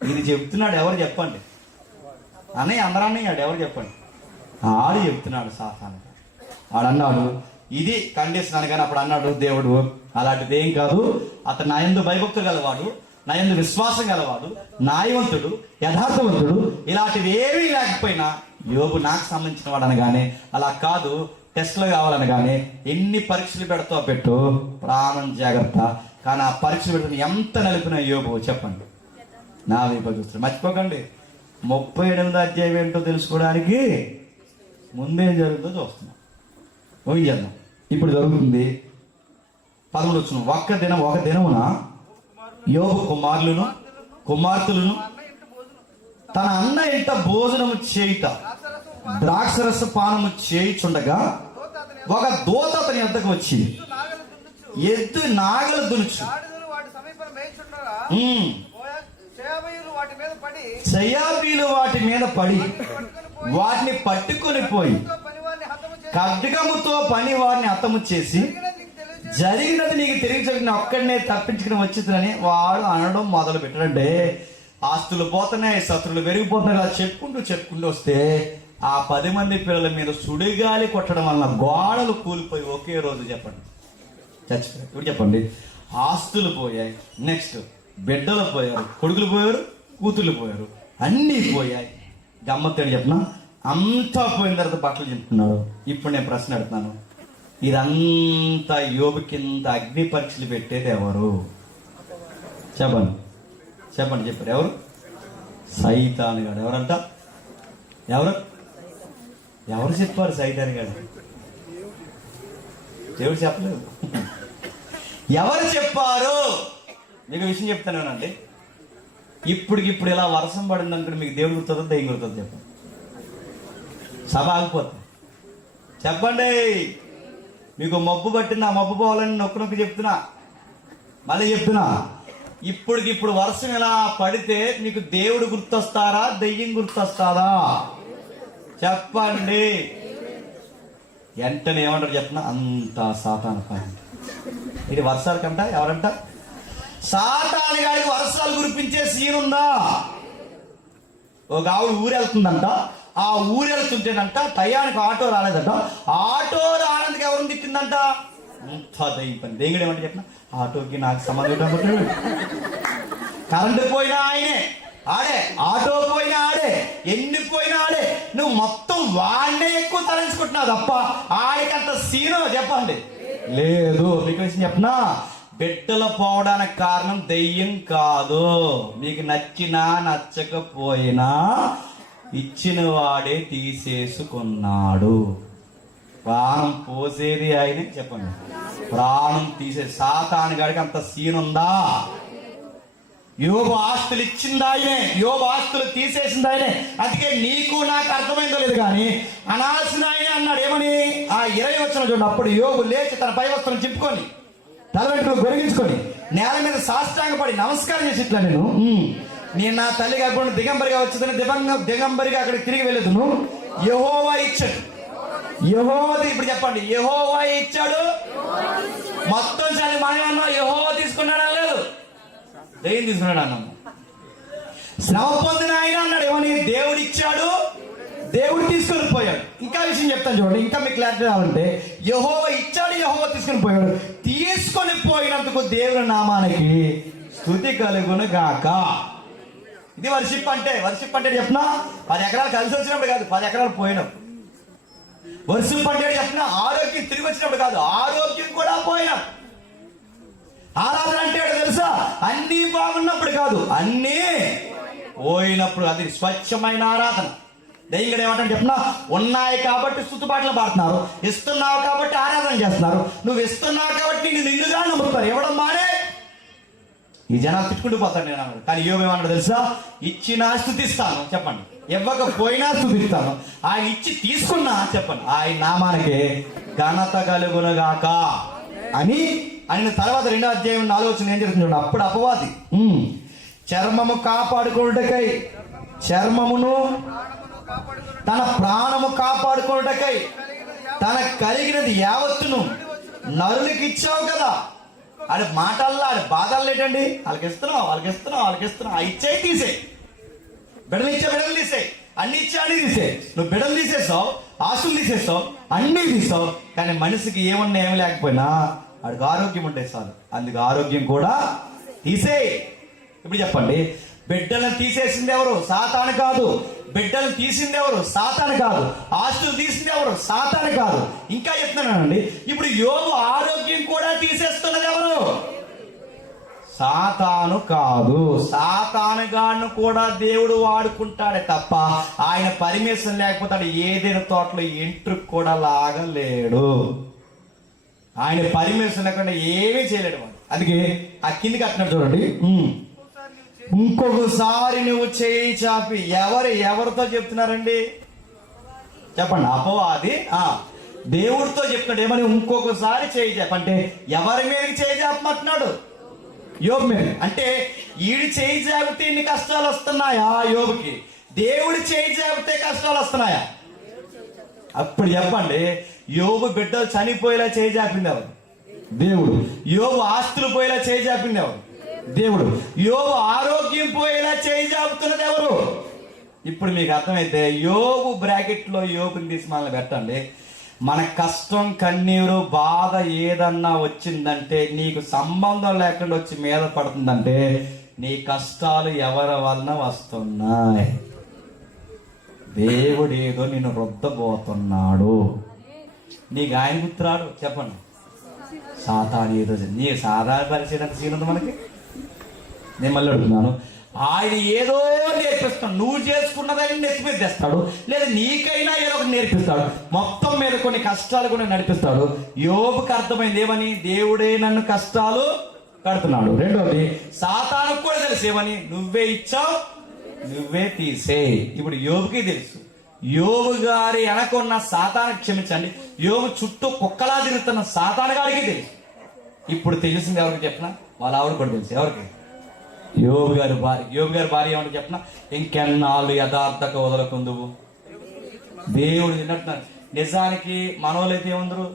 ఇది చెప్తున్నాడు ఎవరు చెప్పండి? అన్నయ్య అందరూ అన్నయ్యాడు ఎవరు చెప్పండి? ఆడు చెప్తున్నాడు సాతాను. ఆడు అన్నాడు ఇది కండిషన్ అని, కానీ అప్పుడు అన్నాడు దేవుడు అలాంటిది ఏం కాదు, అతను నా యందు భయభక్తులు గలవాడు, నా యందు విశ్వాసం గలవాడు, న్యాయవంతుడు, యథార్థవంతుడు, ఇలాంటివి ఏమీ లేకపోయినా యోబు నాకు సంబంధించిన వాడు అనగానే అలా కాదు, టెస్ట్లు కావాలనగానే ఎన్ని పరీక్షలు పెడతావు పెట్టు, ప్రాణం జాగ్రత్త. కానీ ఆ పరీక్షలు పెడుతున్న ఎంత నలిపిన యోబు చెప్పండి, నా వైపు చూస్తారు. మర్చిపోకండి 38వ అధ్యాయం ఏంటో తెలుసుకోవడానికి ముందేం జరుగుతుందో చూస్తున్నాం. ఊహించేద్దాం. ఇప్పుడు జరుగుతుంది 11 వచ్చిన ఒక దినమున యోబు కుమారులను కుమార్తెలను తన అన్న ఇంట భోజనము చేయుట ద్రాక్షరస పానము చేయుచుండగా ఒక దూత అతని వద్దకు వచ్చి ఎద్దు నాగలు దునుచు సయాబీలు వాటి మీద పడి వాటిని పట్టుకొని పోయి ఖడ్గముతో పని వారిని హతము చేసి జరిగినది నీకు తిరిగి చెప్పిన ఒక్కడనే తప్పించుకుని వచ్చిందని వాడు అనడం మొదలు పెట్టాడంటే ఆస్తులు పోతున్నాయి, శత్రులు పెరిగిపోతున్నాయి, ఇలా చెప్పుకుంటూ వస్తే ఆ 10 మంది పిల్లల మీద సుడిగాలి కొట్టడం వలన గోడలు కూలిపోయి ఒకే రోజు చెప్పండి చచ్చిపోయారు. ఇప్పుడు చెప్పండి, ఆస్తులు పోయాయి, నెక్స్ట్ బిడ్డలు పోయారు, కొడుకులు పోయారు, కూతుర్లు పోయారు, అన్నీ పోయాయి. గమ్మత్తేడు చెప్పిన అంతా పోయిన తర్వాత బట్టలు చెప్తున్నాడు. ఇప్పుడు నేను ప్రశ్న అడుగుతున్నాను, ఇదంతా యోబు కింద అగ్ని పరీక్షలు పెట్టేది ఎవరు? చెప్పండి చెప్పారు ఎవరు? సైతాను గాడు. ఎవరంట? ఎవరు చెప్పారు సైతాను గాడు? దేవుడు చెప్పలేదు. ఎవరు చెప్పారు? మీకు విషయం చెప్తానేనండి. ఇప్పుడు ఇలా వర్షం పడింది అనుకుంటే మీకు దేవుడు గుర్తుందో దయ్యం గుర్తుందో చెప్పండి. సభ ఆగిపోతుంది. చెప్పండి. మీకు మబ్బు పట్టింది, ఆ మబ్బు పోవాలని నొక్కి చెప్తున్నా, మళ్ళీ చెప్తున్నా. ఇప్పుడు వర్షం ఇలా పడితే మీకు దేవుడు గుర్తొస్తారా, దెయ్యం గుర్తొస్తారా? చెప్పండి. వెంటనే ఏమంటారు చెప్పిన, అంతా సాతాను పని. ఇది వర్షాలకంట ఎవరంట? సాతాను గారికి వర్షాలు కురిపించే సీన్ ఉందా? ఒక ఆవిడ ఊరెళ్తుందంట, ఆ ఊరెళ్తుంటేనంట టయానికి ఆటో రాలేదంట, ఆటో రానందుకు ఎవరిని తిట్టిందంట? అంతా దయ్యం పని. దేవుడు ఏమంటే చెప్పిన, ఆటోకి నాకు సంబంధం పెట్టాడు. కరెంటు పోయినా ఆయనే, ఆడే, ఆటో పోయినా ఆడే, ఎన్ని పోయినా ఆడే. నువ్వు మొత్తం వాడినే ఎక్కువ తలంచుకుంటున్నావు తప్ప ఆడికంత సీను చెప్పండి లేదు. మీకు విషయం చెప్పనా, బిడ్డలు పోవడానికి కారణం దెయ్యం కాదు. మీకు నచ్చినా నచ్చకపోయినా ఇచ్చిన వాడే తీసేసుకున్నాడు. ప్రాణం పోసేది ఆయనే. చెప్పండి, ప్రాణం తీసే సాతాను గాడికి అంత సీన్ ఉందా? యోబు ఆస్తులు ఇచ్చింది ఆయనే, యోబు ఆస్తులు తీసేసింది ఆయనే. అందుకే నీకు నాకు అర్థమైందో లేదు కానీ అనాల్సిన ఆయనే అన్నాడు. ఏమని? ఆ 20 వచ్చిన చూడండి. అప్పుడు యోబు లేచి తన పై వస్త్రం చింపుకొని తల వెంట్రుకలు గొరిగించుకొని నేల మీద సాష్టాంగపడి నమస్కారం చేసి ఇట్లా, నేను నా తల్లి కాకుండా దిగంబరిగా వచ్చిందని దిగంబరిగా అక్కడికి తిరిగి వెళ్ళదును. యెహోవా ఇచ్చాడు. యెహోవా, ఇప్పుడు చెప్పండి, యెహోవా ఇచ్చాడు. మొత్తం చాలి మనం అన్నా యెహోవా తీసుకున్నాడు అనలేదు, దెయ్యం తీసుకున్నాడు అన్నాము. శ్రమ పొందిన ఆయన అన్నాడు. ఏమని? దేవుడు ఇచ్చాడు, దేవుడు తీసుకొని పోయాడు. ఇంకా విషయం చెప్తాను చూడండి, ఇంకా మీకు క్లారిటీ రావాలంటే, యెహోవా ఇచ్చాడు, యెహోవా తీసుకొని పోయాడు. తీసుకొని పోయినందుకు దేవుని నామానికి స్తుతి కలుగును గాక. ఇది వర్షిప్ అంటే. వర్షిప్ అంటే చెప్పిన 10 ఎకరాలు కలిసి వచ్చినప్పుడు కాదు, 10 ఎకరాలు పోయినప్పుడు. వర్షిప్ అంటే చెప్పిన ఆరోగ్యం తిరిగి వచ్చినప్పుడు కాదు, ఆరోగ్యం కూడా పోయినప్పుడు. ఆరాధన అంటే తెలుసా, అన్నీ బాగున్నప్పుడు కాదు, అన్నీ పోయినప్పుడు. అది స్వచ్ఛమైన ఆరాధన. దయ్యం ఏమంటే చెప్పినా, ఉన్నాయి కాబట్టి స్తుతిపాటలు పాడుతున్నారు, ఇస్తున్నావు కాబట్టి ఆరాధన చేస్తున్నారు, నువ్వు ఇస్తున్నావు కాబట్టి నిన్నుగా నమ్ముతారు. ఇవ్వడం మానే ఈ జనాలు తిట్టుకుంటూ పోతాడు. నేను అన్నాడు. కానీ యోబు ఏమన్నాడు తెలుసా, ఇచ్చినా స్తుతిస్తాను చెప్పండి, ఇవ్వకపోయినా స్తుతిస్తాను, ఆయన ఇచ్చి తీసుకున్నా చెప్పండి ఆయన నామానికి ఘనత కలుగునుగాక అని. ఆయన తర్వాత 2వ అధ్యాయం 4వ వచనం ఏం జరుగుతుంది? అప్పుడు అపవాది చర్మము కాపాడుకొనుటకై, చర్మమును తన ప్రాణము కాపాడుకొనుటకై తన కలిగినది యావత్తును నరులకి ఇచ్చావు కదా. ఆడి మాటల్లో ఆడి బాధలు ఏంటండి? వాళ్ళకి ఇస్తున్నావు. ఆ ఇచ్చే తీసే, బిడ్డలు తీసే, అన్ని ఇచ్చే అన్ని తీసే. నువ్వు బిడ్డలు తీసేస్తావు, ఆస్తులు తీసేస్తావు, అన్నీ తీస్తావు. కానీ మనిషికి ఏమన్నా ఏమి లేకపోయినా వాడికి ఆరోగ్యం ఉంటే చాలు. అందుకు ఆరోగ్యం కూడా తీసే. ఇప్పుడు చెప్పండి, బిడ్డలను తీసేసింది ఎవరు? సాతాను కాదు. బిడ్డలు తీసింది ఎవరు? సాతాను కాదు. ఆస్తులు తీసింది ఎవరు? సాతాను కాదు. ఇంకా చెప్తున్నానండి, ఇప్పుడు యోబు ఆరోగ్యం కూడా తీసేస్తున్నది ఎవరు? సాతాను కాదు. సాతాను గాను కూడా దేవుడు వాడుకుంటాడే తప్ప ఆయన పర్మిషన్ లేకపోతే ఆడు ఏదైనా తోటలో ఎంట్రుకు కూడా లాగలేడు. ఆయన పర్మిషన్ లేకుండా ఏమీ చేయలేడు వాడు. అందుకే ఆ కిందికి అట్టినట్టు చూడండి, ఇంకొకసారి నువ్వు చేయి చాపి. ఎవరితో చెప్తున్నారండి? చెప్పండి. అపవాది దేవుడితో చెప్తున్నాడు. ఏమని? ఇంకొకసారి చేయి చాపంటే ఎవరి మీదకి చేయి చాపమంటున్నాడు? యోబు మీద. అంటే ఈడు చేయి చాపితే ఇన్ని కష్టాలు వస్తున్నాయా యోబుకి? దేవుడు చేయి చాపితే కష్టాలు వస్తున్నాయా? అప్పుడు చెప్పండి, యోబు బిడ్డలు చనిపోయేలా చేయి చాపింది ఎవరు? దేవుడు. యోబు ఆస్తులు పోయేలా చేయి చాపింది ఎవరు? దేవుడు. యోబు ఆరోగ్యం పోయేలా చేయి చాపుతున్నది ఎవరు? ఇప్పుడు మీకు అర్థమైతే యోబు బ్రాకెట్ లో యోబుని తీసి మనల్ని పెట్టండి. మన కష్టం, కన్నీరు, బాధ ఏదన్నా వచ్చిందంటే, నీకు సంబంధం లేకుండా వచ్చి మీద పడుతుందంటే నీ కష్టాలు ఎవరి వలన వస్తున్నాయి? దేవుడు ఏదో నిన్ను రుద్దబోతున్నాడు. నీకు ఆయన గుర్తురాడు. చెప్పండి. సాతాను ఏదో నీ సాధారణ పరిచయం సీనుంది మనకి. నేను మళ్ళీ అడుగుతున్నాను, ఆయన ఏదో నేర్పిస్తాడు. నువ్వు చేసుకున్నదని నెత్తి మీద తెస్తాడు, లేదా నీకైనా ఏదో ఒకటి నేర్పిస్తాడు. మొత్తం మీద కొన్ని కష్టాలు కూడా నడిపిస్తాడు. యోబుకి అర్థమైంది ఏమని? దేవుడే నన్ను కష్టాలు కడుతున్నాడు. రెండోది, సాతానుకు కూడా తెలుసు ఏమని? నువ్వే ఇచ్చావు, నువ్వే తీసే. ఇప్పుడు యోబుకి తెలుసు. యోబు గారి వెనకున్న సాతాను, క్షమించండి, యోబు చుట్టూ కుక్కలా తిరుగుతున్న సాతాను గారికి తెలుసు. ఇప్పుడు తెలిసింది ఎవరికి చెప్పినా? వాళ్ళ ఆవిడ కూడా తెలుసు. ఎవరికి? యోబు గారి భార్య. యోబు గారి భార్య ఏమంటే చెప్పిన, ఇంకెన్నాళ్ళు యథార్థక వదలకుందువు. దేవుడు తిన్నట్టున్నారు. నిజానికి మనోళ్ళైతే ఏమందరు?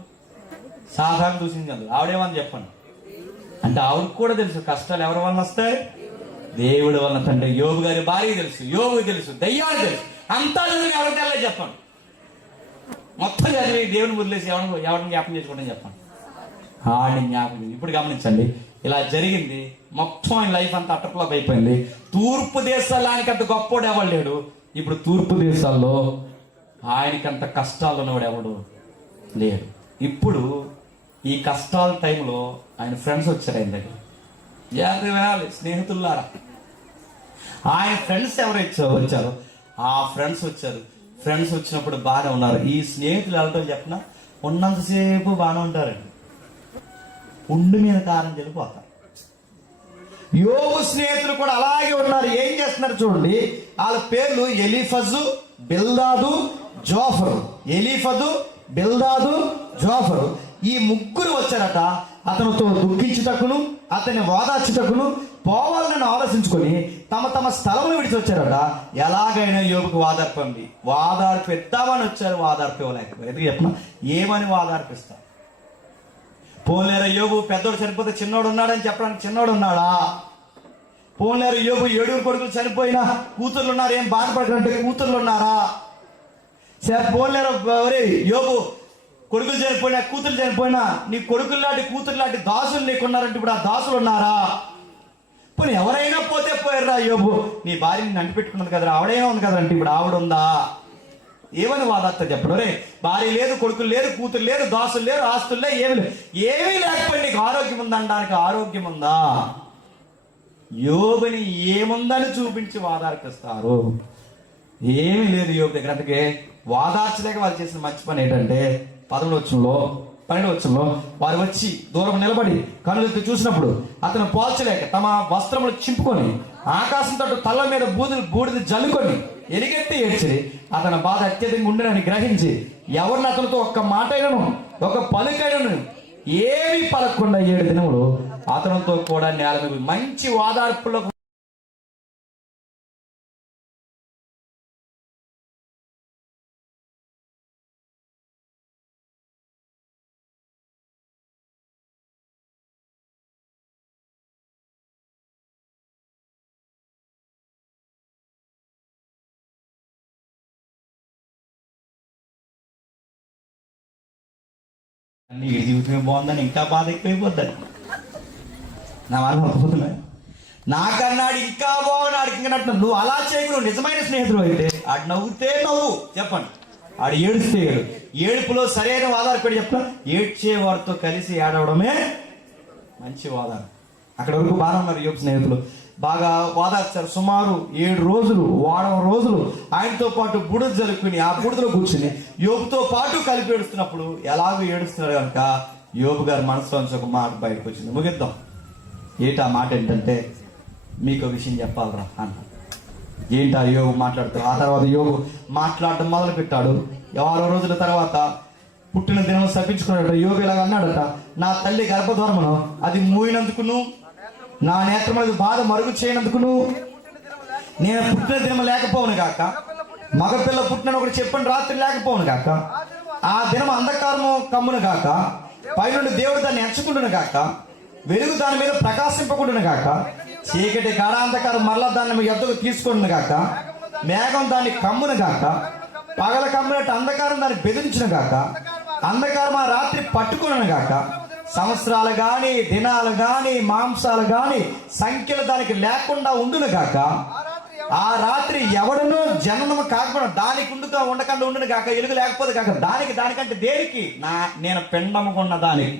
సాధారణ చూసింది అందరు. ఆవిడేమని చెప్పండి. అంటే ఆవిడకి కూడా తెలుసు కష్టాలు ఎవరి వలన వస్తాయి? దేవుడి వలన. అంటే యోబు గారి భార్య తెలుసు, యోబుకి తెలుసు, దయ్యాలు తెలుసు. అంతా చదివి ఎవరికి తెల్లే చెప్పండి. మొత్తం చదివి దేవుని వదిలేసి ఎవరిని జ్ఞాపకం చేసుకోవడం చెప్పండి. ఆడిని జ్ఞాపకం. ఇప్పుడు గమనించండి, ఇలా జరిగింది. మొత్తం లైఫ్ అంతా అట్టర్ఫ్లాప్ అయిపోయింది. తూర్పు దేశాల్లో ఆయనకంత గొప్పోడు ఎవడు లేడు. ఇప్పుడు తూర్పు దేశాల్లో ఆయనకంత కష్టాలు ఉన్నవాడు ఎవడు లేడు. ఇప్పుడు ఈ కష్టాల టైంలో ఆయన ఫ్రెండ్స్ వచ్చారు ఆయన దగ్గర. వేయాలి స్నేహితులారా. ఆయన ఫ్రెండ్స్ ఎవరు వచ్చారు? ఆ ఫ్రెండ్స్ వచ్చారు. ఫ్రెండ్స్ వచ్చినప్పుడు బాగానే ఉన్నారు. ఈ స్నేహితులు ఎవరితో చెప్పినా ఉన్నంతసేపు బాగానే ఉంటారండి. ఉండి మీద కారం చెల్లిపోతారు. యోబు స్నేహితులు కూడా అలాగే ఉన్నారు. ఏం చేస్తున్నారు చూడండి. వాళ్ళ పేర్లు Eliphaz, Bildad, Zophar. Eliphaz, Bildad, Zophar. ఈ ముగ్గురు వచ్చారట అతనితో దుఃఖించుటకును, అతన్ని ఓదార్చుటకును, పోవాలని ఆలోచించుకొని తమ స్థలంలో విడిచి వచ్చారట. ఎలాగైనా యోబుకు వాదార్పిద్దామని వచ్చారు. వాదార్పు ఇవ్వలేకపోయారు. ఎందుకు చెప్పిన? ఏమని వాదార్పిస్తారు? పోలేరు యోబు పెద్దోడు చనిపోతే చిన్నోడు ఉన్నాడని చెప్పడానికి చిన్నోడు ఉన్నాడా? పోలేరు యోబు 7 కొడుకులు చనిపోయినా కూతుర్లు ఉన్నారు, ఏం బాధపడకంటే కూతుర్లు ఉన్నారా? పోలేరు యోబు కొడుకులు చనిపోయినా కూతురు చనిపోయినా నీ కొడుకులు లాంటి కూతురు లాంటి దాసులు నీకున్నారంటే ఇప్పుడు ఆ దాసులు ఉన్నారా? పోనీ ఎవరైనా పోతే పోయారా? యోబు నీ భార్యని అంటి పెట్టుకున్నది కదరా, ఆవిడైనా ఉంది కదంటే ఇప్పుడు ఆవిడ ఉందా? ఏమని వాదార్త చెప్పడు? రే భార్య లేదు, కొడుకులు లేరు, కూతురు లేరు, దాసులు లేరు, ఆస్తులు లేవు, ఏమీ లేకపోయి నీకు ఆరోగ్యం ఉందనడానికి ఆరోగ్యం ఉందా? యోబుని ఏముందని చూపించి వాదార్పిస్తారు. ఏమీ లేదు యోబు దగ్గర. అందుకే వాదార్చలేక వాళ్ళు చేసిన మంచి పని ఏంటంటే 12 వచనంలో వారు వచ్చి దూరం నిలబడి కనులెత్తి చూసినప్పుడు అతను పోల్చలేక తమ వస్త్రములు చింపుకొని ఆకాశం తట్టు తల్ల మీద బూడిద జల్లుకొని ఎరిగెత్తి ఏడ్చి అతని బాధ అత్యధికంగా ఉండినని గ్రహించి ఎవరిని అతనితో ఒక్క మాటైనను ఒక పలుకైనను ఏమీ పలకకుండా 7 దినములు అతనితో కూడా నేల మీద మంచి వాదార్పులకు ఈ జీవితమే బాగుందని ఇంకా బాధ ఎక్కువైపోద్దని నా వాళ్ళు అర్థమవుతున్నా. నాకన్నాడు ఇంకా బాగున్నాడు ఇంకా నువ్వు అలా చేయకు. నిజమైన స్నేహితుడు అయితే ఆడు నవ్వుతే నవ్వు చెప్పండి, ఆడు ఏడుస్తే ఏడుపులో సరైన ఆధారపడి చెప్తాను. ఏడ్చే వారితో కలిసి ఏడవడమే మంచి వాదాలు. అక్కడ వరకు బాగా ఉన్నారు యోబు స్నేహితులు, బాగా వాదార్చారు. సుమారు 7 రోజులు వారం రోజులు ఆయనతో పాటు బుడద జరుపుకుని ఆ బుడదలో కూర్చుని యోబుతో పాటు కలిపి ఏడుస్తున్నప్పుడు ఎలాగో ఏడుస్తున్నారు కనుక యోబు గారి మనసులోంచి ఒక మాట బయటకు వచ్చింది. ముగిద్దాం. ఏంటి ఆ మాట ఏంటంటే, మీకు విషయం చెప్పాలరా అన్న. ఏంటి ఆ యోబు మాట్లాడుతారు. ఆ తర్వాత యోబు మాట్లాడటం మొదలు పెట్టాడు. 6 రోజుల తర్వాత పుట్టిన దినం శపించుకున్నాడట. యోబు ఇలాగ అన్నాడట, నా తల్లి గర్భధ్వరమును అది మూయినందుకును, నా నేత్రములకు బాధ మరుగు చేయనందుకును నేను పుట్టిన దినం లేకపోవును గాక, మగపిల్ల పుట్టిన ఒకటి చెప్పండి రాత్రి లేకపోవును గాక, ఆ దినం అంధకారము కమ్మును గాక, పైనుండి దేవుడు దాన్ని ఎంచుకుంటును గాక, వెలుగు దాని మీద ప్రకాశింపకుండును గాక, చీకటి గాఢాంధకారం మరలా దాన్ని మీ యొద్దకు తీసుకుంటును గాక, మేఘం దాన్ని కమ్మును గాక, పగల కమ్మినట్టు అంధకారం దాన్ని బెదిరించును గాక, అంధకారం ఆ రాత్రి పట్టుకును గాక, సంవత్సరాలు గాని దినాలు గాని మాంసాలు గాని సంఖ్యలు దానికి లేకుండా ఉండును గాక, ఆ రాత్రి ఎవడను జననము కాకుండా దానికి ఉండకుండా ఉండును గాక, ఎలుగు లేకపోతే కాక దానికంటే దేనికి నేను పిండముకున్న దానికి,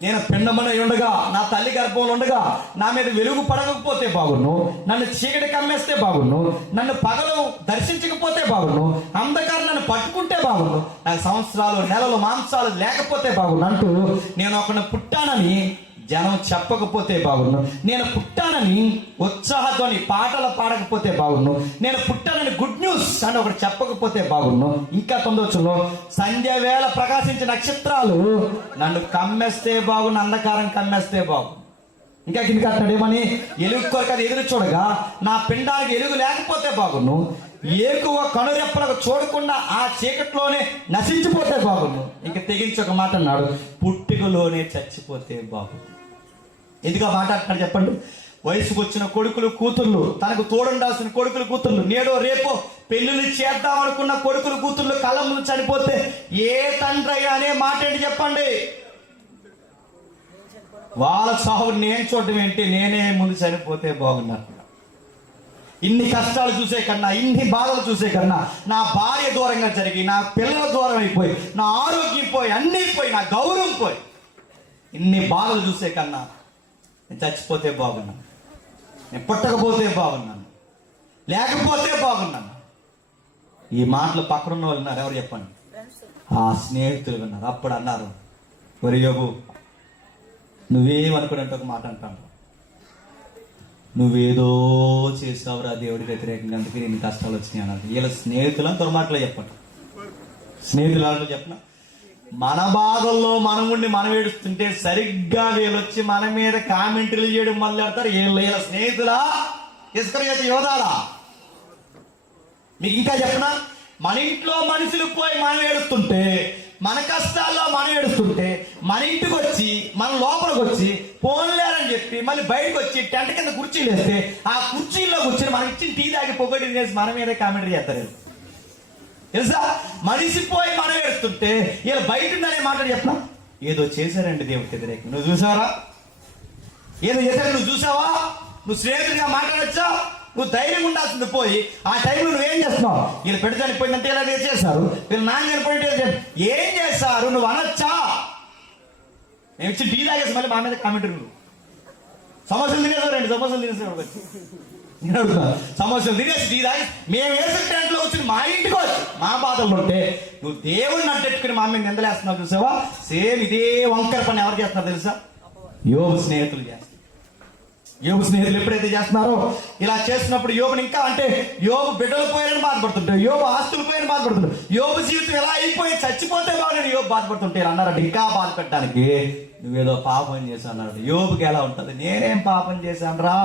నేను పిండమని ఉండగా నా తల్లి గర్భంలో ఉండగా నా మీద వెలుగు పడకపోతే బాగును, నన్ను చీకటి కమ్మేస్తే బాగును, నన్ను పగలు దర్శించకపోతే బాగును, అంధకారం నన్ను పట్టుకుంటే బాగును, నాకు సంవత్సరాలు నెలలు మాంసాలు లేకపోతే బాగును అంటూ నేను ఒకరిని పుట్టానని జనం చెప్పకపోతే బాగుండు, నేను పుట్టానని ఉత్సాహతోని పాటలు పాడకపోతే బాగుండు, నేను పుట్టానని గుడ్ న్యూస్ అని ఒకటి చెప్పకపోతే బాగుండు. ఇంకా 9 సంధ్య వేళ ప్రకాశించే నక్షత్రాలు నన్ను కమ్మేస్తే బాగుండు, అంధకారం కమ్మేస్తే బాగు. ఇంకా కింద కట్టాడు ఏమని, ఎలుగు కొరకు అది ఎదురు చూడగా నా పిండానికి ఎలుగు లేకపోతే బాగుండు, ఏకువ కనురెప్పలకు చూడకుండా ఆ చీకట్లోనే నశించిపోతే బాగుండు. ఇంకా తెగించి ఒక మాట అన్నాడు, పుట్టుకలోనే చచ్చిపోతే బాగుండు. ఎందుకు మాట్లాడుతున్నాడు చెప్పండి. వయసుకు వచ్చిన కొడుకులు కూతుర్లు, తనకు తోడుండాల్సిన కొడుకులు కూతుర్లు, నేడో రేపో పెళ్లిళ్ళు చేద్దాం అనుకున్న కొడుకులు కూతుర్లు కళ్ళ ముందు చనిపోతే ఏ తండ్రి అయినా అనే మాట ఏంటి చెప్పండి. వాళ్ళ సాగు నేను చూడటం ఏంటి, నేనే ముందు చనిపోతే బాగున్నారు. ఇన్ని కష్టాలు చూసే కన్నా, ఇన్ని బాధలు చూసే కన్నా, నా భార్య దూరంగా జరిగి, నా పిల్లల దూరం అయిపోయి, నా ఆరోగ్యం పోయి, అన్నీ పోయి, నా గౌరవం పోయి, ఇన్ని బాధలు చూసే కన్నా నేను చచ్చిపోతే బాగున్నాను, నేను పుట్టకపోతే బాగున్నాను, లేకపోతే బాగున్నాను. ఈ మాటలు పక్కనున్న వాళ్ళు ఉన్నారు, ఎవరు చెప్పండి, ఆ స్నేహితులు ఉన్నారు. అప్పుడు అన్నారు, ఒరే యోబు నువ్వేమనుకున్నట్టు ఒక మాట అంటాను, నువ్వేదో చేసావురా దేవుడికి వ్యతిరేకంగా, అందుకే నేను కష్టాలు వచ్చినాయి అన్నారు. వీళ్ళ స్నేహితులు దుర్మాటలో చెప్పండి. స్నేహితులు చెప్పిన మన బాధల్లో మనం ఉండి మనం ఏడుస్తుంటే సరిగ్గా వీళ్ళు వచ్చి మన మీద కామెంట్లు చేయడం మొదలెడతారు. వీళ్ళ స్నేహితులా, ఇస్కరియోతు యోధాలా? మీకు ఇంకా చెప్పనా, మన ఇంట్లో మనుషులు పోయి మనం ఏడుస్తుంటే, మన కష్టాల్లో మనం ఏడుస్తుంటే, మన ఇంటికి వచ్చి మన లోపలికి వచ్చి పోన్లేరని చెప్పి మళ్ళీ బయటకు వచ్చి టెంట్ కింద కుర్చీలు వేస్తే ఆ కుర్చీల్లో కూర్చొని మనకి ఇచ్చిన టీ తాగి పొగడి చేసి మన మీదే కామెంట్ చేస్తారు. తెలుసా, మనిషిపోయి మనం ఏడుస్తుంటే వీళ్ళు బయట ఉందనే మాట చెప్పినా, ఏదో చేశారండి దేవుడికి వ్యతిరేకంగా. నువ్వు చూసావరా, ఏదో చేశారు, నువ్వు చూసావా? నువ్వు స్నేహితుడిగా మాట్లాడచ్చా? నువ్వు ధైర్యం ఉండాల్సింది పోయి ఆ టైంలో నువ్వేం చేస్తున్నావు? వీళ్ళు పెట్టి చనిపోయిందంటే ఇలా చేశారు, వీళ్ళు నాన్న చనిపోయింటే ఏం చేస్తారు నువ్వు అనొచ్చా? నేను ఇచ్చి టీ తాగేసి మళ్ళీ మా మీద కామెంట్, నువ్వు సమస్యలు తినేసావు, 2 సమస్యలు తినేసావు. నేను అడుగుతాను, సమస్యలు తినేసి టీ తాగి మేము వేసిన టెంట్లో వచ్చి మా ఇంటికి వచ్చి మా బాధలు ఉంటే నువ్వు దేవుడిని అడ్డెట్టుకుని మా మీద నిందలేస్తున్నావు. చూసావా, సేమ్ ఇదే వంకర పని ఎవరు చేస్తున్నారు తెలుసా? యోబు స్నేహితులు చేస్తారు. యోబు స్నేహితులు ఎప్పుడైతే చేస్తున్నారో ఇలా చేస్తున్నప్పుడు యోబుని ఇంకా అంటే యోబు బిడ్డలు పోయారని బాధపడుతుంటారు, యోబు ఆస్తులు పోయారని బాధపడుతుంటారు, యోబు జీవితం ఎలా అయిపోయి చచ్చిపోతే బాగుంది యోబు బాధపడుతుంటే అన్నారంటే ఇంకా బాధ పెట్టడానికి నువ్వేదో పాపం చేశావు అన్నాడు. యోబుకి ఎలా ఉంటుంది, నేనేం పాపం చేశాను రా,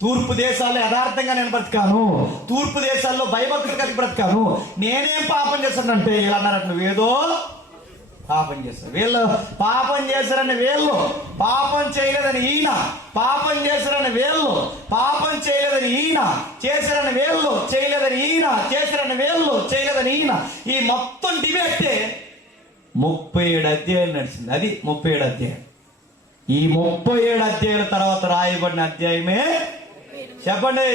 తూర్పు దేశాల్లో యథార్థంగా నేను బ్రతికాను, తూర్పు దేశాల్లో భయభక్తులు కలిగి బ్రతికాను, నేనేం పాపం చేశానంటే ఇలా అన్నారంట, నువ్వేదో పాపం చేశారు. వీళ్ళు పాపం చేశారని వీళ్ళు, పాపం చేయలేదని ఈయన, పాపం చేశారని వీళ్ళు, పాపం చేయలేదని ఈయన, చేశారని వీళ్ళు, చేయలేదని ఈయన, చేశారని వీళ్ళు, చేయలేదని ఈయన. ఈ మొత్తం డిబేటే 37 అధ్యాయాలు నడిచింది. అది 37 అధ్యాయం. ఈ 37 అధ్యాయుల తర్వాత రాయబడిన అధ్యాయమే చెప్పండి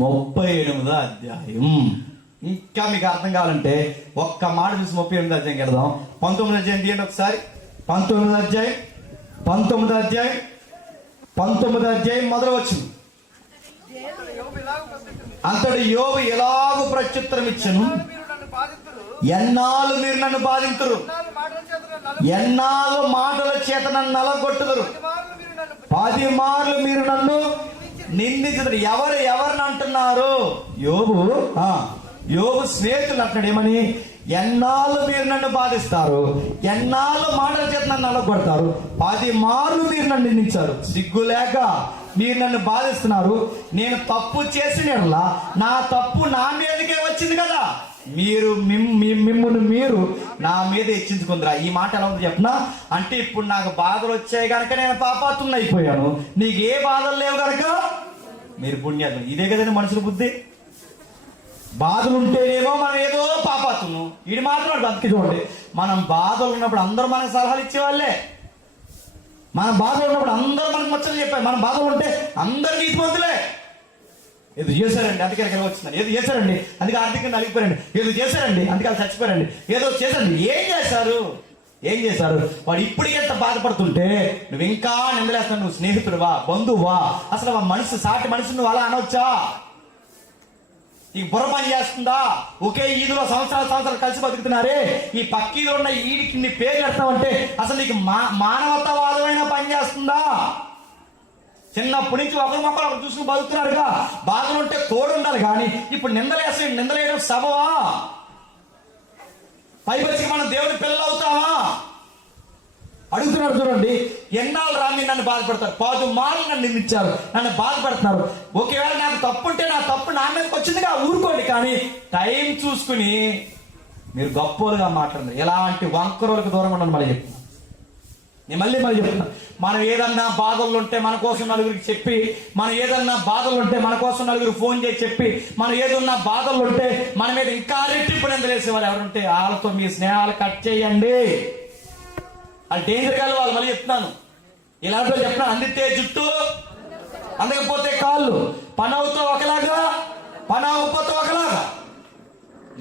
38వ అధ్యాయం. ఇంకా మీకు అర్థం కావాలంటే ఒక్క మాట చూసి 38వ అధ్యాయం వెళ్దాం. 19వ అధ్యాయం తీయండి ఒకసారి. 19వ అధ్యాయం మొదలు వచ్చింది. అంతటి యోబు ఎలాగూ ప్రత్యుత్తరం ఇచ్చను, ఎన్నాళ్ళు మీరు నన్ను బాధింతురు, ఎన్నాళ్ళు మాటల చేత నన్ను నలగొట్టుదురు, 10 మార్లు మీరు నన్ను నిందించుదురు. ఎవరిని అంటున్నారు? యోబు స్నేహితులు అంటున్నాడు. ఏమని? ఎన్నాళ్ళు మీరు నన్ను బాధిస్తారు, ఎన్నాళ్ళు మాటల చేత నన్ను నలగొడతారు, 10 మార్లు మీరు నన్ను నిందించారు. సిగ్గు లేక మీరు నన్ను బాధిస్తున్నారు. నేను తప్పు చేసిన యెడల నా తప్పు నా మీదకే వచ్చింది కదా, మీరు మిమ్మల్ని మీరు నా మీద హెచ్చించుకుందిరా. ఈ మాట ఎలా ఉంది చెప్పనా? అంటే ఇప్పుడు నాకు బాధలు వచ్చాయి కనుక నేను పాపాత్ముని అయిపోయాను, నీకు ఏ బాధలు లేవు కనుక మీరు పుణ్యాత్మ. ఇదే కదండి మనుషుల బుద్ధి. బాధలు ఉంటేనేమో మనం ఏదో పాపాత్ము. ఇది మాత్రం బతికి చూడండి. మనం బాధలు ఉన్నప్పుడు అందరూ మనకు సలహాలు ఇచ్చేవాళ్ళే. మన బాధలు ఉన్నప్పుడు అందరూ మనకు ముచ్చట్లు చెప్పారు. మన బాధలు ఉంటే అందరు నీతిమంతులే. ఏదో చేశారండి అందుకే వచ్చిందండి, ఏదో చేశారండి అందుకే ఆర్థికంగా నలిగిపోయారండి, ఏదో చేశారండి అందుకే వాళ్ళు చచ్చిపోయారండి, ఏదో చేశారండి. ఏం చేశారు? వాడు ఇప్పటికి ఎంత బాధపడుతుంటే నువ్వు ఇంకా నిందలేస్తున్నావు. నువ్వు స్నేహితుడువా, బంధువా? అసలు ఆ మనిషి, సాటి మనిషి నువ్వు అలా అనవచ్చా? నీకు బుర్ర పని చేస్తుందా? ఒకే ఈదులో సంవత్సరాలు కలిసి బతుకుతున్నారే, ఈ పక్కీలో ఉన్న ఈడికి నీ పేరు పెడతావంటే అసలు నీకు మానవతావాదమైన పని చేస్తుందా? చిన్నప్పటి నుంచి ఒకరు చూసుకుని బతుకుతున్నారుగా. బాధలు ఉంటే తోడు ఉండాలి కానీ ఇప్పుడు నిందలేయడం సబవా? పైపచ్చికి మనం దేవుడి పిల్లలు అవుతామా? అడుగుతున్నారు చూడండి. ఎన్నాళ్ళు రామి నన్ను బాధపడతారు, 10 మార్లు నన్ను నిందించారు, నన్ను బాధపడుతున్నారు. ఒకవేళ నాకు తప్పు ఉంటే నా తప్పు నా మీదకి వచ్చిందిగా ఊరుకోండి, కానీ టైం చూసుకుని మీరు గొప్పలుగా మాట్లాడండి. ఎలాంటి వంకరులకు దూరం ఉండండి. మళ్ళీ చెప్తున్నా, మనం ఏదన్నా బాధలు ఉంటే మన కోసం నలుగురికి చెప్పి, మనం ఏదన్నా బాధలు ఉంటే మన కోసం నలుగురు ఫోన్ చేసి చెప్పి, మనం ఏదన్నా బాధలు ఉంటే మన మీద ఇంకా రెట్టింపు నిందలేసే వాళ్ళు ఎవరుంటే వాళ్ళతో మీ స్నేహాలు కట్ చేయండి. అది డేంజర్ కాదు. వాళ్ళు మళ్ళీ చెప్తున్నాను, ఇలాంటి వాళ్ళు చెప్తున్నాను. అందితే జుట్టు, అందకపోతే కాళ్ళు, పని అవుతో ఒకలాగా, పని అవ్వకపోతే ఒకలాగా.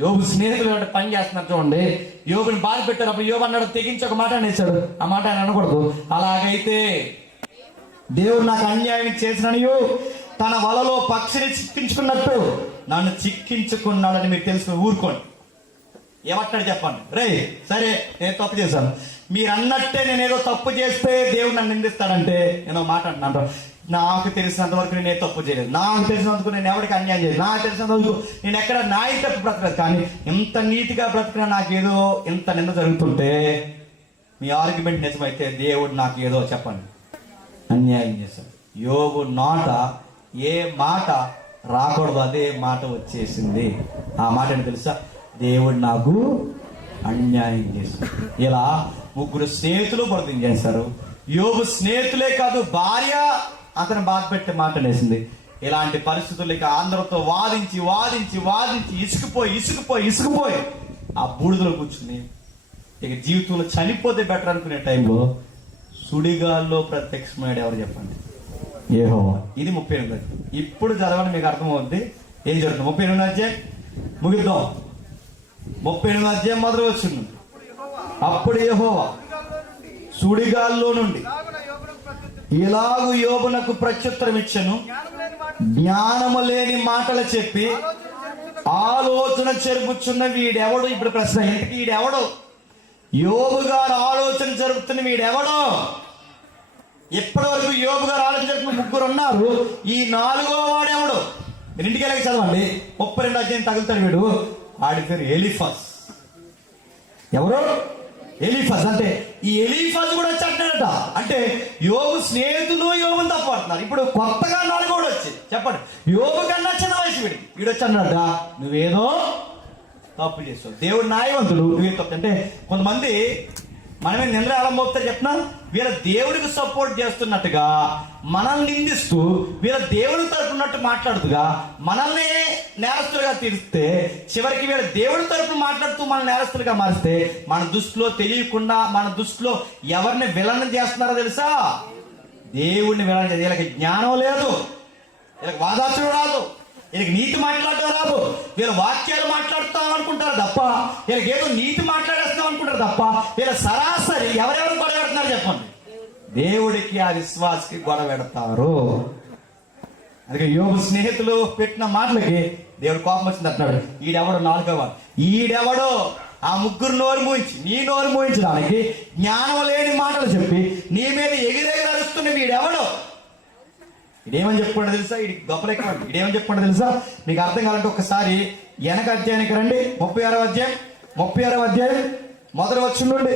యోబు స్నేహితులు పని చేస్తున్నారు చూడండి. యోబుని బాధ పెట్టారు. అప్పుడు యోబు అన్నాడు, తెగించి ఒక మాట అనేసాడు. ఆ మాట ఆయన అనకూడదు. అలాగైతే దేవుడు నాకు అన్యాయం చేసిననియు తన వలలో పక్షిని చిక్కించుకున్నట్టు నన్ను చిక్కించుకున్నాడని మీరు తెలుసుకుని ఊరుకోండి. ఏమంటాడు చెప్పండి. రే సరే నేను తప్పు చేశాను, మీరు అన్నట్టే నేను ఏదో తప్పు చేస్తే దేవుడు నన్ను నిందిస్తాడంటే నేను మాట అంటున్నాను. నాకు తెలిసినంత వరకు నేను తప్పు చేయలేదు, నాకు తెలిసినందుకు నేను ఎవరికి అన్యాయం చేయలేదు, నాకు తెలిసినందుకు నేను ఎక్కడ నాయి తప్పు బ్రతకలేదు. కానీ ఇంత నీతిగా బ్రతికినా నాకేదో ఇంత నింద జరుగుతుంటే మీ ఆర్గ్యుమెంట్ నిజమైతే దేవుడు నాకు ఏదో చెప్పండి అన్యాయం చేశాడు. యోబు నోట ఏ మాట రాకూడదు అదే మాట వచ్చేసింది. ఆ మాట ఏంటి తెలుసా? దేవుడు నాకు అన్యాయం చేశాడు. ఇలా 3 స్నేహితులు బురదం చేశారు. యోబు స్నేహితులే కాదు, భార్య అతను బాధ పెట్టే మాట అనేసింది. ఇలాంటి పరిస్థితులు ఇక అందరితో వాదించి ఇసుకుపోయి ఆ బూడిదలో కూర్చుని ఇక జీవితంలో చనిపోతే బెటర్ అనుకునే టైంలో సుడిగాల్లో ప్రత్యక్షమయ్యాడు. ఎవరు చెప్పండి? యెహోవా. ఇది 38. ఇప్పుడు చదవండి, మీకు అర్థమవుద్ది ఏం జరుగుతుంది. 38 అధ్యాయం ముగిద్దాం. 38 అధ్యాయం మొదలు వచ్చింది. అప్పుడు యెహోవా సుడిగాల్లో నుండి ఇలాగు యోబునకు ప్రత్యుత్తరం ఇచ్చెను, జ్ఞానము లేని మాటలు చెప్పి ఆలోచన చెరుపుచున్న వీడెవడు? ఇప్పుడు ప్రశ్న, ఇంటికి వీడెవడు? యోబు గారు ఆలోచన జరుపుతున్న వీడెవడు? ఇప్పటి వరకు యోబు గారు ఆలోచన జరుపుతున్న 3 ఉన్నారు. ఈ 4వ వాడెవడు? మీరు ఇంటికి వెళ్ళి చదవండి. 32 అధ్యాయం తగులుతాడు వీడు. వాడి పేరు ఎలీఫజ్. ఎవరు? ఎలీఫజ్. అంటే ఈ ఎలీఫజ్ కూడా వచ్చేటట. అంటే యోబు స్నేహితులు యోబుని తప్పడుతున్నారు. ఇప్పుడు కొత్తగా 4వ వచ్చి చెప్పండి, యోబు కన్నా చిన్న వయసు వీడు వచ్చి అన్నట నువ్వేదో తప్పు చేస్తావు, దేవుడు న్యాయవంతుడు, నువ్వే తప్పు. అంటే కొంతమంది మనమే నింద ఎలా మోపుతారు చెప్పిన, వీళ్ళ దేవుడికి సపోర్ట్ చేస్తున్నట్టుగా మనల్ని నిందిస్తూ వీళ్ళ దేవుడి తరపునట్టు మాట్లాడుతుగా మనల్ని నేరస్తులుగా తీరిస్తే, చివరికి వీళ్ళ దేవుడి తరపున మాట్లాడుతూ మన నేరస్తులుగా మారిస్తే, మన దృష్టిలో తెలియకుండా మన దృష్టిలో ఎవరిని విలనం చేస్తున్నారో తెలుసా? దేవుడిని విలనం చేయాలి. వీళ్ళకి జ్ఞానం లేదు, వీళ్ళకి వాదాచడం రాదు, వీళ్ళకి నీతి మాట్లాడటం రాదు. వీళ్ళ వాక్యాలు మాట్లాడుతాం అనుకుంటారు తప్ప, వీళ్ళకి ఏదో నీతి మాట్లాడేస్తాం అనుకుంటారు తప్ప, వీళ్ళ సరాసరి ఎవరెవరు గొడవ పెడుతున్నారు చెప్పండి? దేవుడికి ఆ విశ్వాసకి గొడవ పెడతారు. అందుకే యోబు స్నేహితులు పెట్టిన మాటలకి దేవుడు కోపం వచ్చింది అంటున్నాడు, ఈడెవడో నాలుగవ, ఈడెవడో ఆ ముగ్గురు నోరు మూయించి నీ నోరు మూయించడానికి జ్ఞానం లేని మాటలు చెప్పి నీ మీద ఎగిరెగిరి అరుస్తున్న వీడెవడో. ఇదేమని చెప్పుకోండి తెలుసా? ఇది గొప్పలెక్కమండి. ఇదేమని చెప్పుకోండి తెలుసా? మీకు అర్థం కావాలంటే ఒకసారి వెనక అధ్యాయానికి రండి. 36వ అధ్యాయం మొదటి వచనం నుండి.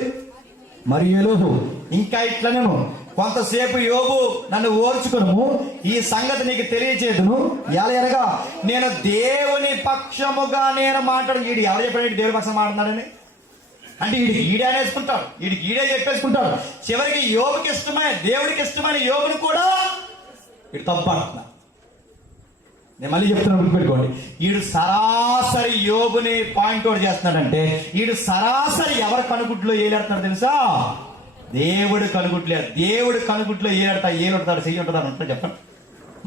మరియు యోబు ఇంకా ఇట్లా, నేను కొంతసేపు యోబు నన్ను ఓర్చుకును, ఈ సంగతి నీకు తెలియచేదును, ఎలాగనగా నేను దేవుని పక్షముగా నేను మాట్లాడు. వీడు ఎవరు చెప్పాడు దేవుని పక్షం మాట్లాడాడని? అంటే వీడికి ఈడే అనేసుకుంటాడు, వీడికి ఈడే చెప్పేసుకుంటాడు. చివరికి యోబుకి ఇష్టమైన దేవుడికి ఇష్టమైన యోబుని కూడా వీడు తప్పు అంటున్నా. నేను మళ్ళీ చెప్తున్నాను, గుర్తుపెట్టుకోండి. వీడు సరాసరి యోబుని పాయింట్ అవుట్ చేస్తున్నాడంటే, వీడు సరాసరి ఎవరి కనుగుడ్లో ఏలాడుతున్నాడు తెలుసా? దేవుడు కనుగుడ్లే. దేవుడు కనుగుడ్లో ఏలుంటాడు, చెయ్యి ఉంటాడు అని ఉంటాడు చెప్పండి.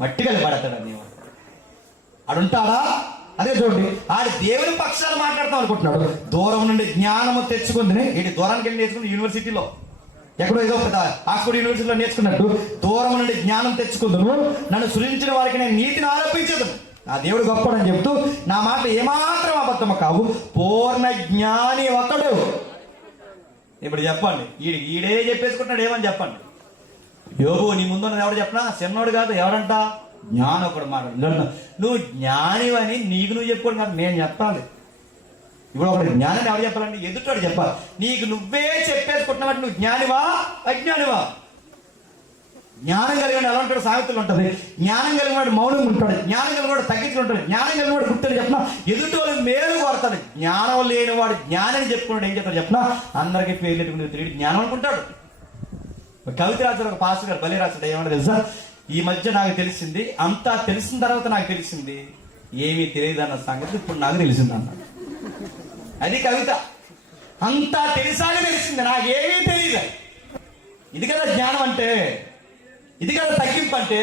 మట్టి కలిపి పడతాడు అని ఆడుంటాడా? అదే చూడండి, ఆడు దేవుని పక్షాలు మాట్లాడతాం అనుకుంటున్నాడు. దూరం నుండి జ్ఞానము తెచ్చుకుంది. వీడి దూరానికి వెళ్ళి నేర్చుకుంది యూనివర్సిటీలో, ఎక్కడో ఏదో ఆక్స్ఫర్డ్ యూనివర్సిటీలో నేర్చుకున్నట్టు, దూరం నుండి జ్ఞానం తెచ్చుకుందును, నన్ను సృజించిన వారికి నేను నీతిని ఆరోపించదు. నా దేవుడు గొప్పడని చెప్తూ నా మాట ఏమాత్రం అబద్ధము కావు, పూర్ణ జ్ఞాని ఒకడు. ఇప్పుడు చెప్పండి, ఈడే చెప్పేసుకుంటున్నాడు ఏమని చెప్పండి? యోబు నీ ముందున్నది ఎవడు చెప్పనా? చిన్నోడు కాదు, ఎవరంట? జ్ఞానం ఒకడు మాట. నువ్వు జ్ఞానివని నీకు నువ్వు చెప్పుకోండి కాదు, నేను చెప్పాలి. ఇప్పుడు ఒకటి జ్ఞానం ఎవరు చెప్పాలండి? ఎదుటోడు చెప్పాలి. నీకు నువ్వే చెప్పేసుకుంటున్నావు, నువ్వు జ్ఞానివా అజ్ఞానివా? జ్ఞానం కలిగిన ఎలా ఉంటాడు? సామెతలు ఉంటుంది. జ్ఞానం కలిగిన వాడు మౌనంగా ఉంటాడు, జ్ఞానం కలిగిన వాడు తగ్గించి ఉంటాడు, జ్ఞానం కలిగిన వాడు గుర్తులు చెప్పిన ఎదుటోళ్ళు మేలు కోరతాడు. జ్ఞానం లేని వాడు జ్ఞానం చెప్పుకున్నాడు ఏం చెప్తాడు చెప్పిన? అందరికీ పేరు పెట్టుకుని తిరిగి జ్ఞానం అనుకుంటాడు. కవిత రాశాడు ఒక పాస్టర్ గారు, బలి రాశాడు. ఏమన్నా తెలుసా? ఈ మధ్య నాకు తెలిసింది, అంతా తెలిసిన తర్వాత నాకు తెలిసింది, ఏమీ తెలియదు అన్న సంగతి ఇప్పుడు నాకు తెలిసింది అన్నాడు. అది కవిత. అంతా తెలిసాక తెలిసింది, నాకేమీ తెలియదు. ఇది కదా జ్ఞానం అంటే, ఇది కదా తగ్గింపు అంటే.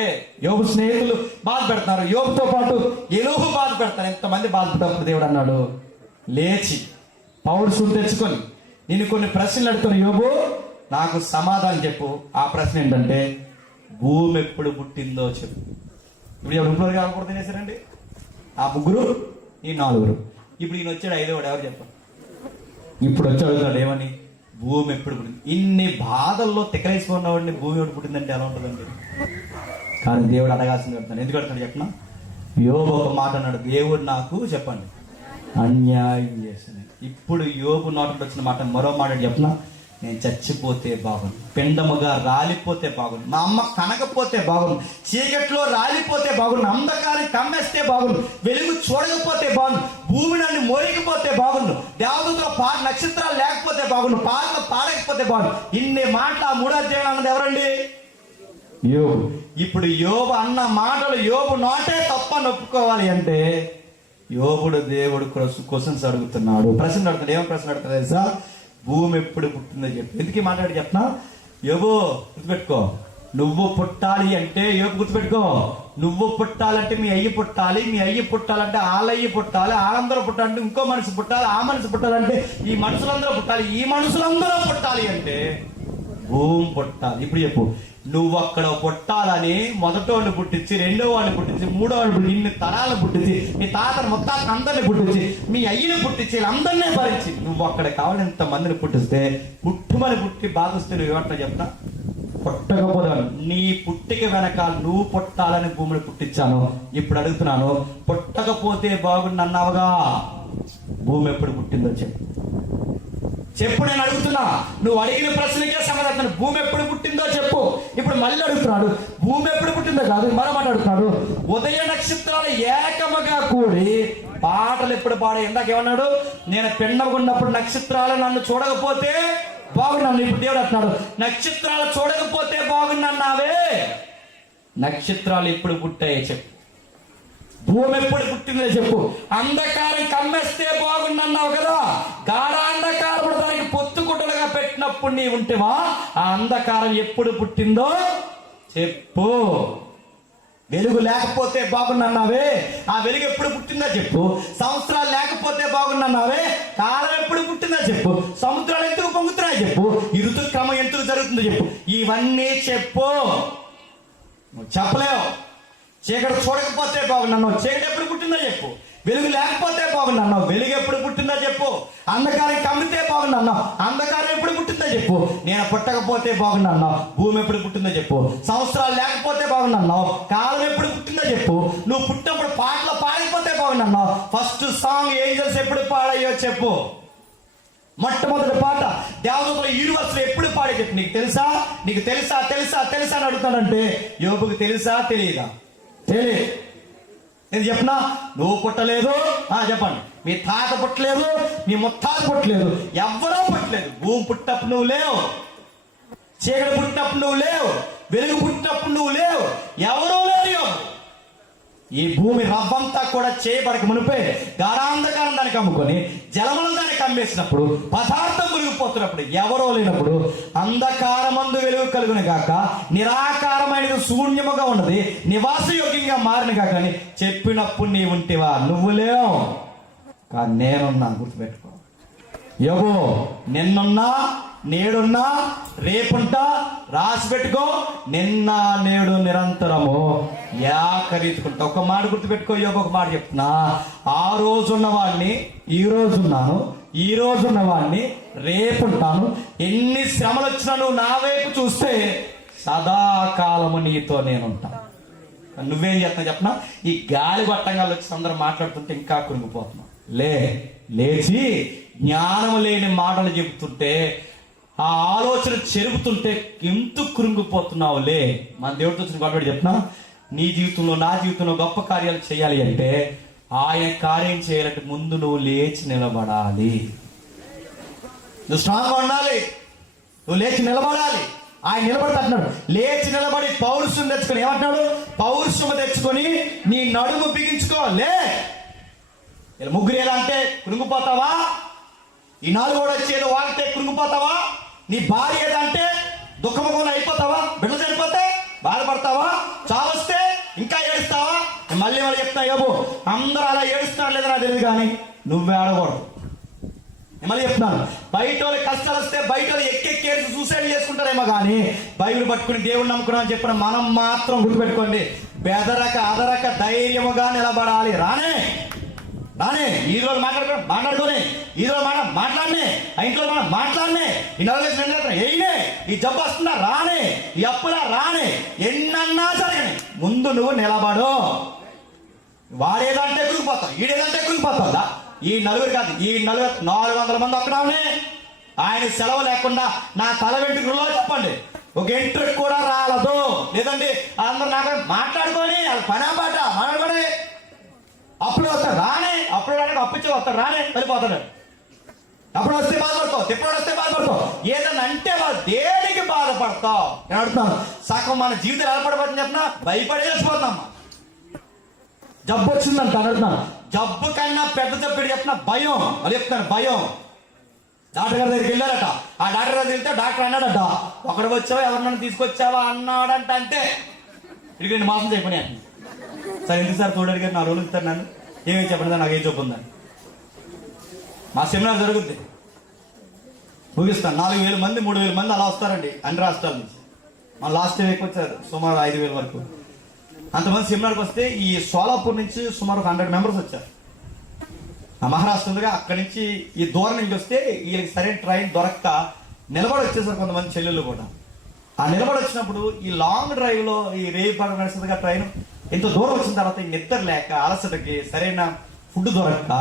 యోబు స్నేహితులు బాధ పెడతారు, యోబుతో పాటు ఎలుహు బాధ పెడతారు. ఎంతమంది బాధపడతారు? దేవుడు అన్నాడు, లేచి పౌరుషం తెచ్చుకొని నేను కొన్ని ప్రశ్నలు అడుగుతాను, యోబు నాకు సమాధానం చెప్పు. ఆ ప్రశ్న ఏంటంటే, భూమి ఎప్పుడు పుట్టిందో చెప్పు. ఇప్పుడు ఎవరు కాకూడదు తినేసారండి? ఆ ముగ్గురు, ఈ నలుగురు. ఇప్పుడు ఈయన వచ్చాడు ఐదోవాడు, ఎవరు చెప్పండి? ఇప్పుడు వచ్చి అడుగుతాడు ఏమని? భూమి ఎప్పుడు పుట్టింది. ఇన్ని బాధల్లో తిక్కలేసుకున్నవాడిని భూమి ఎప్పుడు పుట్టిందంటే ఎలా ఉంటుందండి? కానీ దేవుడు అడగాల్సింది అడుగుతాను. ఎందుకు అడుగుతాడు చెప్పిన? యోబు ఒక మాట అన్నాడు, దేవుడు నాకు చెప్పండి అన్యాయం చేసింది. ఇప్పుడు యోబు నోటికి వచ్చిన మాట మరో మాట చెప్పిన, నేను చచ్చిపోతే బాగుండు, పిండముగా రాలిపోతే బాగుండు, మా అమ్మ కనకపోతే బాగుండు, చీకట్లో రాలిపోతే బాగుండు, అంధకారం కమ్మేస్తే బాగుండు, వెలుగు చూడకపోతే బాగుండు, భూమి నన్ను మోరిగిపోతే బాగుండు, దేవతలో నక్షత్రాలు లేకపోతే బాగుండు, పాటలు పాడకపోతే బాగుండు. ఇన్ని మాటలు ఆ 3వ అధ్యాయం అన్నది ఎవరండి? యోబు. ఇప్పుడు యోబు అన్న మాటలు యోబు నోటే తప్పని ఒప్పుకోవాలి అంటే, యోబుడు దేవుడు క్వశ్చన్స్ అడుగుతున్నాడు, ప్రశ్న అడుగుతున్నాడు. ఏం ప్రశ్న అడుగుతుంది తెలుసా? భూమి ఎప్పుడు పుట్టిందో చెప్పు. ఎందుకు మాట్లాడి చెప్పనా? యోబు గుర్తుపెట్టుకో, నువ్వు పుట్టాలి అంటే, యోబు గుర్తుపెట్టుకో, నువ్వు పుట్టాలంటే మీ అయ్యి పుట్టాలి, మీ అయ్యి పుట్టాలంటే వాళ్ళయ్యి పుట్టాలి, వాళ్ళందరూ పుట్టాలంటే ఇంకో మనిషి పుట్టాలి, ఆ మనిషి పుట్టాలంటే ఈ మనుషులందరూ పుట్టాలి, ఈ మనుషులందరూ పుట్టాలి అంటే భూమి పుట్టాలి. ఇప్పుడు చెప్పు, నువ్వు అక్కడ పుట్టాలని మొదటోడిని పుట్టించి, రెండో వాడిని పుట్టించి, మూడో వాడిని పుట్టించి, ఇన్ని తరాలను పుట్టించి, మీ తాతను మొత్తాన్ని అందరిని పుట్టించి, మీ అయ్యని పుట్టించి, అందరినీ భరించి నువ్వు అక్కడ కావాలి ఎంతమందిని పుట్టిస్తే, పుట్టుమని పుట్టి బాధిస్తే నువ్వు ఏమంటా చెప్తా? పుట్టకపోతే నీ పుట్టిక వెనకాల నువ్వు పుట్టాలని భూమిని పుట్టించాను. ఇప్పుడు అడుగుతున్నాను, పుట్టకపోతే బాగుండి అన్నావుగా, భూమి ఎప్పుడు పుట్టిందో చెప్పు. చెప్పు, నేను అడుగుతున్నా. నువ్వు అడిగిన ప్రశ్నకే సమాధానం. భూమి ఎప్పుడు పుట్టిందో చెప్పు. ఇప్పుడు మళ్ళీ అడుగుతున్నాడు, భూమి ఎప్పుడు పుట్టిందో కాదు, మరో మాట అడుగుతున్నాడు. ఉదయ నక్షత్రాలు ఏకముగా కూడి పాటలు ఎప్పుడు పాడే? ఇందాక ఏమన్నాడు? నేను పిండగున్నప్పుడు నక్షత్రాలు నన్ను చూడకపోతే బాగున్నాను. ఇప్పుడు దేవుడు అంటున్నాడు, నక్షత్రాలు చూడకపోతే బాగున్నావే. నక్షత్రాలు ఎప్పుడు పుట్టాయో చెప్పు. భూమి ఎప్పుడు పుట్టిందో చెప్పు. అంధకారం కమ్మేస్తే బాగున్నావు కదా. గాఢాంధకారం దానికి పొత్తుకుట్టలుగా పెట్టినప్పుడు నీ ఉంటేవా, ఆ అంధకారం ఎప్పుడు పుట్టిందో చెప్పు. వెలుగు లేకపోతే బాగున్నావే, ఆ వెలుగు ఎప్పుడు పుట్టిందో చెప్పు. సంవత్సరాలు లేకపోతే బాగున్నావే, కాలం ఎప్పుడు పుట్టిందో చెప్పు. సముద్రాలు ఎందుకు పొంగుతున్నాయో చెప్పు. ఈ ఋతుక్రమం ఎందుకు జరుగుతుందో చెప్పు. ఇవన్నీ చెప్పు. నువ్వు చెప్పలేవు. చీకటి చూడకపోతే బాగున్నావు, చీకటి ఎప్పుడు పుట్టిందో చెప్పు. వెలుగు లేకపోతే బాగున్నావు, వెలుగు ఎప్పుడు పుట్టిందో చెప్పు. అంధకారం కమ్మితే బాగున్నావు, అంధకారం ఎప్పుడు పుట్టిందో చెప్పు. నేను పుట్టకపోతే బాగున్నావు, భూమి ఎప్పుడు పుట్టిందో చెప్పు. సంవత్సరాలు లేకపోతే బాగున్నావు, కాలం ఎప్పుడు పుట్టిందో చెప్పు. నువ్వు పుట్టినప్పుడు పాటలు పాడకపోతే బాగున్నావు, ఫస్ట్ సాంగ్ ఏంజల్స్ ఎప్పుడు పాడాయో చెప్పు. మొట్టమొదటి పాట దేవదూతల యూనివర్స్లో ఎప్పుడు పాడే చెప్పు. నీకు తెలుసా, నీకు తెలుసా తెలుసా తెలుసా అని అడుగుతాడంటే, యోబుకు తెలుసా తెలియదా? తెలియదు. నేను చెప్పనా, నువ్వు పుట్టలేదు, చెప్పండి. మీ తాత పుట్టలేదు, మీ ముత్తాత పుట్టలేదు, ఎవ్వరూ పుట్టలేదు. భూమి పుట్టినప్పుడు నువ్వు లేవు, చీకటి పుట్టినప్పుడు నువ్వు లేవు, వెలుగు పుట్టినప్పుడు నువ్వు లేవు, ఎవరూ లేరు. ఈ భూమి రవ్వంతా కూడా చేయబడక మునిపే గాఢాంధకారం దానికి అమ్ముకొని జలములను దానికి అమ్మేసినప్పుడు, పదార్థం మునిగిపోతున్నప్పుడు, ఎవరో లేనప్పుడు, అంధకారమందు వెలుగు కలుగును గాక, నిరాకారమైనది శూన్యముగా ఉన్నది నివాసయోగ్యంగా మారిన కాక అని చెప్పినప్పుడు నీ ఉంటేవా, నువ్వు లేవు. కానీ నేనున్నాను, గుర్తుపెట్టుకో. యోబు, నిన్నున్నా, నేడున్నా, రేపుంటా, రాసి పెట్టుకో. నిన్న నేడు నిరంతరము ఏకరీతికుంటా. ఒక మాట గుర్తుపెట్టుకో. యోబు ఒక మాట చెప్తున్నా, ఆ రోజున్న వాడిని ఈ రోజున్నాను, ఈ రోజున్న వాడిని రేపుంటాను. ఎన్ని శ్రమలు వచ్చినా నువ్వు నా వైపు చూస్తే సదాకాలము నీతో నేనుంటాను. నువ్వేం చేస్తున్నా చెప్పనా, ఈ గాలి గొట్టంగా వచ్చి అందరూ మాట్లాడుతుంటే ఇంకా కృంగిపోతున్నావు. లేచి జ్ఞానం లేని మాటలు చెబుతుంటే, ఆ ఆలోచన చెరుపుతుంటే ఎందుకు కృంగిపోతున్నావులే. మన దేవుడితో వచ్చిన గొడవ చెప్తున్నా, నీ జీవితంలో నా జీవితంలో గొప్ప కార్యాలు చేయాలి అంటే, ఆయన కార్యం చేయాలంటే ముందు నువ్వు లేచి నిలబడాలి. నువ్వు స్ట్రాంగ్గా ఉండాలి, నువ్వు లేచి నిలబడాలి. ఆయన నిలబడతాడు. లేచి నిలబడి పౌరుషం తెచ్చుకొని ఏమంటున్నాడు, పౌరుషం తెచ్చుకొని నీ నడుము బిగించుకోలే. ముగ్గురు ఎలా అంటే కృంగిపోతావా? ఈ నాలుగు కూడా వచ్చేదో వాడితే కృంగిపోతావా? నీ భార్య ఏదంటే దుఃఖముఖంలో అయిపోతావా? బిడ్డ చనిపోతే బాధపడతావా? చావొస్తే ఇంకా ఏడుస్తావా? మళ్ళీ చెప్తా, యోబు అందరూ అలా ఏడుస్తున్నారు లేదా నాకు తెలియదు, కానీ నువ్వే ఆడకూడదు. మళ్ళీ చెప్తున్నాను, బయట వాళ్ళకి కష్టాలు వస్తే బయట వాళ్ళు ఎక్కెక్కి సూసైడ్ చేసుకుంటారేమో, కానీ బైబిల్ పట్టుకుని దేవుడు నమ్ముకున్నాం అని చెప్పిన మనం మాత్రం గుర్తుపెట్టుకోండి, బెదరక అదరక ధైర్యముగా నిలబడాలి. రానే ఈ రోజు మాట్లాడుకోని, ఈ రోజు మాట్లాడినే, ఆ ఇంట్లో మనం మాట్లాడినే, ఈ నలుగురు వేయనే, ఈ జబ్బు వస్తుందా రానే, ఈ అప్పులా రానే, ఎన్నన్నా జరగని ముందు నువ్వు నిలబడు. వాడేదంటే కురిగిపోతావు, ఈడేదంటే కురిగిపోతావు. ఈ నలుగురు కాదు, ఈ 400 మంది అక్కడే ఆయన సెలవు లేకుండా నా తల వెంట్రుకల్లో చెప్పండి ఒక ఎంట్రుకు కూడా రాలదు. లేదండి అందరు నాకు మాట్లాడుకొని వాళ్ళ పని పాట మాట్లాడుకొని అప్పుడు వస్తాడు రానే, అప్పుడు అప్పించే వస్తాడు రానే, వెళ్ళిపోతాడు. అప్పుడు వస్తే బాధపడతావు, తిప్పుడు వస్తే బాధపడతావు, ఏదన్నా అంటే వాళ్ళు దేనికి బాధపడతావు? నేను అడుగుతాను, సగం మన జీవితం ఎలా పడిపోతుంది చెప్పినా భయపడే చచ్చిపోతున్నామ్మా. జబ్బు వచ్చిందంట అడుగుతున్నాను, జబ్బు కన్నా పెద్ద జబ్బు చెప్పిన భయం. అది చెప్తాను, భయం. డాక్టర్ గారి దగ్గరికి వెళ్ళారట, ఆ డాక్టర్ గారి వెళ్తే డాక్టర్ అన్నాడట, ఒకడు వచ్చావా ఎవరినైనా తీసుకొచ్చావా అన్నాడంట. అంతే, ఇక్కడికి 2 మాసం చెప్పినా. సార్ ఎందుకు సార్ తోడు గారు 4 రోజులు ఇస్తారు నన్ను, ఏమేమి చెప్పండి సార్, నాకేం చెప్పు ఉందని. మా సెమినార్ జరుగుద్ది, ముగిస్తాను. 4,000 మంది 3,000 మంది అలా వస్తారండి అన్ని రాష్ట్రాల నుంచి. మన లాస్ట్ వీక్ వచ్చారు సుమారు 5,000 వరకు. అంతమంది సెమినార్కి వస్తే ఈ సోలాపూర్ నుంచి సుమారు 100 మెంబర్స్ వచ్చారు. ఆ మహారాష్ట్ర ఉందిగా, అక్కడి నుంచి ఈ దూరం నుంచి వస్తే వీళ్ళకి సరైన ట్రైన్ దొరక్క నిలబడి వచ్చేసారు కొంతమంది చెల్లెళ్ళు కూడా. ఆ నిలబడి వచ్చినప్పుడు ఈ లాంగ్ డ్రైవ్ లో ఈ రేపు నడుస్తుందిగా ట్రైన్, ఎంతో దూరం వచ్చిన తర్వాత నిద్ర లేక అలసటకి సరైన ఫుడ్ దొరక్క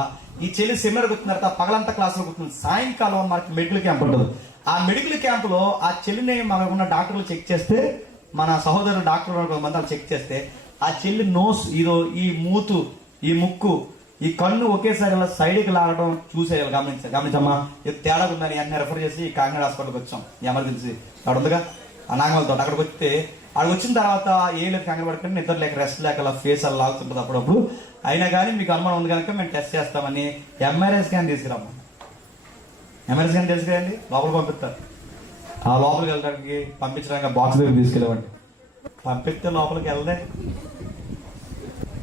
ఈ చెల్లి సెమినార్కి వచ్చిన తర్వాత పగలంతా క్లాసులో కూర్చుంది. సాయంకాలం మనకి మెడికల్ క్యాంప్ ఉంటుంది. ఆ మెడికల్ క్యాంపులో ఆ చెల్లిని మనకున్న డాక్టర్లు చెక్ చేస్తే, మన సహోదరులు డాక్టర్ కొంతమంది చెక్ చేస్తే, ఆ చెల్లి నోస్ ఈ మూతు, ఈ ముక్కు, ఈ కన్ను ఒకేసారి ఇలా సైడ్కి లాగడం చూసేయాలి. గమనించమ్మా, ఇది తేడా ఉందని అన్ని రెఫర్ చేసి కాకినాడ హాస్పిటల్కి వచ్చాం. ఎమర్జెన్సీ అక్కడ ఉందిగా ఆ నాగమలతో. అక్కడికి వస్తే అక్కడికి వచ్చిన తర్వాత ఏ లేదు కంగారు పడుకుని నిద్ర లేక రెస్ట్ లేక అలా ఫేస్ అలా లాగుతుంటుంది అప్పుడప్పుడు. అయినా కానీ మీకు అనుమానం ఉంది కనుక మేము టెస్ట్ చేస్తామని ఎంఆర్ఐ స్కాన్ తీసుకురాము. ఎంఆర్ఐ స్కాన్ తెలుసు కదండి, లోపలికి పంపిస్తారు. ఆ లోపలికి వెళ్ళడానికి పంపించడానికి బాక్స్ దగ్గర తీసుకెళ్ళేవాడి. పంపిస్తే లోపలికి వెళ్దే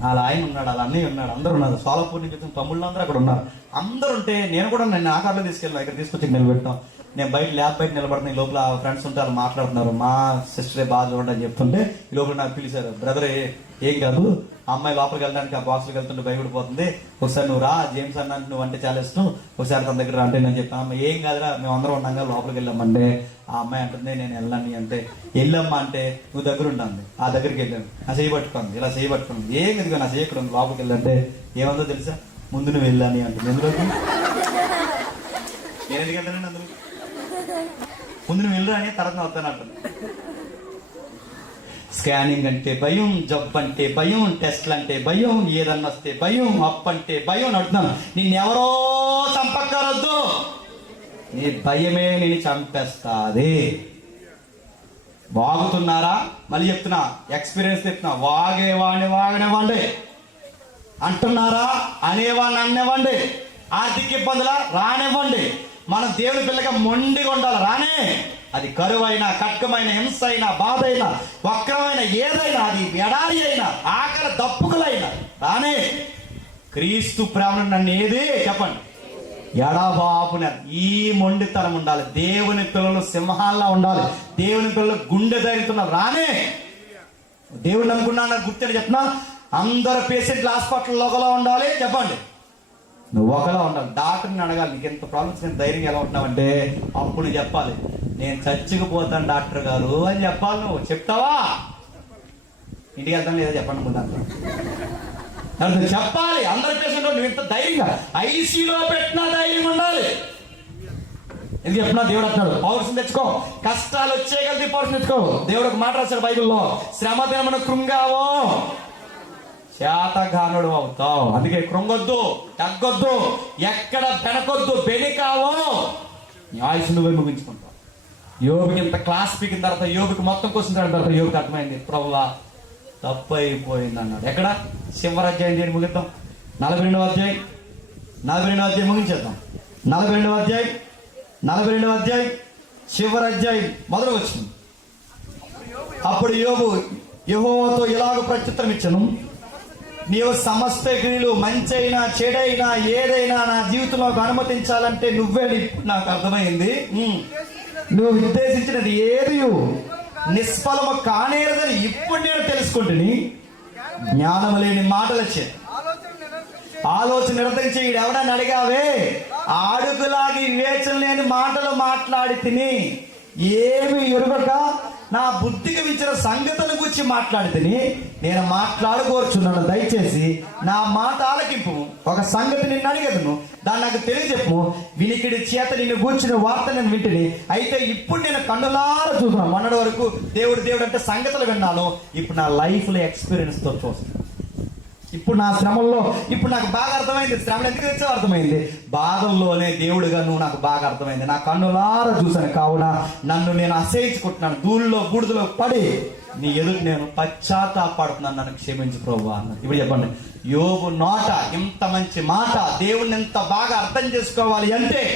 అలా ఆయన ఉన్నాడు, అలా అన్నయ్య ఉన్నాడు, అందరూ ఉన్నారు. సోలాపూర్ నుంచి వచ్చిన తమ్ముళ్ళు అందరూ అక్కడ ఉన్నారు. అందరూ ఉంటే నేను కూడా నన్ను ఆ కార్లో తీసుకెళ్ళాను. ఇక్కడ తీసుకొచ్చి నిలబెట్టాం. నేను బయట ల్యాబ్ బయట నిలబడుతున్నా. ఈ లోపల ఫ్రెండ్స్ ఉంటారు, మాట్లాడుతున్నారు. మా సిస్టరే బాగా చూడండి అని చెప్తుంటే ఈ లోపల నాకు పిలిచారు. బ్రదర్ ఏం కాదు, అమ్మాయి లోపలికి వెళ్ళడానికి ఆ బాక్స్లోకి వెళ్తుంటే భయపడిపోతుంది, ఒకసారి నువ్వు రా, జేమ్స్ అన్న నువ్వు అంటే చాలా ఇష్టం, ఒకసారి తన దగ్గర అంటే నేను చెప్పాను. అమ్మ ఏం కాదురా, మేము అందరం ఉన్నాగా లోపలికి వెళ్ళామంటే ఆ అమ్మాయి అంటుంది నేను వెళ్ళాను అంటే వెళ్ళమ్మా అంటే నువ్వు దగ్గర ఉంటుంది. ఆ దగ్గరికి వెళ్ళాను, నా చేయి పట్టుకుంది, ఇలా చేయి పట్టుకుంది. ఏం ఎదుగు నా చేయి ఇక్కడ లోపలికి వెళ్ళంటే ఏమందో తెలుసా, ముందు నువ్వు వెళ్ళాని అంటుంది. ఎందులోకి నేను ఎందుకు వెళ్తానండి, అందులో ముందు నువ్వు వెళ్ళరా అని తర్వాత వస్తాను అంటుంది. స్కానింగ్ అంటే భయం, జబ్బు అంటే భయం, టెస్ట్లు అంటే భయం, ఏదన్నా వస్తే భయం, అప్ అంటే భయం. అడుగుతున్నాను, నిన్నెవరో చంపక్కరొద్దు, నీ భయమే నేను చంపేస్తాది. వాగుతున్నారా? మళ్ళీ చెప్తున్నా, ఎక్స్పీరియన్స్ చెప్తున్నా. వాగేవాడిని వాగనివ్వండి అంటున్నారా, అనేవాడిని అనివ్వండి. ఆర్థిక ఇబ్బందులా రానివ్వండి. మనం దేవుని పిల్లగా మొండిగా ఉండాలి. రానే అది కరువైనా, కట్కమైన, హింస అయినా, బాధ అయినా, వక్రమైన ఏదైనా, అది ఎడారి అయినా, ఆకలి దప్పుకులైనా రానే. క్రీస్తు ప్రేమ నన్ను ఏది చెప్పండి ఎడబాపున. ఈ మొండితనం ఉండాలి. దేవుని పిల్లలు సింహాల్లో ఉండాలి. దేవుని పిల్లలు గుండె ధైర్యంతో రానే. దేవుని నమ్ముకున్నా గుర్తు చెప్తున్నా, అందరు పేషెంట్లు హాస్పిటల్లో ఒకలా ఉండాలి. చెప్పండి, నువ్వు ఒకలా ఉండాలి. డాక్టర్ని అడగాలి, నీకు ఎంత ప్రాబ్లమ్స్, నేను ధైర్యంగా ఎలా ఉంటున్నావంటే అప్పుడు చెప్పాలి, నేను చచ్చిపోతాను డాక్టర్ గారు అని చెప్పాలి. నువ్వు చెప్తావా? ఇంటికి వెళ్తాను లేదా చెప్పండి ముందు చెప్పాలి. అందరి పేషెంట్ నువ్వు ఇంత ధైర్యంగా ఐసీలో పెట్టినా ధైర్యం ఉండాలి. ఎందుకు చెప్పినా దేవుడు అంటున్నాడు, పౌరుషం తెచ్చుకో. కష్టాలు వచ్చేయగలిగి పౌరుషం తెచ్చుకో. దేవుడు ఒక మాట రాశాడు బైబిల్లో, శ్రమ దినమున కృంగావో శాతగానుడు అవుతావు. అందుకే కృంగొద్దు, తగ్గొద్దు, ఎక్కడ బెనకొద్దు, బెనికావో నీ ఆయుష్ నువ్వే ముగించుకుంటావు. యోబుకి ఇంత క్లాస్ పీకిన తర్వాత, యోబుకి మొత్తం కోసం తర్వాత యోబుకి అర్థమైంది, ప్రభువా తప్పు అయిపోయింది అన్నాడు. ఎక్కడ? చివరి అధ్యాయం దేని ముగిద్దాం, 42వ అధ్యాయం ముగించేద్దాం. 42వ అధ్యాయం చివరి అధ్యాయం మొదలు వచ్చింది. అప్పుడు యోబు యెహోవాతో ఇలాగ ప్రత్యుత్తరం ఇచ్చాను, నీవు సమస్త క్రియలు మంచైనా చెడైనా ఏదైనా నా జీవితంలోకి అనుమతించాలంటే నువ్వే. నాకు అర్థమైంది, నువ్వు ఉద్దేశించినది ఏది నిష్ఫలము కానేరదని ఇప్పుడు నేను తెలుసుకుంటుని. జ్ఞానము లేని మాటలు వచ్చాయి, ఆలోచన నిర్వహించి ఎవడని అడిగావే, ఆడుగులాగి వివేచన లేని మాటలు మాట్లాడి తిని, ఏమి ఎరుగక నా బుద్ధికి మించిన సంగతుల గురించి మాట్లాడి తిని నేను మాట్లాడుకోరుచున్నాను. దయచేసి నా మాట ఆలకింపు. ఒక సంగతి నిన్ను అడిగదును, దాన్ని నాకు తెలియజెప్పు. వినికిడి చేత నిన్ను గూర్చిన వార్త నేను వింటిని, అయితే ఇప్పుడు నేను కన్నులారా చూస్తున్నాను. మొన్నటి వరకు దేవుడు అంటే సంగతులు విన్నాను, ఇప్పుడు నా లైఫ్లో ఎక్స్పీరియన్స్ తో చూస్తాను. ఇప్పుడు నా శ్రమల్లో ఇప్పుడు నాకు బాగా అర్థమైంది. శ్రమలు ఎందుకు వచ్చావు అర్థమైంది, బాధల్లోనే దేవుడిగా నువ్వు నాకు బాగా అర్థమైంది. నా కన్నులారా చూశాను, కావున నన్ను నేను అసహించుకుంటున్నాను. ధూళిలో బూడిదలో పడి నీ ఎదురు నేను పశ్చాత్తాపడుతున్నాను, నన్ను క్షమించు ప్రభువా అన్నాడు. ఇప్పుడు చెప్పండి, యోబు నోట ఇంత మంచి మాట, దేవుణ్ణి ఎంత బాగా అర్థం చేసుకోవాలి అంటే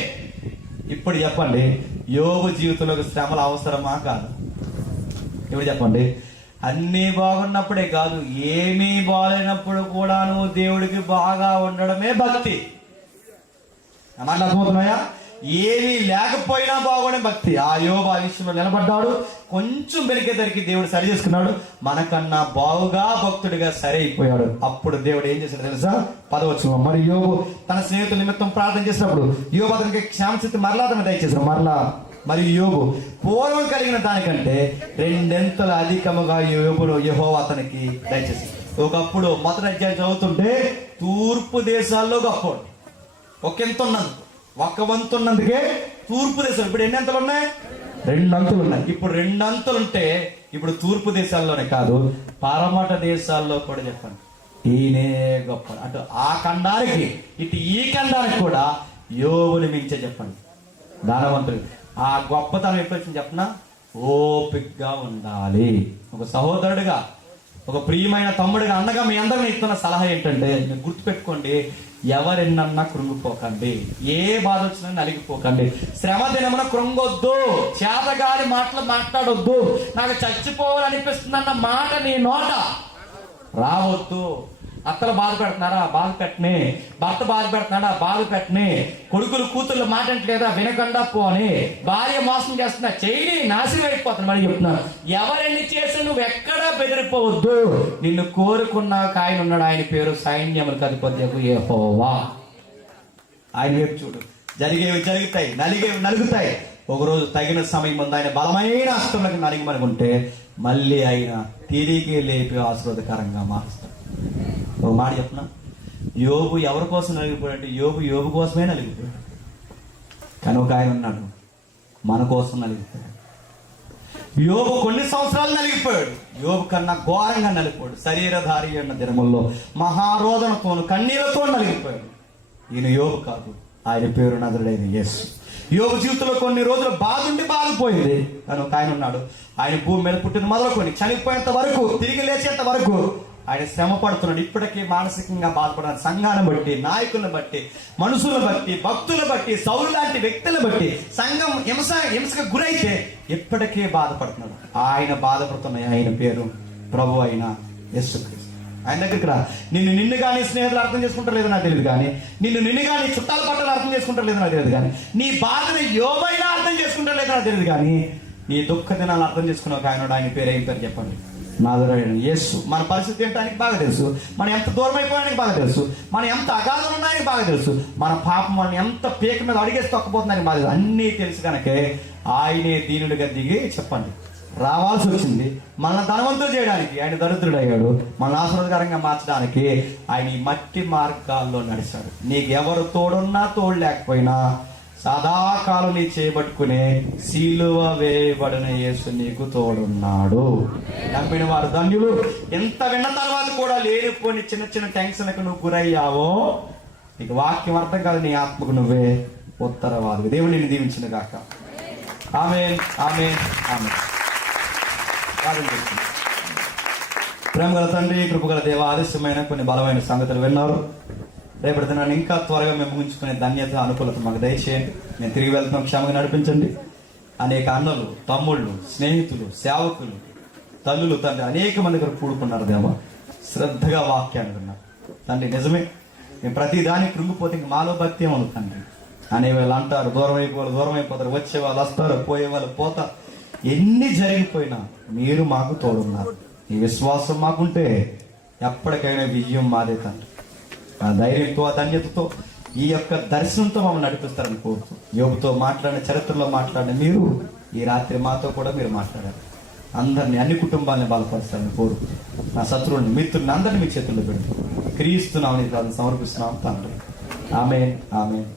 ఇప్పుడు చెప్పండి, యోబు జీవితంలోకి శ్రమలు అవసరమా కాదు? ఇప్పుడు చెప్పండి, అన్నీ బాగున్నప్పుడే కాదు, ఏమీ బాగాలేనప్పుడు కూడా నువ్వు దేవుడికి బాగా ఉండడమే భక్తి. అన్నట్లు అర్థమవుతున్నాయా? ఏమీ లేకపోయినా బాగుండే భక్తి. ఆ యోబు ఆ విషయంలో నిలబడ్డాడు, కొంచెం వెనకేసరికి దేవుడు సరి చేసుకున్నాడు, మనకన్నా బాగుగా భక్తుడిగా సరి అయిపోయాడు. అప్పుడు దేవుడు ఏం చేశాడు తెలుసా? 10వ వచనం, మరి యోబు తన స్నేహితుల నిమిత్తం ప్రార్థన చేసినప్పుడు యోబు అతనికి క్షేమస్థితి మరలా అతను దయచేశాడు. మరియు యోబు పూర్వం కలిగిన దానికంటే 2 అంతలు అధికముగా యెహోవా అతనికి దయచేసి. ఒకప్పుడు మొదటి అధ్యాయం చదువుతుంటే తూర్పు దేశాల్లో గొప్పోడు, ఒక వంతు ఉన్నందుకే తూర్పు దేశం. ఇప్పుడు ఎన్ని అంతలు ఉన్నాయి? 2 అంతులు ఉన్నాయి. ఇప్పుడు 2 అంతులు ఉంటే ఇప్పుడు తూర్పు దేశాల్లోనే కాదు, పరమట దేశాల్లో కూడా చెప్పండి ఈయనే గొప్ప. అటు ఆ ఖండానికి ఇటు ఈ ఖండానికి కూడా యోబుని మించే చెప్పండి ధనవంతుడు. ఆ గొప్పతనం ఎప్పుడు వచ్చింది చెప్పనా? ఓపికగా ఉండాలి. ఒక సహోదరుడిగా, ఒక ప్రియమైన తమ్ముడిగా, అన్నగా మీ అందరిని ఇస్తున్న సలహా ఏంటంటే, మీరు గుర్తుపెట్టుకోండి, ఎవరెన్నన్నా కృంగిపోకండి, ఏ బాధ వచ్చినా నలిగిపోకండి, శ్రమ దినమున కృంగొద్దు, చేతగాని మాటలు మాట్లాడొద్దు, నాకు చచ్చిపోవాలనిపిస్తుందన్న మాట నీ నోట రావద్దు. అత్తలు బాధ పెడుతున్నారా? బాధ పెట్టని. భర్త బాధ పెడుతున్నాడా? బాధ పెట్టని. కొడుకులు కూతుర్లు మాట్లాడలేదా? వినకుండా పోని. భార్య మోసం చేస్తున్నా, చెయ్యి నాశనం అయిపోతుంది. మరి చెప్తున్నాను, ఎవరెన్ని చేసి నువ్వు ఎక్కడా బెదిరిపోవద్దు. నిన్ను కోరుకున్న ఆయన ఉన్నాడు, ఆయన పేరు సైన్యములకు అధిపత్యకు యెహోవా. ఆయన వైపు చూడు. జరిగేవి జరుగుతాయి, నలిగేవి నలుగుతాయి. ఒకరోజు తగిన సమయం ముందు ఆయన బలమైన అస్త్రములకు నలిగమనుకుంటే మళ్ళీ ఆయన తిరిగి లేపి ఆశీర్వాదకరంగా మారుస్తాడు. ఒక మాట చెప్తున్నా, యోబు ఎవరి కోసం నలిగిపోయాడు? యోబు కోసమే నలిగిపోయాడు. కానీ ఒక ఆయన ఉన్నాడు, మన కోసం నలిగిపోయాడు. యోబు కొన్ని సంవత్సరాలు నలిగిపోయాడు. యోబు కన్నా ఘోరంగా నలిగిపోయాడు. శరీరధారి అన్న దినముల్లో మహారోదనతోను కన్నీళ్లతో నలిగిపోయాడు. ఈయన యోబు కాదు, ఆయన పేరు నజరుడైన యేసు. యోబు జీవితంలో కొన్ని రోజులు బాగుండి బాగిపోయింది. కానీ ఒక ఆయన ఉన్నాడు, ఆయన భూమి మీద పుట్టిన మొదలుకొని చనిపోయేంత వరకు, తిరిగి లేచేంత వరకు ఆయన శ్రమ పడుతున్నాడు. ఇప్పటికీ మానసికంగా బాధపడుతున్నాడు. సంఘాన్ని బట్టి, నాయకులను బట్టి, మనుషులను బట్టి, భక్తులను బట్టి, సౌలు లాంటి వ్యక్తులను బట్టి సంఘం హింసకు గురైతే ఇప్పటికే బాధపడుతున్నాడు. ఆయన బాధపడుతున్న ఆయన పేరు ప్రభు అయిన యేసుక్రీస్తు. ఆయన దగ్గరికి రా. నిన్ను కానీ స్నేహితులు అర్థం చేసుకుంటారు లేదో నాకు తెలియదు, కానీ నిన్ను కానీ చుట్టాల పట్ల అర్థం చేసుకుంటారు లేదో నాకు తెలియదు, కానీ నీ బాధను యోబైనా అర్థం చేసుకుంటారు లేదో నాకు తెలియదు, కానీ నీ దుఃఖ దినాలను అర్థం చేసుకున్న ఒక ఆయన పేరు ఏం పేరు చెప్పండి? నాజరేయుడైన యేసు. మన పరిస్థితి ఏంటో ఆయనకి బాగా తెలుసు. మనం ఎంత దూరం అయిపోయానికి బాగా తెలుసు. మనం ఎంత అగాధం ఉన్నాయని బాగా తెలుసు. మన పాపం మనం ఎంత పీక మీద అడిగేసి తొక్కపోతుందని బాగా తెలుసు. అన్నీ తెలుసు కనుకే ఆయనే దీనుడిగా దిగి చెప్పండి రావాల్సి వచ్చింది. మనల్ని ధనవంతులు చేయడానికి ఆయన దరిద్రుడు అయ్యాడు. మన ఆశీర్వాదకరంగా మార్చడానికి ఆయన ఈ మట్టి మార్గాల్లో నడిచాడు. నీకు ఎవరు తోడున్నా తోడు లేకపోయినా సదాకాలం నీ చేయబట్టుకునే సిలువ వేయబడిన యేసు నీకు తోడున్నాడు. నమ్మిన వారు ధన్యులు. ఎంత విన్న తర్వాత కూడా లేనిపోని చిన్న చిన్న టెన్షన్లకు నువ్వు గురయ్యావో నీకు వాక్యం అర్థం కాదు, నీ ఆత్మకు నువ్వే ఉత్తరవాది. దేవుడు నిన్ను దీవించిన గాక. ఆమేన్, ఆమేన్, ఆమేన్. ప్రేమ గల తండ్రి, కృపగల దేవ, ఆలస్యమైన కొన్ని బలమైన సంగతులు విన్నారు. రేపటి దినాన్ని ఇంకా త్వరగా మేము ముగించుకునే ధన్యత, అనుకూలత మాకు దయచేయండి. మేము తిరిగి వెళ్తున్నాం, క్షేమంగా నడిపించండి. అనేక అన్నలు, తమ్ముళ్ళు, స్నేహితులు, సేవకులు, తల్లులు, తండ్రి అనేక మంది దగ్గర కూడుకున్నారు దేవ. శ్రద్ధగా వాక్యాన్ని విన్నారు తండ్రి. నిజమే, మేము ప్రతి దానికి కృంగిపోతే ఇంక మాలో భక్తి ఏమను తండ్రి. అనేవాళ్ళు అంటారు దూరం అయిపోతారు, వచ్చే వాళ్ళు వస్తారు, పోయే వాళ్ళు పోతారు. ఎన్ని జరిగిపోయినా మీరు మాకు తోడున్నారు. ఈ విశ్వాసం మాకుంటే ఎప్పటికైనా విజయం మాదే తండ్రి. ఆ ధైర్యంతో, ఆ ధన్యతతో, ఈ యొక్క దర్శనంతో మమ్మల్ని నడిపిస్తారని కోరుతూ, యోబుతో మాట్లాడిన, చరిత్రలో మాట్లాడిన మీరు ఈ రాత్రి మాతో కూడా మీరు మాట్లాడారు. అందరినీ, అన్ని కుటుంబాలని బలపరుస్తారని కోరుతూ, నా శత్రువుని, మిత్రుల్ని అందరినీ మీ చేతుల్లో పెడుతూ క్రీస్తున్నామని సమర్పిస్తున్నాం తండ్రి. ఆమేన్, ఆమేన్.